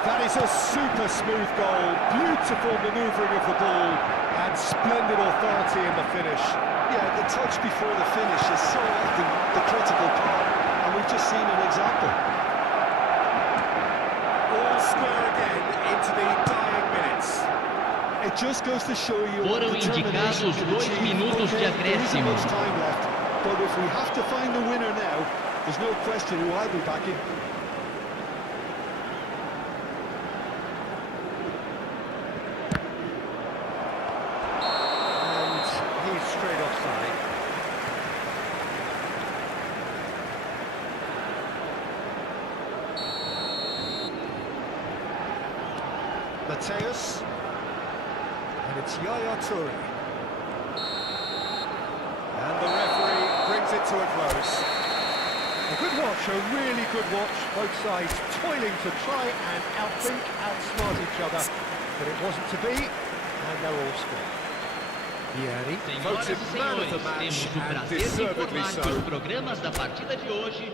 That is a super smooth goal, beautiful manoeuvring of the ball, and splendid authority in the finish. Yeah, the touch before the finish is so often the critical part, and we've just seen an example. All square again into the dying minutes. It just goes to show you what Foram determination indicados can 2 achieve. minutos de There isn't acréscimo. much time left, but if we have to find the winner now, there's no question who I'll be backing. Straight offside. Mateus. And it's Yaya Toure. And the referee brings it to a close. A good watch, a really good watch. Both sides toiling to try and outthink, outsmart each other. But it wasn't to be, and they're all scored. Vianney Senhoras voted e man of senhores, the match, temos o and prazer de deservedly informar que os so. programas da partida de hoje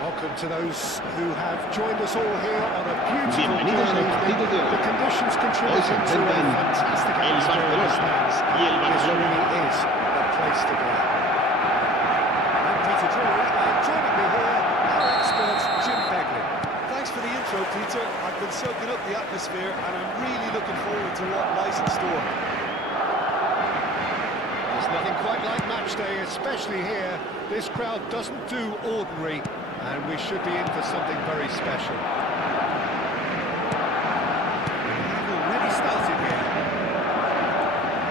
Welcome to those who have joined us all here on a beautiful Bienvenidos al partido de hoy. The conditions Hoy se contributing to a enfrentan fantastic el atmosphere in the Barcelona stands. y el This Barcelona. really is the place to be. I'm Peter Drury, and joining me here, our expert Jim Begley. Thanks for the intro, Peter. I've been soaking up the atmosphere, and I'm really looking forward to what lies in store. There's nothing quite like match day, especially here. This crowd doesn't do ordinary, and we should be in for something very special. We have already started here.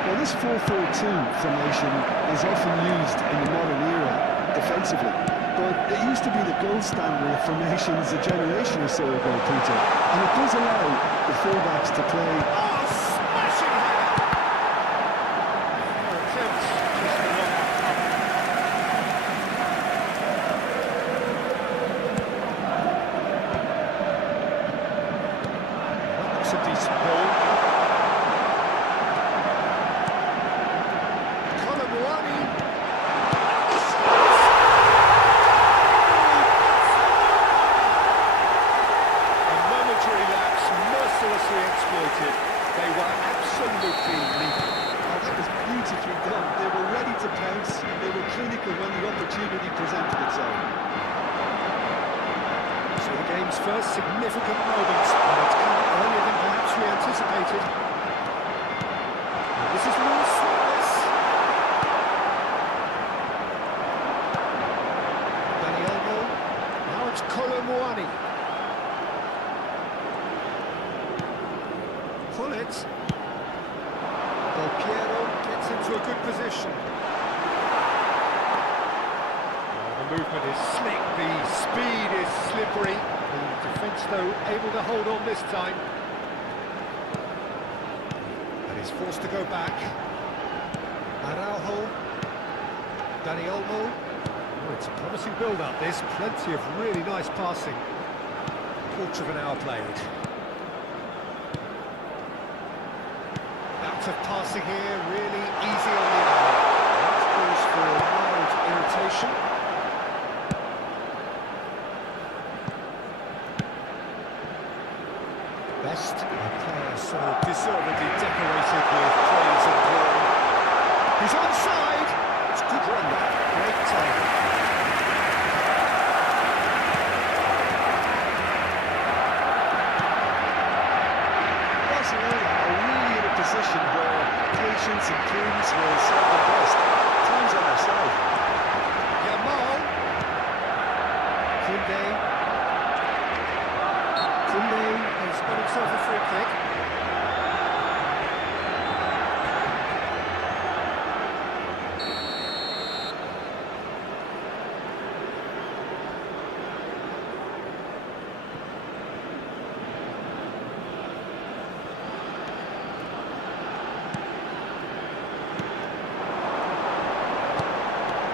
Well, this 4-4-2 formation is often used in the modern era defensively, but it used to be the gold standard of formations a generation or so ago, Peter, and it does allow the fullbacks to play. Oh, smashing header! Their attempts just wrong. That looks a decent ball. Colomwani. A momentary lapse mercilessly exploited. so. So the game's first significant moment, and it's come earlier than perhaps we anticipated. And this is Luis Suarez. Dani Olmo. Now it's Colomwani. Pull it. Del Piero gets into a good position. The movement is slick, the speed is slippery. The defence, though, able to hold on this time. And he's forced to go back. Araujo. Dani Olmo. Oh, it's a promising build-up, this. Plenty of really nice passing. Quarter of an hour played. Lots of passing here, really easy on the eye. That's cause for mild irritation. Best, a player so deservedly decorated with praise and glory. He's onside. It's good run there. Great timing. Barcelona are really in a position where patience and prudence will serve them best. Time's on their side. Yamal. Kunde has got himself a free kick.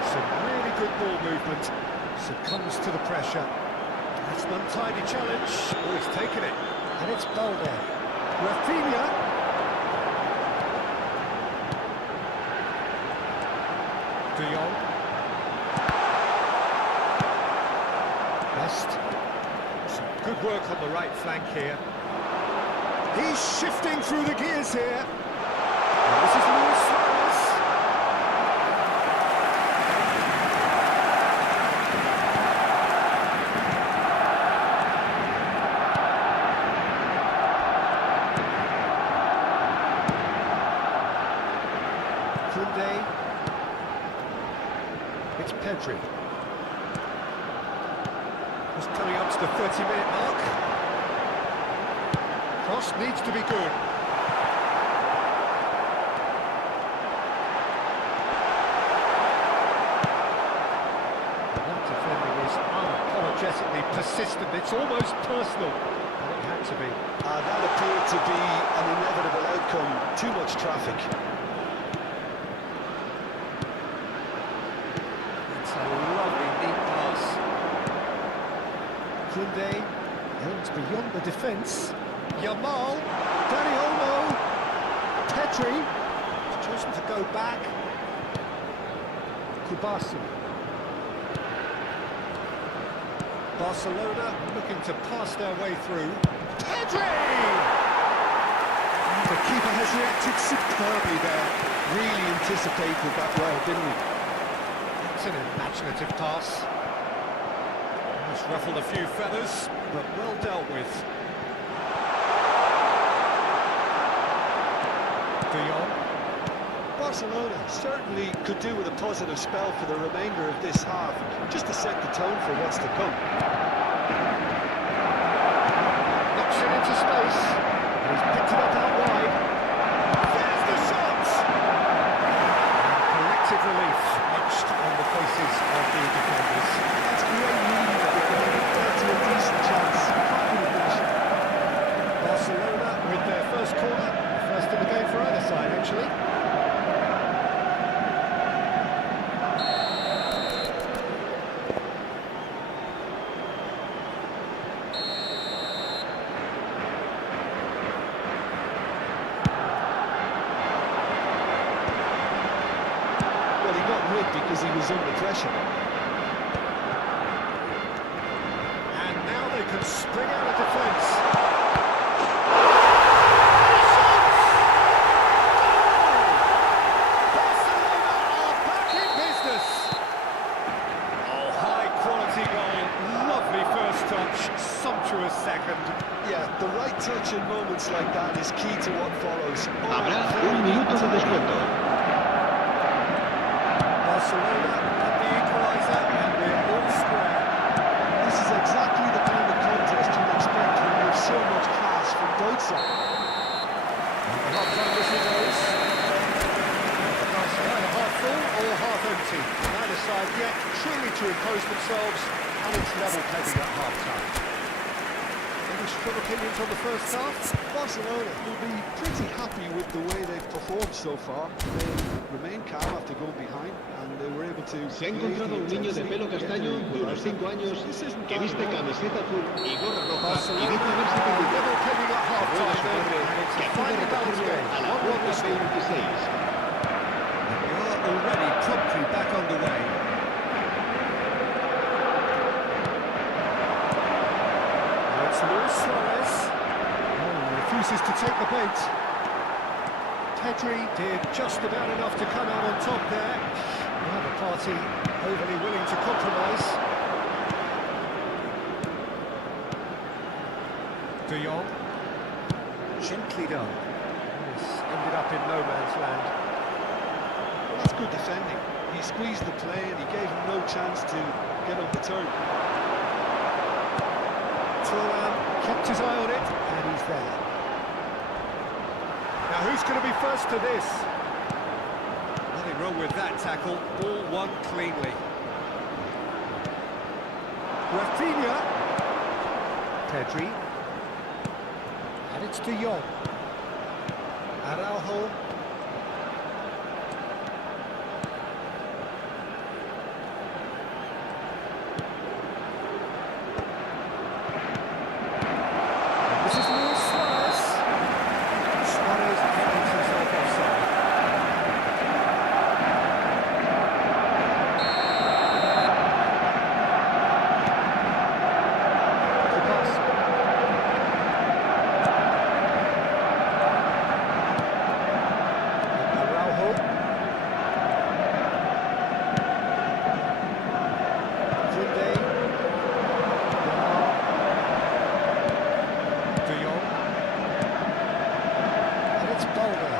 Some really good ball movement. Succumbs to the pressure. That's an untidy challenge. Oh, he's taken it. And it's Balde. Rafinha. De Jong. Best. Some good work on the right flank here. He's shifting through the gears here. And this is Luis Suarez. Kunde. It's Pedri. Just coming up to the 30-minute mark. Cross needs to be good. That defending is unapologetically persistent. It's almost personal. But it had to be. That appeared to be an inevitable outcome. Too much traffic. It's a lovely, neat pass. Kunde aims beyond the defence. Yamal, Dani Olmo, Pedri, has chosen to go back. Kubasi. Barcelona looking to pass their way through. Pedri! The keeper has reacted superbly there. Really anticipated that well, didn't he? It's an imaginative pass. Almost ruffled a few feathers, but well dealt with. De Jong. Barcelona certainly could do with a positive spell for the remainder of this half, just to set the tone for what's to come. Knocks it into space. And he's picked it up out wide. There's the shot! And collective relief etched on the faces of the defenders. That's great reading of the game. That's a decent chance. Confident finish. Barcelona with their first corner. First in the game for either side, actually. Well, he got rid because he was under pressure. And now they can spring out of defence. touch in moments like that is key to what follows. Habrá un minuto de descuento. Barcelona at the equaliser, and we're all square. This is exactly the kind of contest you'd expect when you have so much class from both sides. The half-time whistle goes. The glass is either half full or half empty. Neither side yet truly to impose themselves, and it's level pegging at half-time. Any strong opinions on the first half? Barcelona will be pretty happy with the way they've performed so far. They remain calm after going behind, and they were able to... Se ha encontrado un niño de pelo castaño de unos 5 años que viste camiseta azul y gorra roja y dice haberse perdido. Level pegging at Ruega half-time su padre then, and it's que a acude a finely balanced recogerlo game. a la 1-1 puerta the score. 26. We are already promptly back underway. Now it's Luis Suarez. Refuses to take the bait. Pedri did just about enough to come out on top there. Neither party overly willing to compromise. De Jong. Gently done. This ended up in no man's land. Well, that's good defending. He squeezed the play and he gave him no chance to get up the turn. Thuram kept his eye on it, and he's there. Now who's going to be first to this? Nothing wrong with that tackle, all won cleanly. Rafinha. Pedri. And it's De Jong. Araujo. This is Luis Suarez. Suarez finds himself offside. The pass. Araujo. Kunde. De Jong. And it's Balder.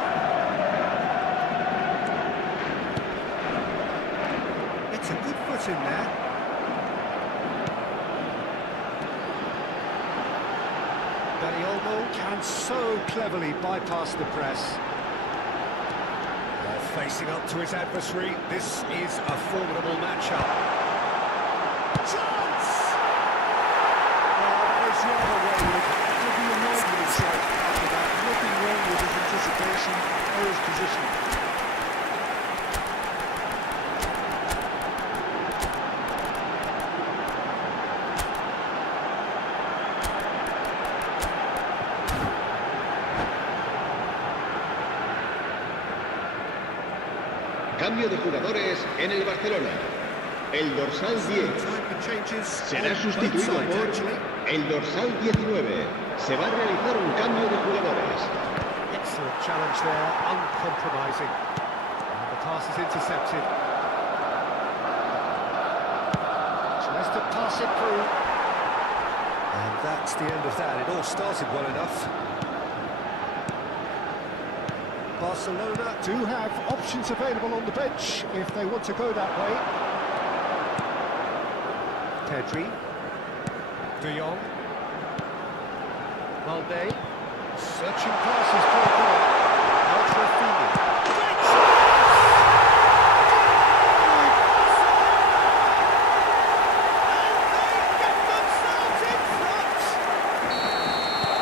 It's a good foot in there. Dani Olmo can so cleverly bypass the press. Well, facing up to his adversary, this is a formidable matchup. Chance! Well, that is rather wayward. He'll be annoyed with himself after that. Nothing wrong with his anticipation or his positioning. Cambio de jugadores en el Barcelona. El dorsal 10 será sustituido por el dorsal 19. Se va a realizar un cambio de jugadores. Excellent challenge there, uncompromising. And the pass is intercepted. Tries to pass it through. And that's the end of that. It all started well enough. Barcelona do have options available on the bench if they want to go that way. Pedri. De Jong. Valde. Searching passes for a goal. Out Rafinha. Great chance! And they get themselves in front!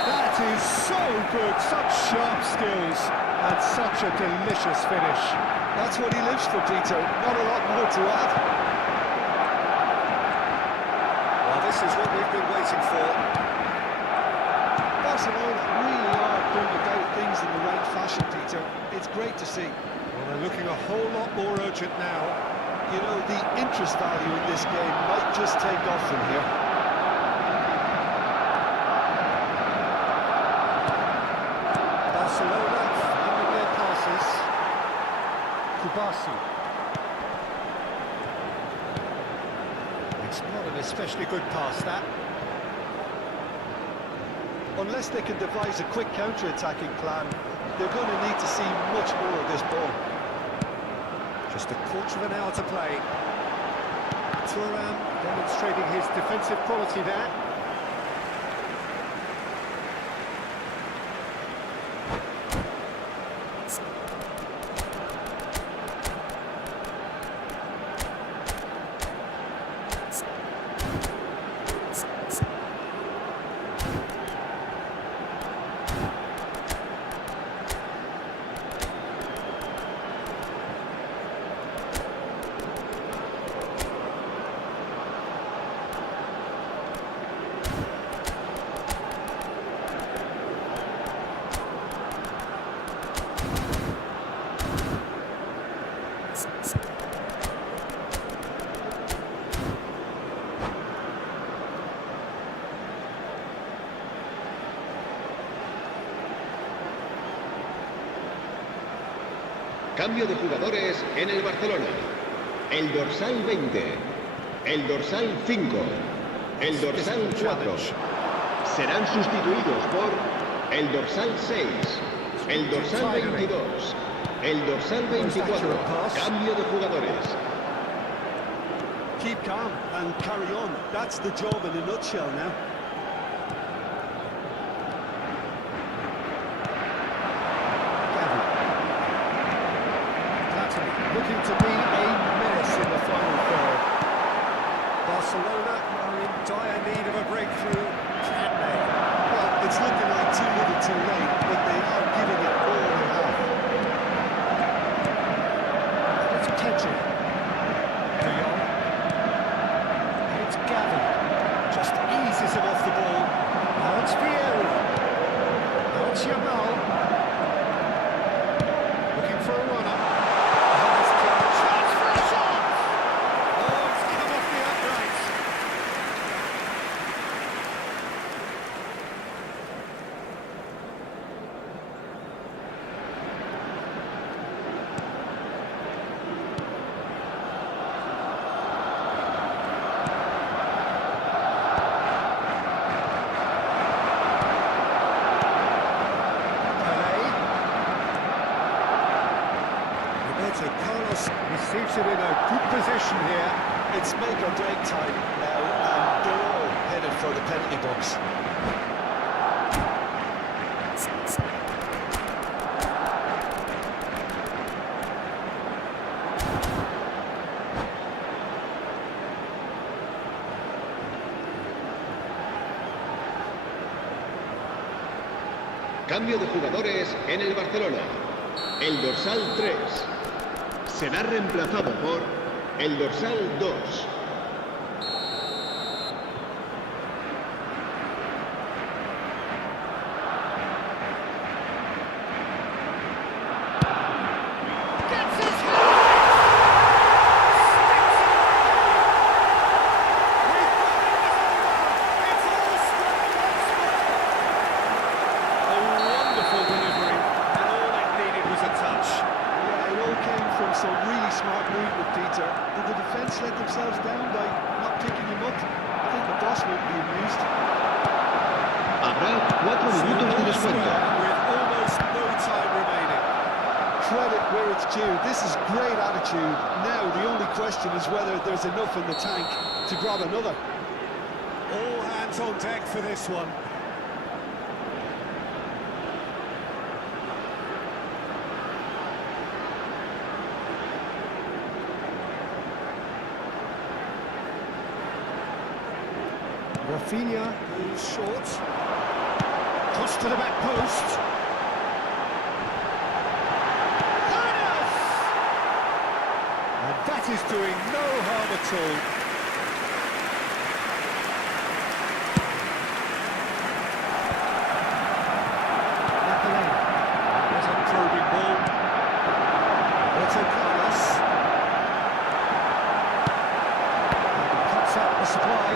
That is so good, such sharp skills, and such a delicious finish. That's what he lives for, Peter. Not a lot more to add. Well, this is what we've been waiting for. Barcelona really are going about things in the right fashion, Peter. It's great to see. Well, they're looking a whole lot more urgent now. You know, the interest value in this game might just take off from here. Barcelona finding their passes. Kubasu. It's not an especially good pass, that. unless they can devise a quick counter-attacking plan, they're going to need to see much more of this ball. Just a quarter of an hour to play. Thuram demonstrating his defensive quality there. Cambio de jugadores en el Barcelona. El dorsal 20, el dorsal 5, el dorsal 4. Serán sustituidos por el dorsal 6, el dorsal 22, el dorsal 24. Cambio de jugadores. Keep calm and carry on. That's the job in a nutshell now. Looking to be a menace in the final third. Barcelona are in dire need of a breakthrough, can they? Well, it's looking like too little too late, but they are giving it all they have. It's Pedri. De Jong. And it's Gavi. Just eases him off the ball. Now it's Vieri. Now it's Yamal. Looking for a runner. Receives it in a good position here. It's make or break time now, and they're all headed for the penalty box. Cambio de jugadores en el Barcelona. El dorsal 3 será reemplazado por el dorsal 2. Some really smart movement, Peter, and the defence let themselves down by not picking him up. I think the boss won't be amused. Habrá 4 minutos de descuento. With almost no time remaining. Credit where it's due. This is great attitude. Now the only question is whether there's enough in the tank to grab another. All hands on deck for this one. Rafinha goes short. Cross to the back post. And that is doing no harm at all. Napolitano. There's a probing ball. Roberto Carlos. And he cuts out the supply.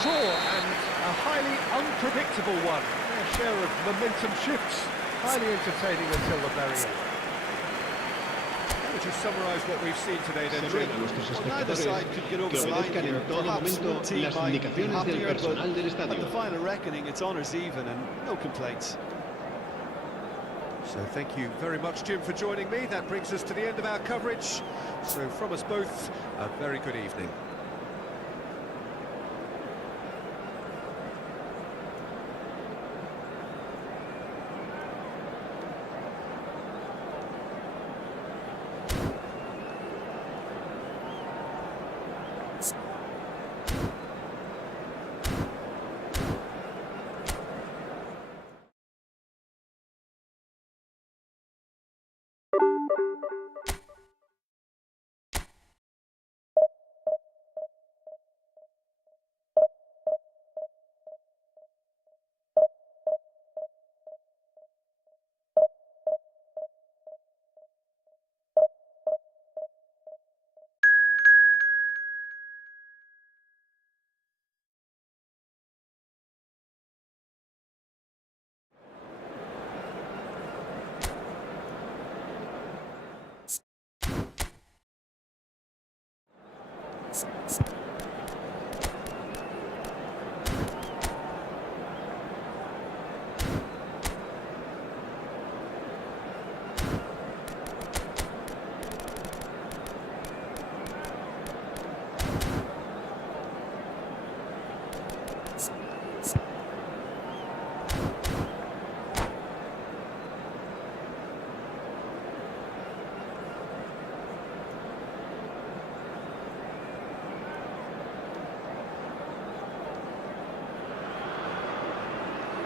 Draw and a highly unpredictable one. Their share of momentum shifts, highly entertaining until the very end. How would you summarise what we've seen today then, Se ruega Jim? a nuestros Well, neither espectadores side could get over que the line obedezcan here. en todo Perhaps momento one team las might be indicaciones del happier, personal del but at the estadio. final reckoning, it's honours even and no complaints. So thank you very much, Jim, for joining me. That brings us to the end of our coverage. So from us both, a very good evening.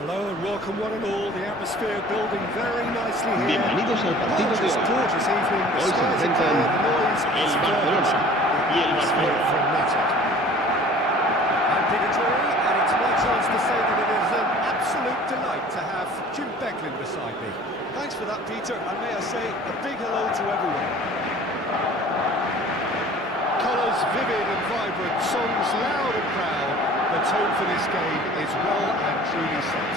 Hello and welcome one and all. The atmosphere building very nicely here. Bienvenidos al partido de Gorgeous, hoy. gorgeous evening. The Hoy se skies are enfrentan clear, the noise el is Barcelona y el atmosphere Barcelona. frenetic. I'm Peter Drury, and it's my chance to say that it is an absolute delight to have Jim Becklin beside me. Thanks for that, Peter, and may I say a big hello to everyone. Colours vivid and vibrant, songs loud and proud. The tone for this game is well and truly set.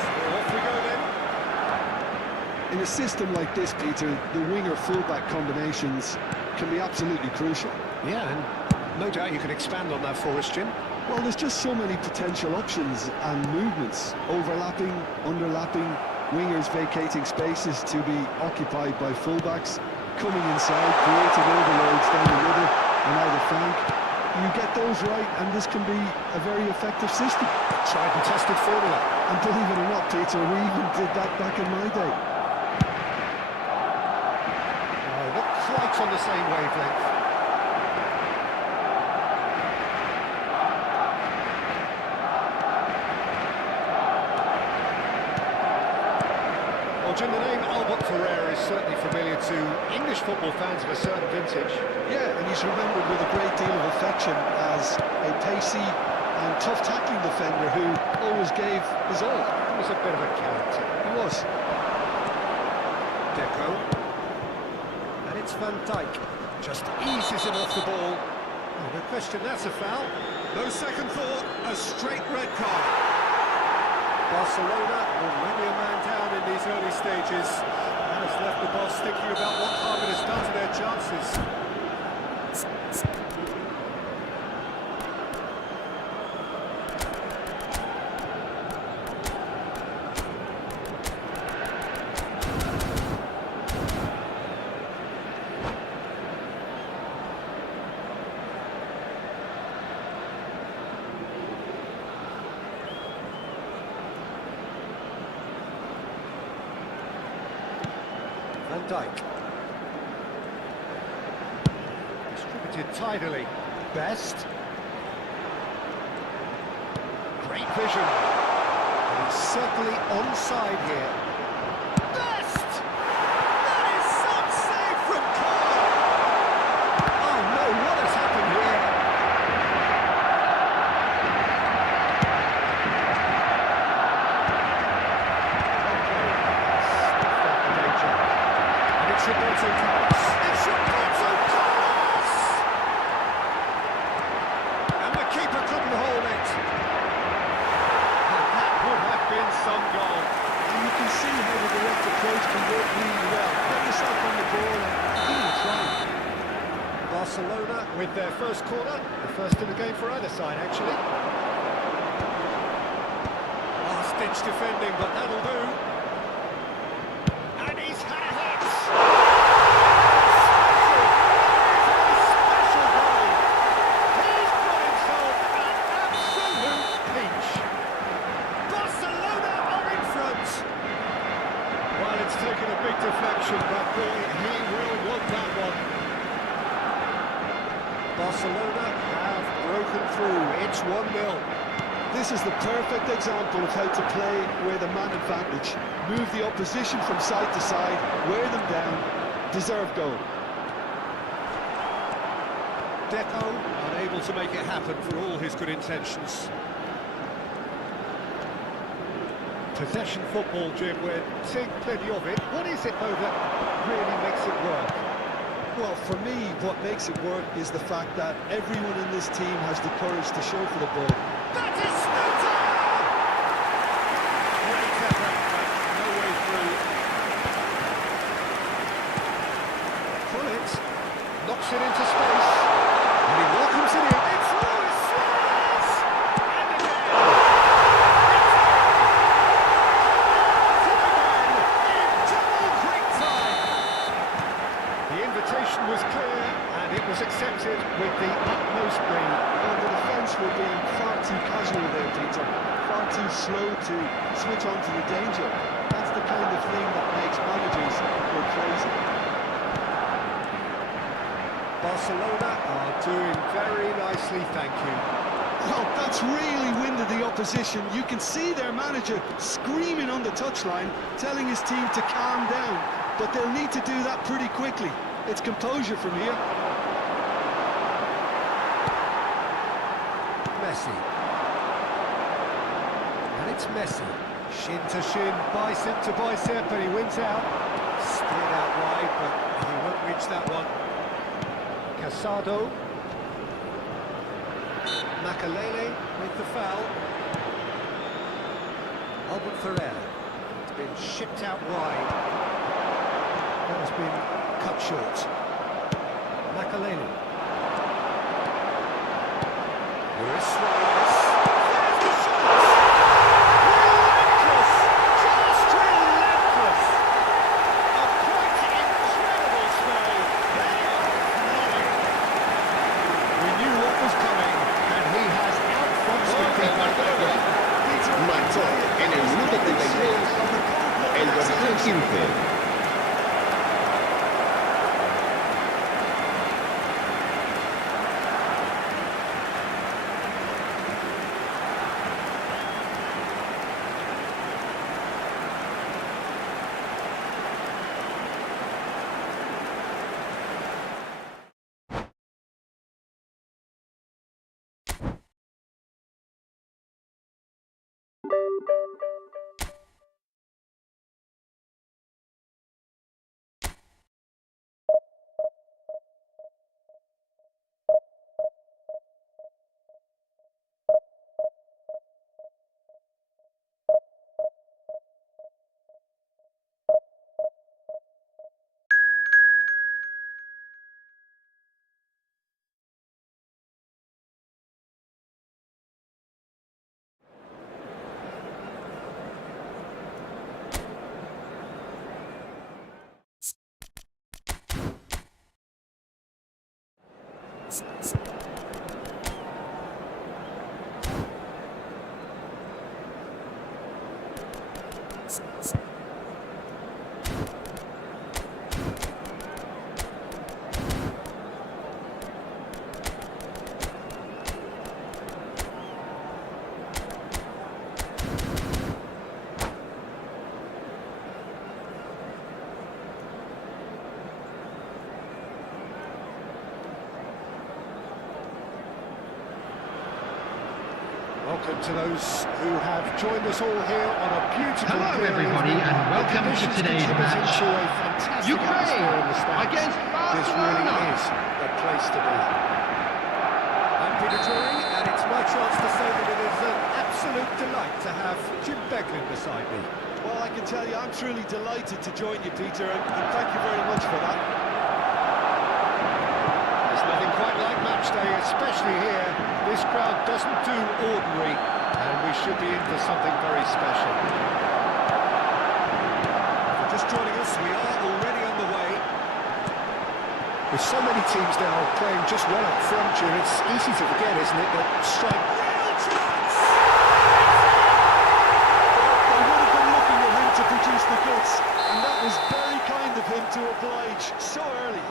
So off we go then. In a system like this, Peter, the winger-fullback combinations can be absolutely crucial. Yeah, and no doubt you can expand on that for us, Jim. Well, there's just so many potential options and movements, overlapping, underlapping, wingers vacating spaces to be occupied by fullbacks, coming inside, creating overloads down the middle and either flank. You get those right, and this can be a very effective system. Tried and tested formula. And believe it or not, Peter, we even did that back in my day. Oh, not quite on the same wavelength. Well, Jim, the name Albert Ferrer is certainly familiar to English football fans of a certain vintage. Yeah, and he's remembered with a great deal of affection as a pacey and tough tackling defender who always gave his all. He was a bit of a character. He was. Deco. And it's Van Dijk. Just eases him off the ball. Oh, no question, that's a foul. No second thought, a straight red card. Barcelona already a man down in these early stages and has left the boss thinking about what harm it has done to their chances. Van Dijk. Distributed tidily. Best. Great vision. And he's certainly onside here. Best! That is some save from Cole! Oh no, what has happened here? It's Roberto Carlos. It's Roberto Carlos! And the keeper couldn't hold it. And that would have been some Barcelona with their first corner, the first in the game for either side, actually. Last-ditch defending, but that'll do. And he's had a hit! Special goal! He's got himself an absolute peach! Barcelona are in front! Well, it's taken a big deflection, but boy, he will want that one. Barcelona have broken through. It's 1-0. This is the perfect example of how to play with a man advantage. Move the opposition from side to side, wear them down, deserve goal. Deco unable to make it happen for all his good intentions. Possession football, Jim, we're seeing plenty of it. What is it, though, that really makes it work? Well, for me, what makes it work is the fact that everyone in this team has the courage to show for the ball. That is Snuta! Great effort, but no way through. Pullet knocks it into space, and he welcomes it in. It's Luis Suarez! And again! The invitation was clear, and it was accepted with the utmost glee. Well, the defence were being far too casual there, Peter. Far too slow to switch on to the danger. That's the kind of thing that makes managers go crazy. Barcelona are doing very nicely, thank you. Well, that's really winded the opposition. You can see their manager screaming on the touchline, telling his team to calm down. But they'll need to do that pretty quickly. It's composure from here. Messi. And it's Messi. Shin to shin, bicep to bicep, and he wins out. Steered out wide, but he won't reach that one. Casado. Makalele with the foul. Albert Ferrer. It's been shipped out wide. That has been cut short. Makalele. Luis Suarez. There's the shot! Relentless! Just relentless! A quite incredible spell. They are flying. We knew what was coming, and he has outfoxed the keeper. Marcó en el minuto 36 el dorsal 15. Welcome to those who have joined us all here on a beautiful Hello, clear everybody, evening. and welcome to Conditions today's contribute match. to a fantastic Ukraine atmosphere in the stands. against This really Barcelona. is the place to be. I'm Peter Drury, and it's my chance to say that it is an absolute delight to have Jim Beglin beside me. Well, I can tell you, I'm truly delighted to join you, Peter, and thank you very much for that. There's nothing match day, especially here. This crowd doesn't do ordinary, and we should be in for something very special. If you're just joining us, we are already on the way. With so many teams now playing just well up front, Jim, it's easy to forget, isn't it, that strike... Real chance! They would have been looking at him to produce the goods, and that was very kind of him to oblige so early.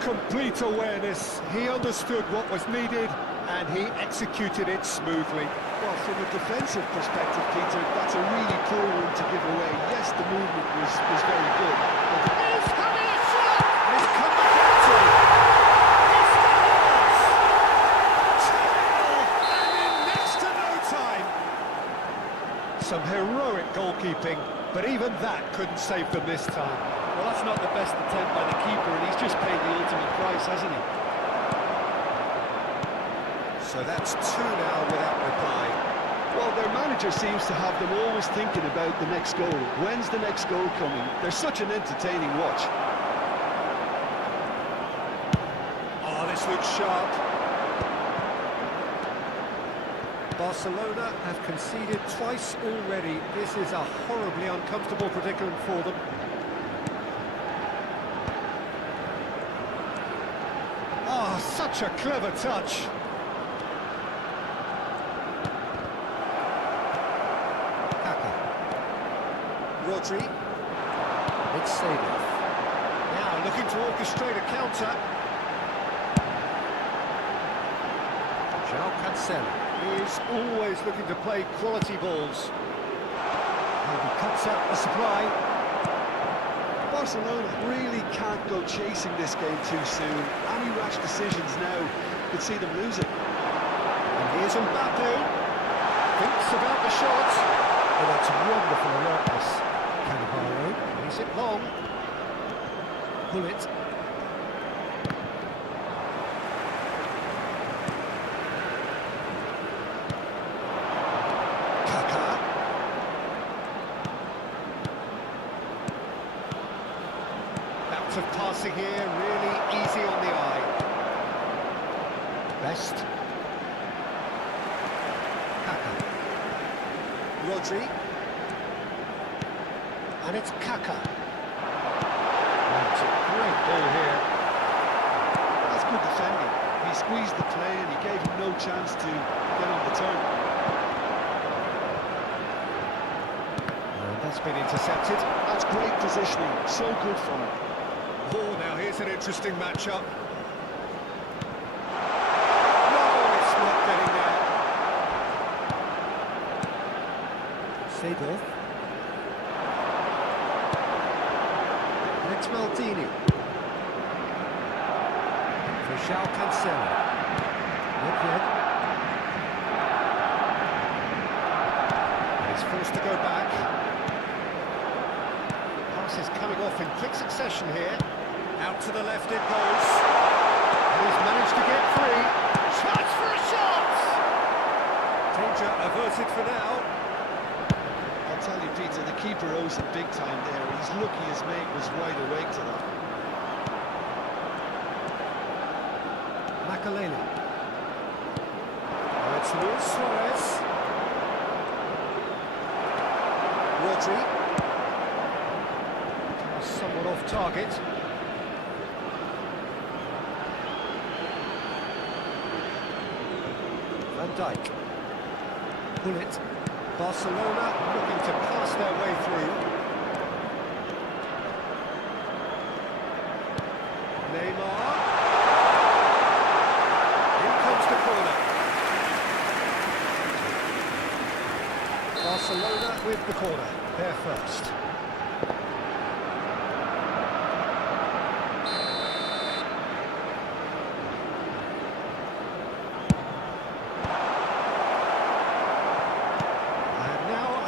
Complete awareness. He understood what was needed, and he executed it smoothly. Well, from a defensive perspective, Peter, that's a really poor one to give away. Yes, the movement was very good. But He's having a shot! And he's come back into it. He scores! 2-0, and in next to no time. Some heroic goalkeeping, but even that couldn't save them this time. well, that's not the best attempt by the keeper, and he's just paid the ultimate price, hasn't he? So that's 2 now without reply. Well, their manager seems to have them always thinking about the next goal. When's the next goal coming? They're such an entertaining watch. Oh, this looks sharp. Barcelona have conceded twice already. This is a horribly uncomfortable predicament for them. Ah, such a clever touch. Rodri. It's Sadov. Now looking to orchestrate a counter. João Cancelo is always looking to play quality balls. And he cuts out the supply. Barcelona really can't go chasing this game too soon. Any rash decisions now could see them losing. And here's Mbappe. Thinks about the shot. Oh, that's wonderful alertness. Cannavaro, plays it long. Pull it. Kaká. Out of passing here, really easy on the eye. Best. Kaká. Rodri. And it's Kaká. That's a great ball here. That's good defending. He squeezed the play and he gave him no chance to get on the turn. And that's been intercepted. That's great positioning. So good from him. Oh, now here's an interesting matchup. No, it's not getting there. Sadov. It's Maldini. For João Cancelo. Look. He's forced to go back. Pass is coming off in quick succession here. Out to the left it goes. And he's managed to get free. Chance for a shot! Danger averted for now. I'll tell you, Peter, the keeper owes him big time there. He's lucky his mate was wide awake to that. Makalele. Oh, it's Luis Suarez. Rodri. Somewhat off target. Van Dijk. Pull it. Barcelona looking to pass their way through. Neymar. In comes the corner. Barcelona with the corner. They're first.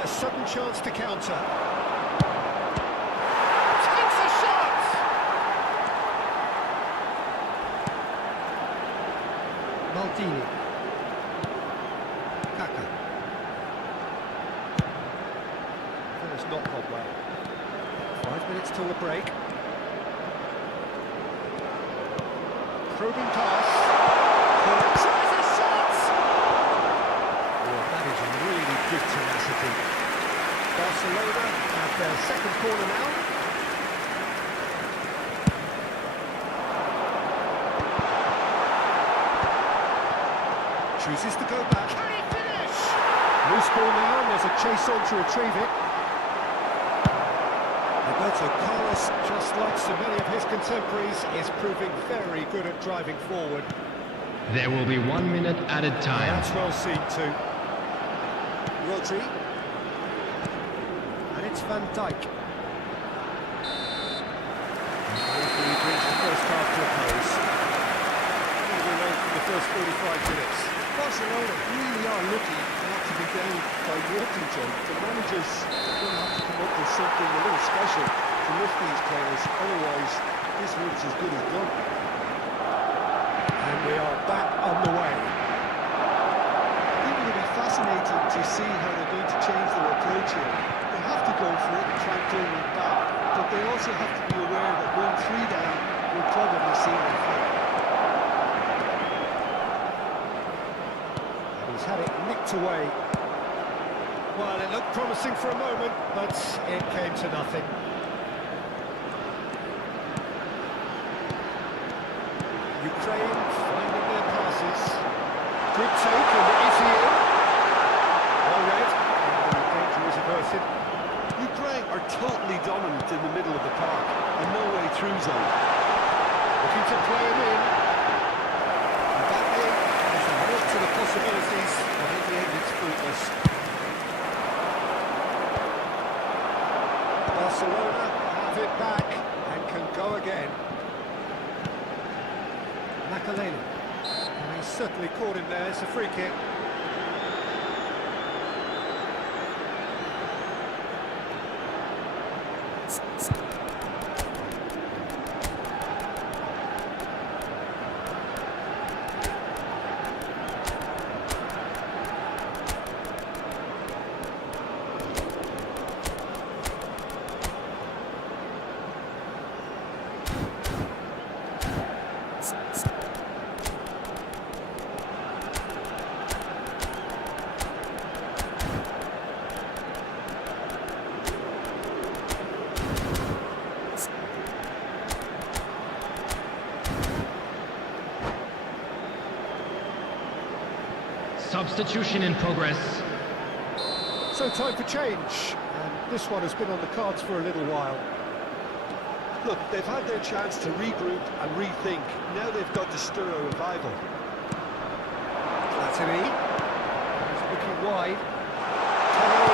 Sudden chance to counter. Takes a shot! Maldini. Kaká. That has not gone well. 5 minutes till the break. Probing pass. their second corner now. Chooses to go back. Can he finish? Loose ball now, and there's a chase on to retrieve it. Roberto Carlos, just like so many of his contemporaries, is proving very good at driving forward. There will be 1 minute added time. That's well seen too. Rodri. And it's Van Dijk. He brings the first half to a close. What we learned from the first 45 minutes. Barcelona really are lucky not to be down by walking, Joe. The managers are going to have to come up with something a little special to lift these players, otherwise this one's as good as done. And we are back on the way. I think it'll be fascinating to see how they're going to change their approach here. They have to go for it and try and claim it back, but they also have to be aware that going 3 down will probably see them fail. He's had it nicked away. Well, it looked promising for a moment, but it came to nothing. Ukraine finding their passes. Good take, and is he in? Well read, and the danger is averted. Ukraine are totally dominant in the middle of the park, and no way through zone. Looking to play him in. And back in, there's a look to the possibilities, but in the end it's fruitless. Barcelona have it back and can go again. Makaleli. And he's certainly caught him there. It's a free kick. Substitution in progress. So time for change, and this one has been on the cards for a little while. Look, they've had their chance to regroup and rethink. Now they've got to stir a revival. Platini. He's looking wide. Telo,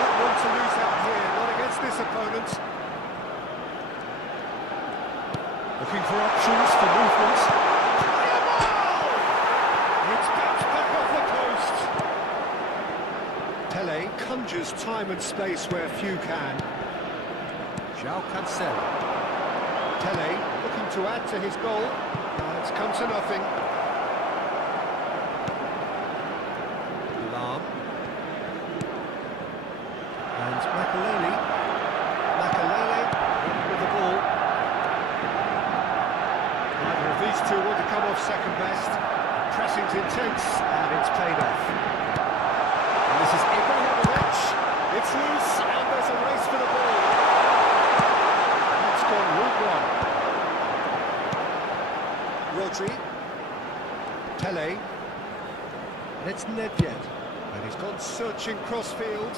not one to lose out here, not against this opponent. Looking for options for movement. It's bounced back off the post. Pele conjures time and space where few can. João Cancelo. Pele looking to add to his goal. It's come to nothing. Lam. And Makaleli. Makaleli with the ball. Neither of these two want to come off second best. Pressing's intense, and it's paid off. And this is Ibrahimovic. It's loose, and there's a race for the ball. It's gone route one. Rodri. Pele. And it's Nedved. And he's gone searching crossfield.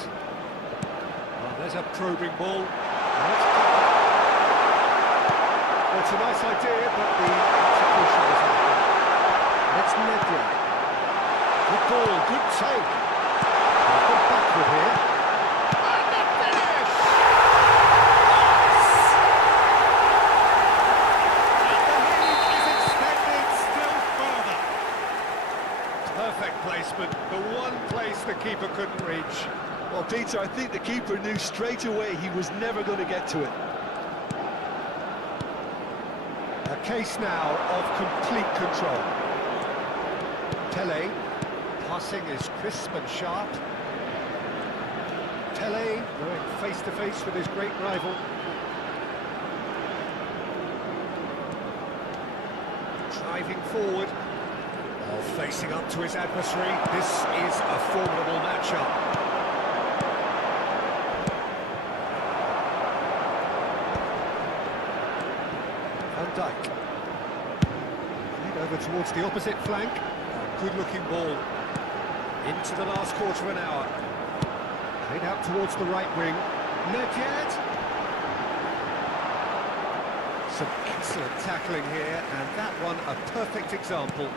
Well, there's a probing ball. Well, it's a nice idea, but the execution was out. It's Nedved. Good ball, good take. Good backward here. And the finish! Yes! And the lead is extended still further. Perfect placement, the one place the keeper couldn't reach. Well, Peter, I think the keeper knew straight away he was never going to get to it. A case now of complete control. Pele, passing is crisp and sharp. Pele going face-to-face with his great rival. Driving forward, while facing up to his adversary. This is a formidable matchup. Dyke. Played over towards the opposite flank. Good-looking ball. Into the last quarter of an hour. Played out towards the right wing. Nedved. Some excellent tackling here, and that one a perfect example.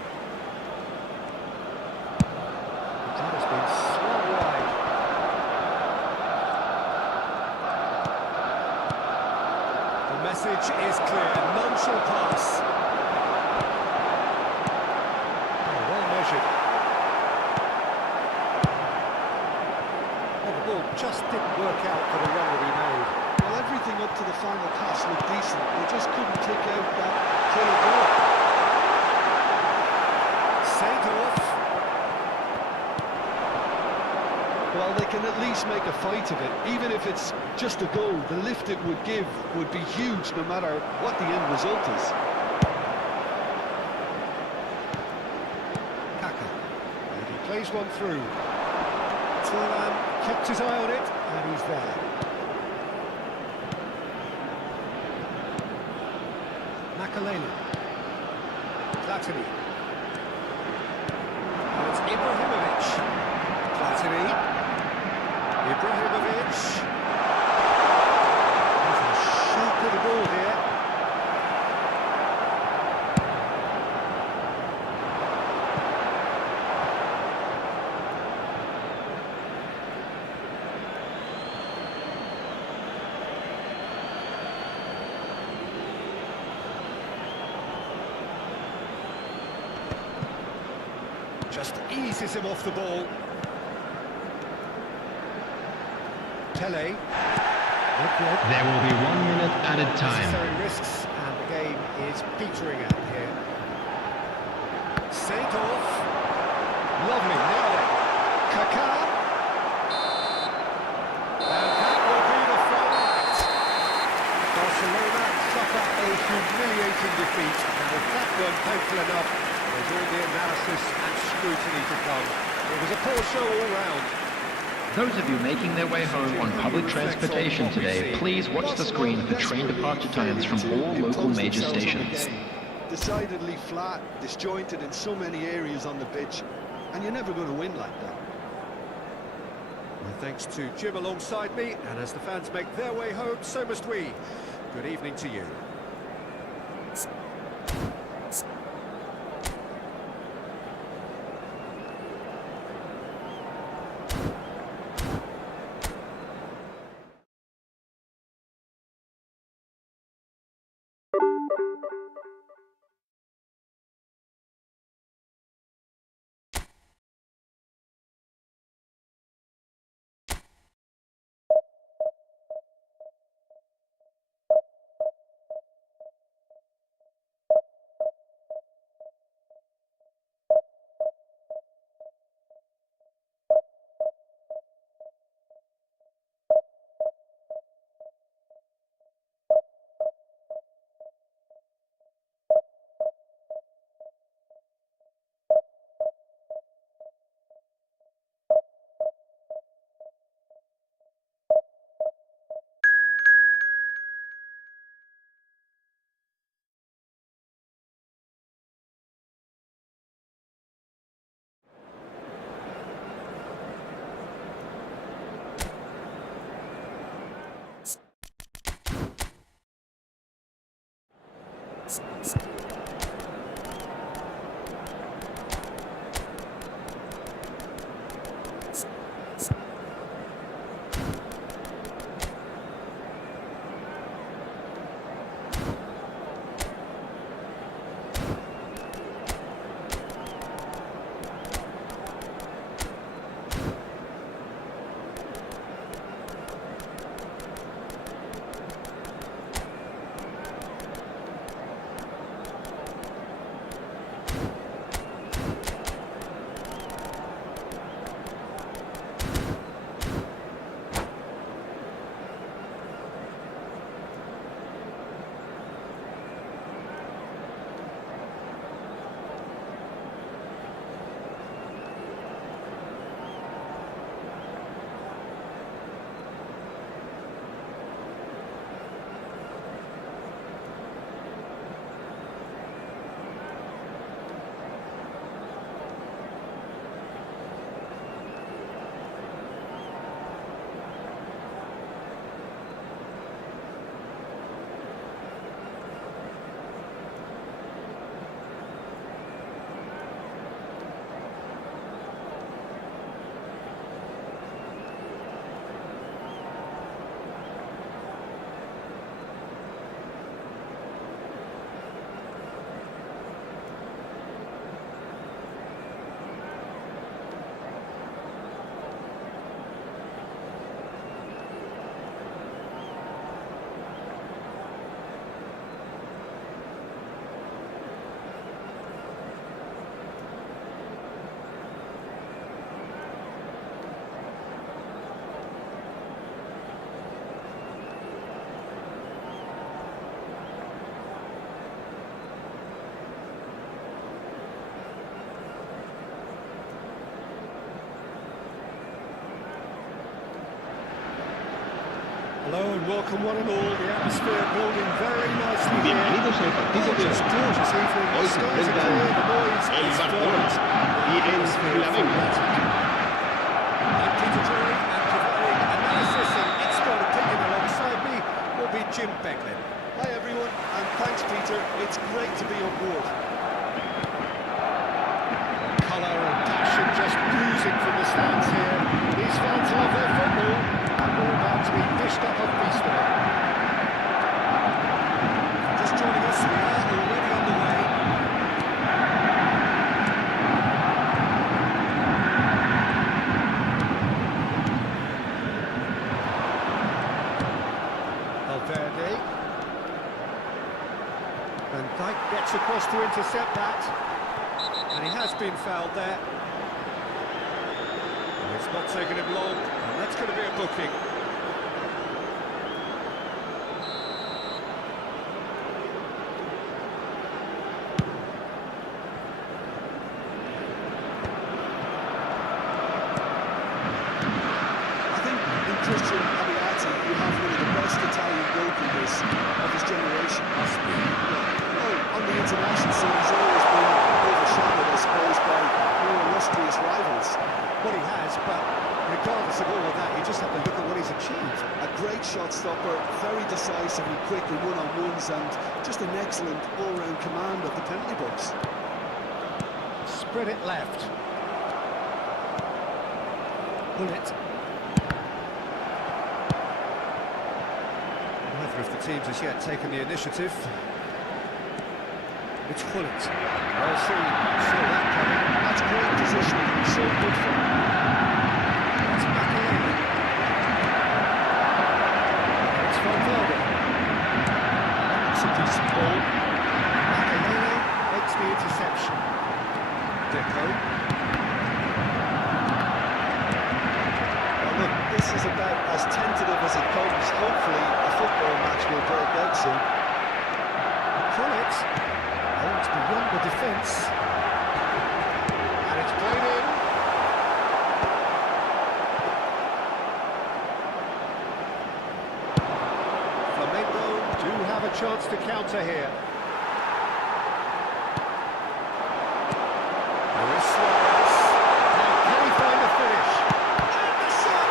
That has been swung wide. The message is clear, none shall pass. Oh, well measured. Well, the ball just didn't work out for the run that he made. Well, everything up to the final pass looked decent. They just couldn't kick out that killer goal. Sent off. Well, they can at least make a fight of it. Even if it's just a goal, the lift it would give would be huge no matter what the end result is. Kaka. And he plays one through. Turan kept his eye on it, and he's there. Makaleli. Platini. And it's Ibrahimovic. Platini. Ibrahimovic. There's a sharp little ball here. Just eases him off the ball. Pele. There will be 1 minute added time. Necessary risks, and the game is petering out here. Sent off. Lovely, now then. Kaká. And that will be the final act. Barcelona suffer a humiliating defeat, and if that weren't painful enough, there's all the analysis and scrutiny to come. It was a poor show all round. Those of you making their way home on public transportation today, please watch the screen for train departure times from all local major stations. Decidedly flat, disjointed in so many areas on the pitch, and you're never going to win like that. My thanks to Jim alongside me, and as the fans make their way home, so must we. Good evening to you. Hello and welcome one and all. The atmosphere building very nicely here. Bienvenidos al partido de Gorgeous, hoy. gorgeous evening. Hoy The se skies are enfrentan clear, the noise el is Barcelona quiet. y el Flamengo. I'm Peter Drury and providing analysis and expert opinion alongside me will be Jim Becklin. Hi everyone, and thanks Peter. It's great to be on board. Colour and passion just oozing from the stands here. These fans love their football, and we're about to be dished up a feast of it. Just joining us, we are already on the way. Valverde. Van Dijk gets across to intercept that. And he has been fouled there. And it's not taken him long, and that's going to be a booking. I think in Christian Abbiati, you have one of the best Italian goalkeepers of his generation. Must be. On the international scene, he's always been overshadowed, I suppose, by more illustrious rivals. Well, he has, but regardless of all of that, you just have to look at what he's achieved. A great shot stopper, very decisive and quick in one-on-ones, and just an excellent all-round command of the penalty box. Spread it left. Pull it. Neither of the teams has yet taken the initiative. It's Pullet. Well seen. Saw that coming. That's great positioning, so good for him. That's Makalele. It's Valverde. That's a decent ball. Makalele makes the interception. Deco. Well, look, this is about as tentative as it comes. Hopefully, a football match will break out soon. Pullet. Oh, it's beyond the defence. And it's played in. Flamengo do have a chance to counter here. There is Suarez. Now can he find the finish? And the shot!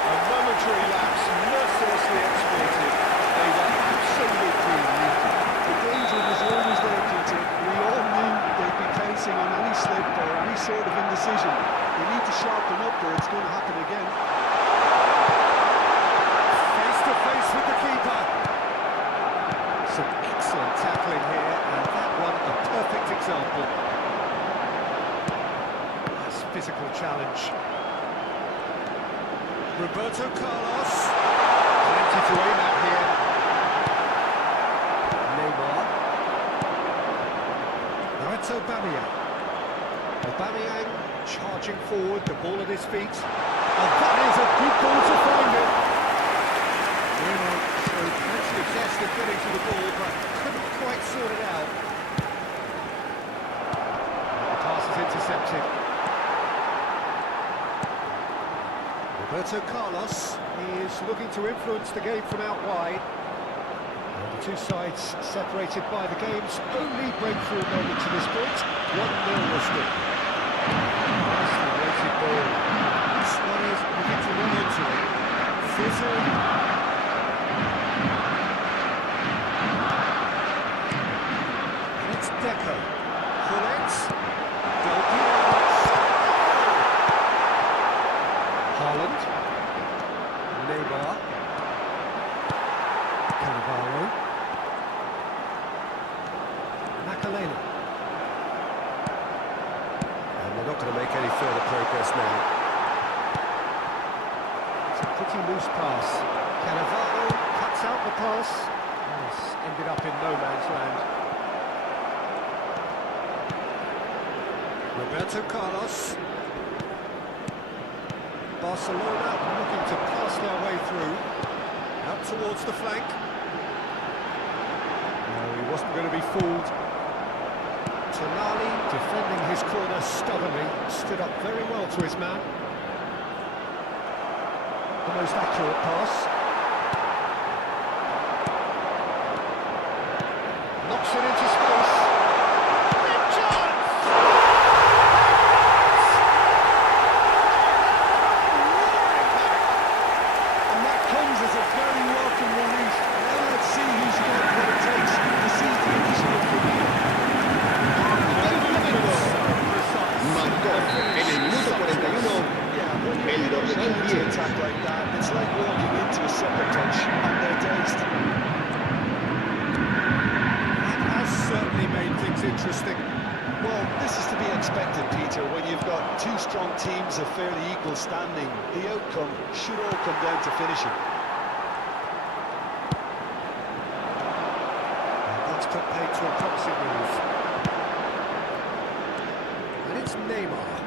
A momentary lapse, mercilessly exploited. They were absolutely needed. The danger was always there, Peter. We all knew they'd be pouncing on any slip or any sort of indecision. They need to sharpen up or it's going to happen again. Face to face with the keeper. Some excellent tackling here, and that one a perfect example. Nice physical challenge. Roberto Carlos. Plenty to aim at here. Neymar. Now it's Aubameyang. Aubameyang charging forward, the ball at his feet. And that is a good ball to find it. Bruno showed plenty of zest of getting to the ball, but couldn't quite sort it out. The pass is intercepted. Roberto Carlos is looking to influence the game from out wide. And the two sides separated by the game's only breakthrough moment to this point. 1-0 the score. Nicely weighted ball. Suarez looking to run into it. Fizzle. And it's Deco. Pullet. Del Piero. Haaland. Neymar. Cannavaro. Makalele. And they're not going to make any further progress now. It's a pretty loose pass. Cannavaro cuts out the pass. Yes, ended up in no man's land. Roberto Carlos. Barcelona looking to pass their way through. Out towards the flank. No, he wasn't going to be fooled. Tonali defending his corner stubbornly, stood up very well to his man. The most accurate pass. Knocks it into space. Big chance! And that comes as a very welcome relief. Now let's see who's got what it takes to seize the initiative from here. Marcó en el minuto 41 el dorsal 10. Attack like that, it's like walking into a soccer touch and they're dazed. That has certainly made things interesting. Well, this is to be expected, Peter. When you've got two strong teams of fairly equal standing, the outcome should all come down to finishing. That's put paid to a promising move. And it's Neymar.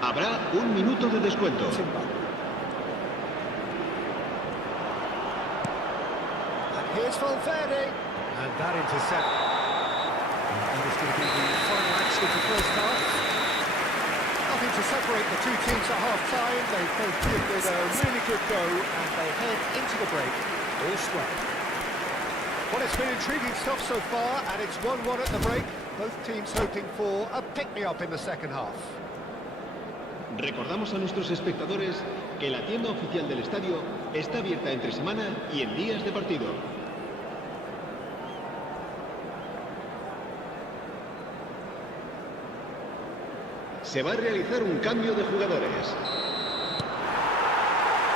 Habrá un minuto de descuento. Timber. And here's Valverde. And that intercept. And it's going to be the final action of the first half. Nothing to separate the two teams at half-time. They both give it a really good go, and they head into the break all square. Well, it's been intriguing stuff so far, and it's 1-1 at the break. Both teams hoping for a pick-me-up in the second half. Recordamos a nuestros espectadores que la tienda oficial del estadio está abierta entre semana y en días de partido. Se va a realizar un cambio de jugadores.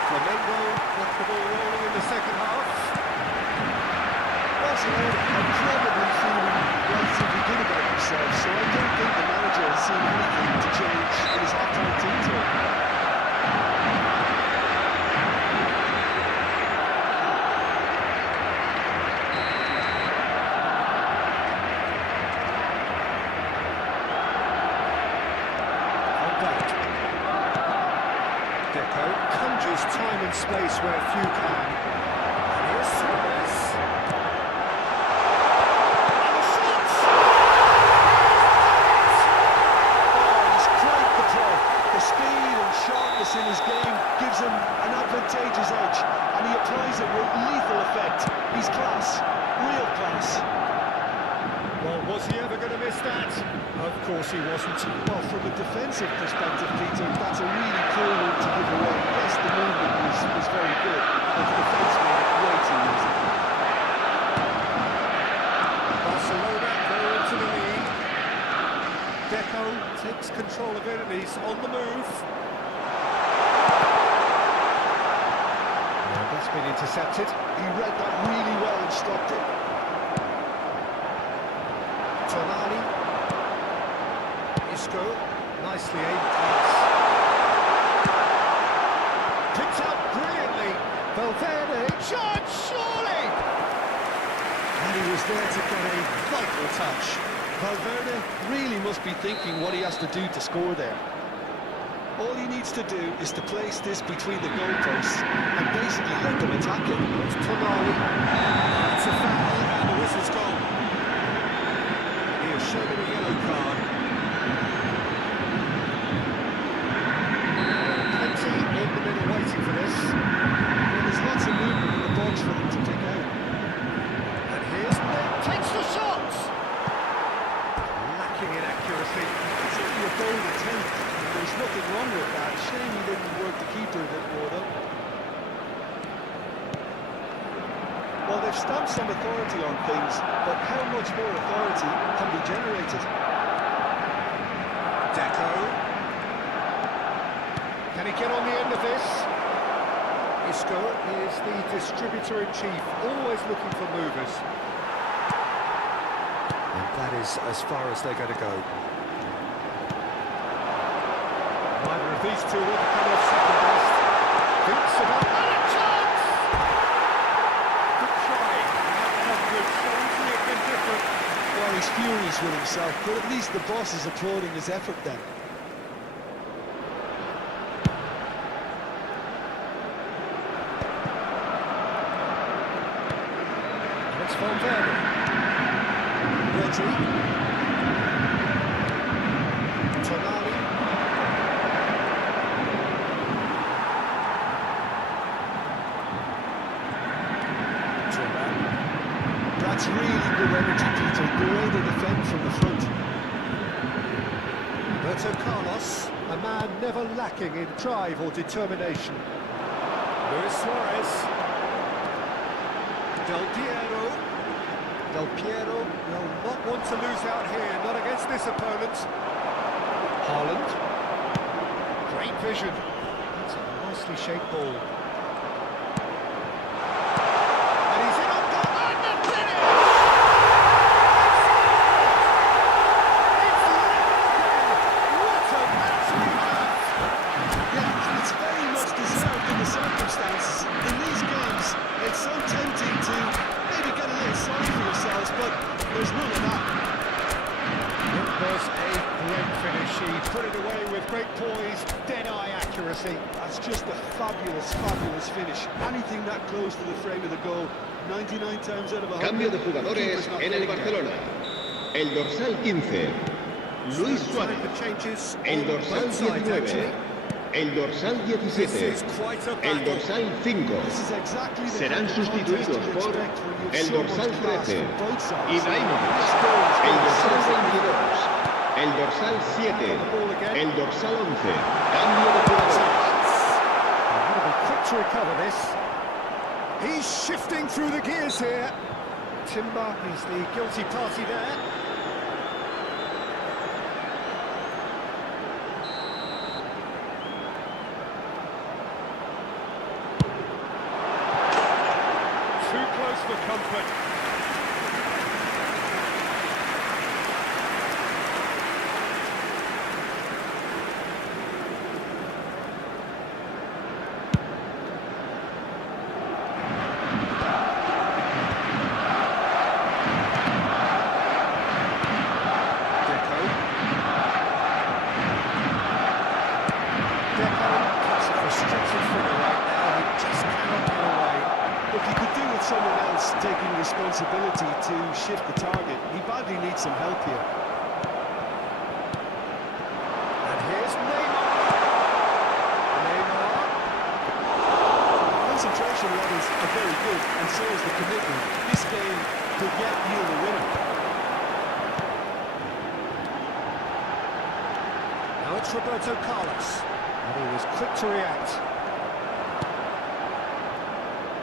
Flamengo got the ball rolling in the second half. Barcelona are probably feeling relatively good about themselves, so I don't think the manager has seen anything to change in his half-time team talk. Deco conjures time and space where few can. And here's Suarez. And the shots! Oh, he's quite the pro. The speed and sharpness in his game gives him an advantageous edge, and he applies it with lethal effect. He's class, real class. Well, was he ever going to miss that? Of course he wasn't. Well, from a defensive perspective, Peter, that's a really cool one to give away. Yes, the movement was very good, but the defence made it way too easy. Barcelona go into the lead. Deco takes control of it and he's on the move. And that's been intercepted. He read that really well and stopped it. Tonali. Isco. Nicely aimed pass. Picked up brilliantly. Valverde. Shot, surely! And he was there to get a vital touch. Valverde really must be thinking what he has to do to score there. All he needs to do is to place this between the goalposts and basically let them attack it. It's Tonali. It's a foul and the whistle's gone. He has shown him a yellow card. Plenty in the middle waiting for this. Well, there's lots of movement in the box for them to pick out. And here's takes the shot. Lacking in accuracy. It's only a bold attempt. There's nothing wrong with that. Shame he didn't work the keeper a bit more, though. Well, they've stamped some authority on things, but how much more authority can be generated? Deco. Can he get on the end of this? Isco is the distributor-in-chief, always looking for movers. And that is as far as they're going to go. Neither of these two will come off second best. Thinks about and a chance! Good try. That could so easily have been different. Well, he's furious with himself, but at least the boss is applauding his effort then. It's Valverde. Rodri. That's really good energy, Peter, the way they defend from the front. Roberto Carlos, a man never lacking in drive or determination. Luis Suarez. Del Piero. Del Piero will not want to lose out here, not against this opponent. Haaland. Great vision. That's a nicely shaped ball. And he's in on goal, and the finish! It's level. What a match we have! Yeah, it's very much deserved in the circumstances. In these games, it's so tempting to maybe get a little sorry for yourselves, but there's none of that. It was a great finish. He put it away with great poise, dead-eye accuracy. That's just a fabulous, fabulous finish. Anything that close to the frame of the goal, 99 times out of 100. Cambio de jugadores en el Barcelona. El dorsal 15, Luis Suárez. El dorsal 19, el dorsal 17, el dorsal 5. Serán sustituidos por el dorsal 13, Ibrahimovic, el dorsal 22, el dorsal 7, el dorsal 11. Cambio de jugadores. Quick to recover this. He's shifting through the gears here. Timber is the guilty party there. Too close for comfort. Someone else taking responsibility to shift the target. He badly needs some help here. And here's Neymar. Neymar. Concentration levels are very good, and so is the commitment. This game could yet yield a winner. Now it's Roberto Carlos. And he was quick to react.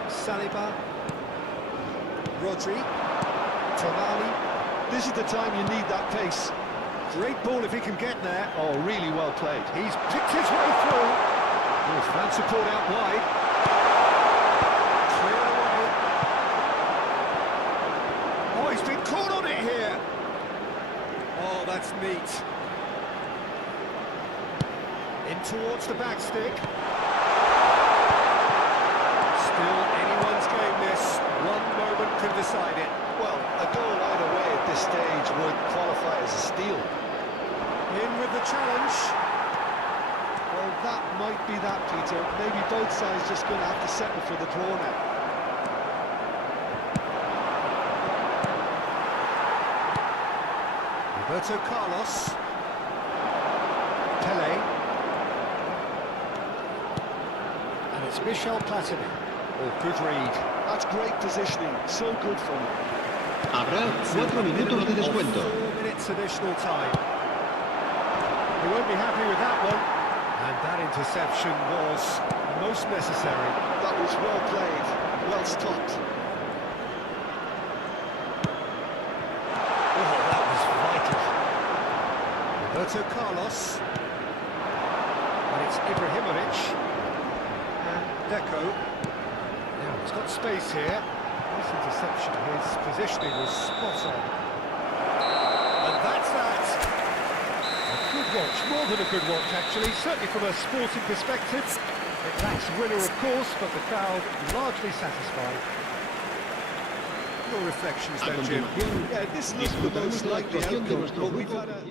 Saliba. Rodri, Tonali. This is the time you need that pace. Great ball if he can get there. Oh, really well played. He's picked his way through. With fan support out wide. Clear away. Oh, he's been caught on it here. Oh, that's neat. In towards the back stick. Still anyone's game this. One moment can decide it. Well, a goal either way at this stage would qualify as a steal. In with the challenge. Well, that might be that, Peter. Maybe both sides just going to have to settle for the draw now. Roberto Carlos. Pele. And it's Michel Platini. Oh, good read. That's great positioning, so good from him. Habrá 4 minutos de descuento. 4 minutes additional time. He won't be happy with that one. And that interception was most necessary. That was well played, well stopped. Oh, that was vital. Roberto Carlos. And it's Ibrahimovic. And Deco. Now, he's got space here. Nice interception. His positioning was spot on. And that's that. A good watch, more than a good watch, actually. Certainly from a sporting perspective. It lacks winner, of course, but the crowd largely satisfied. Your reflections then, Jim? Yeah, this looks the most likely outcome, but we've had a...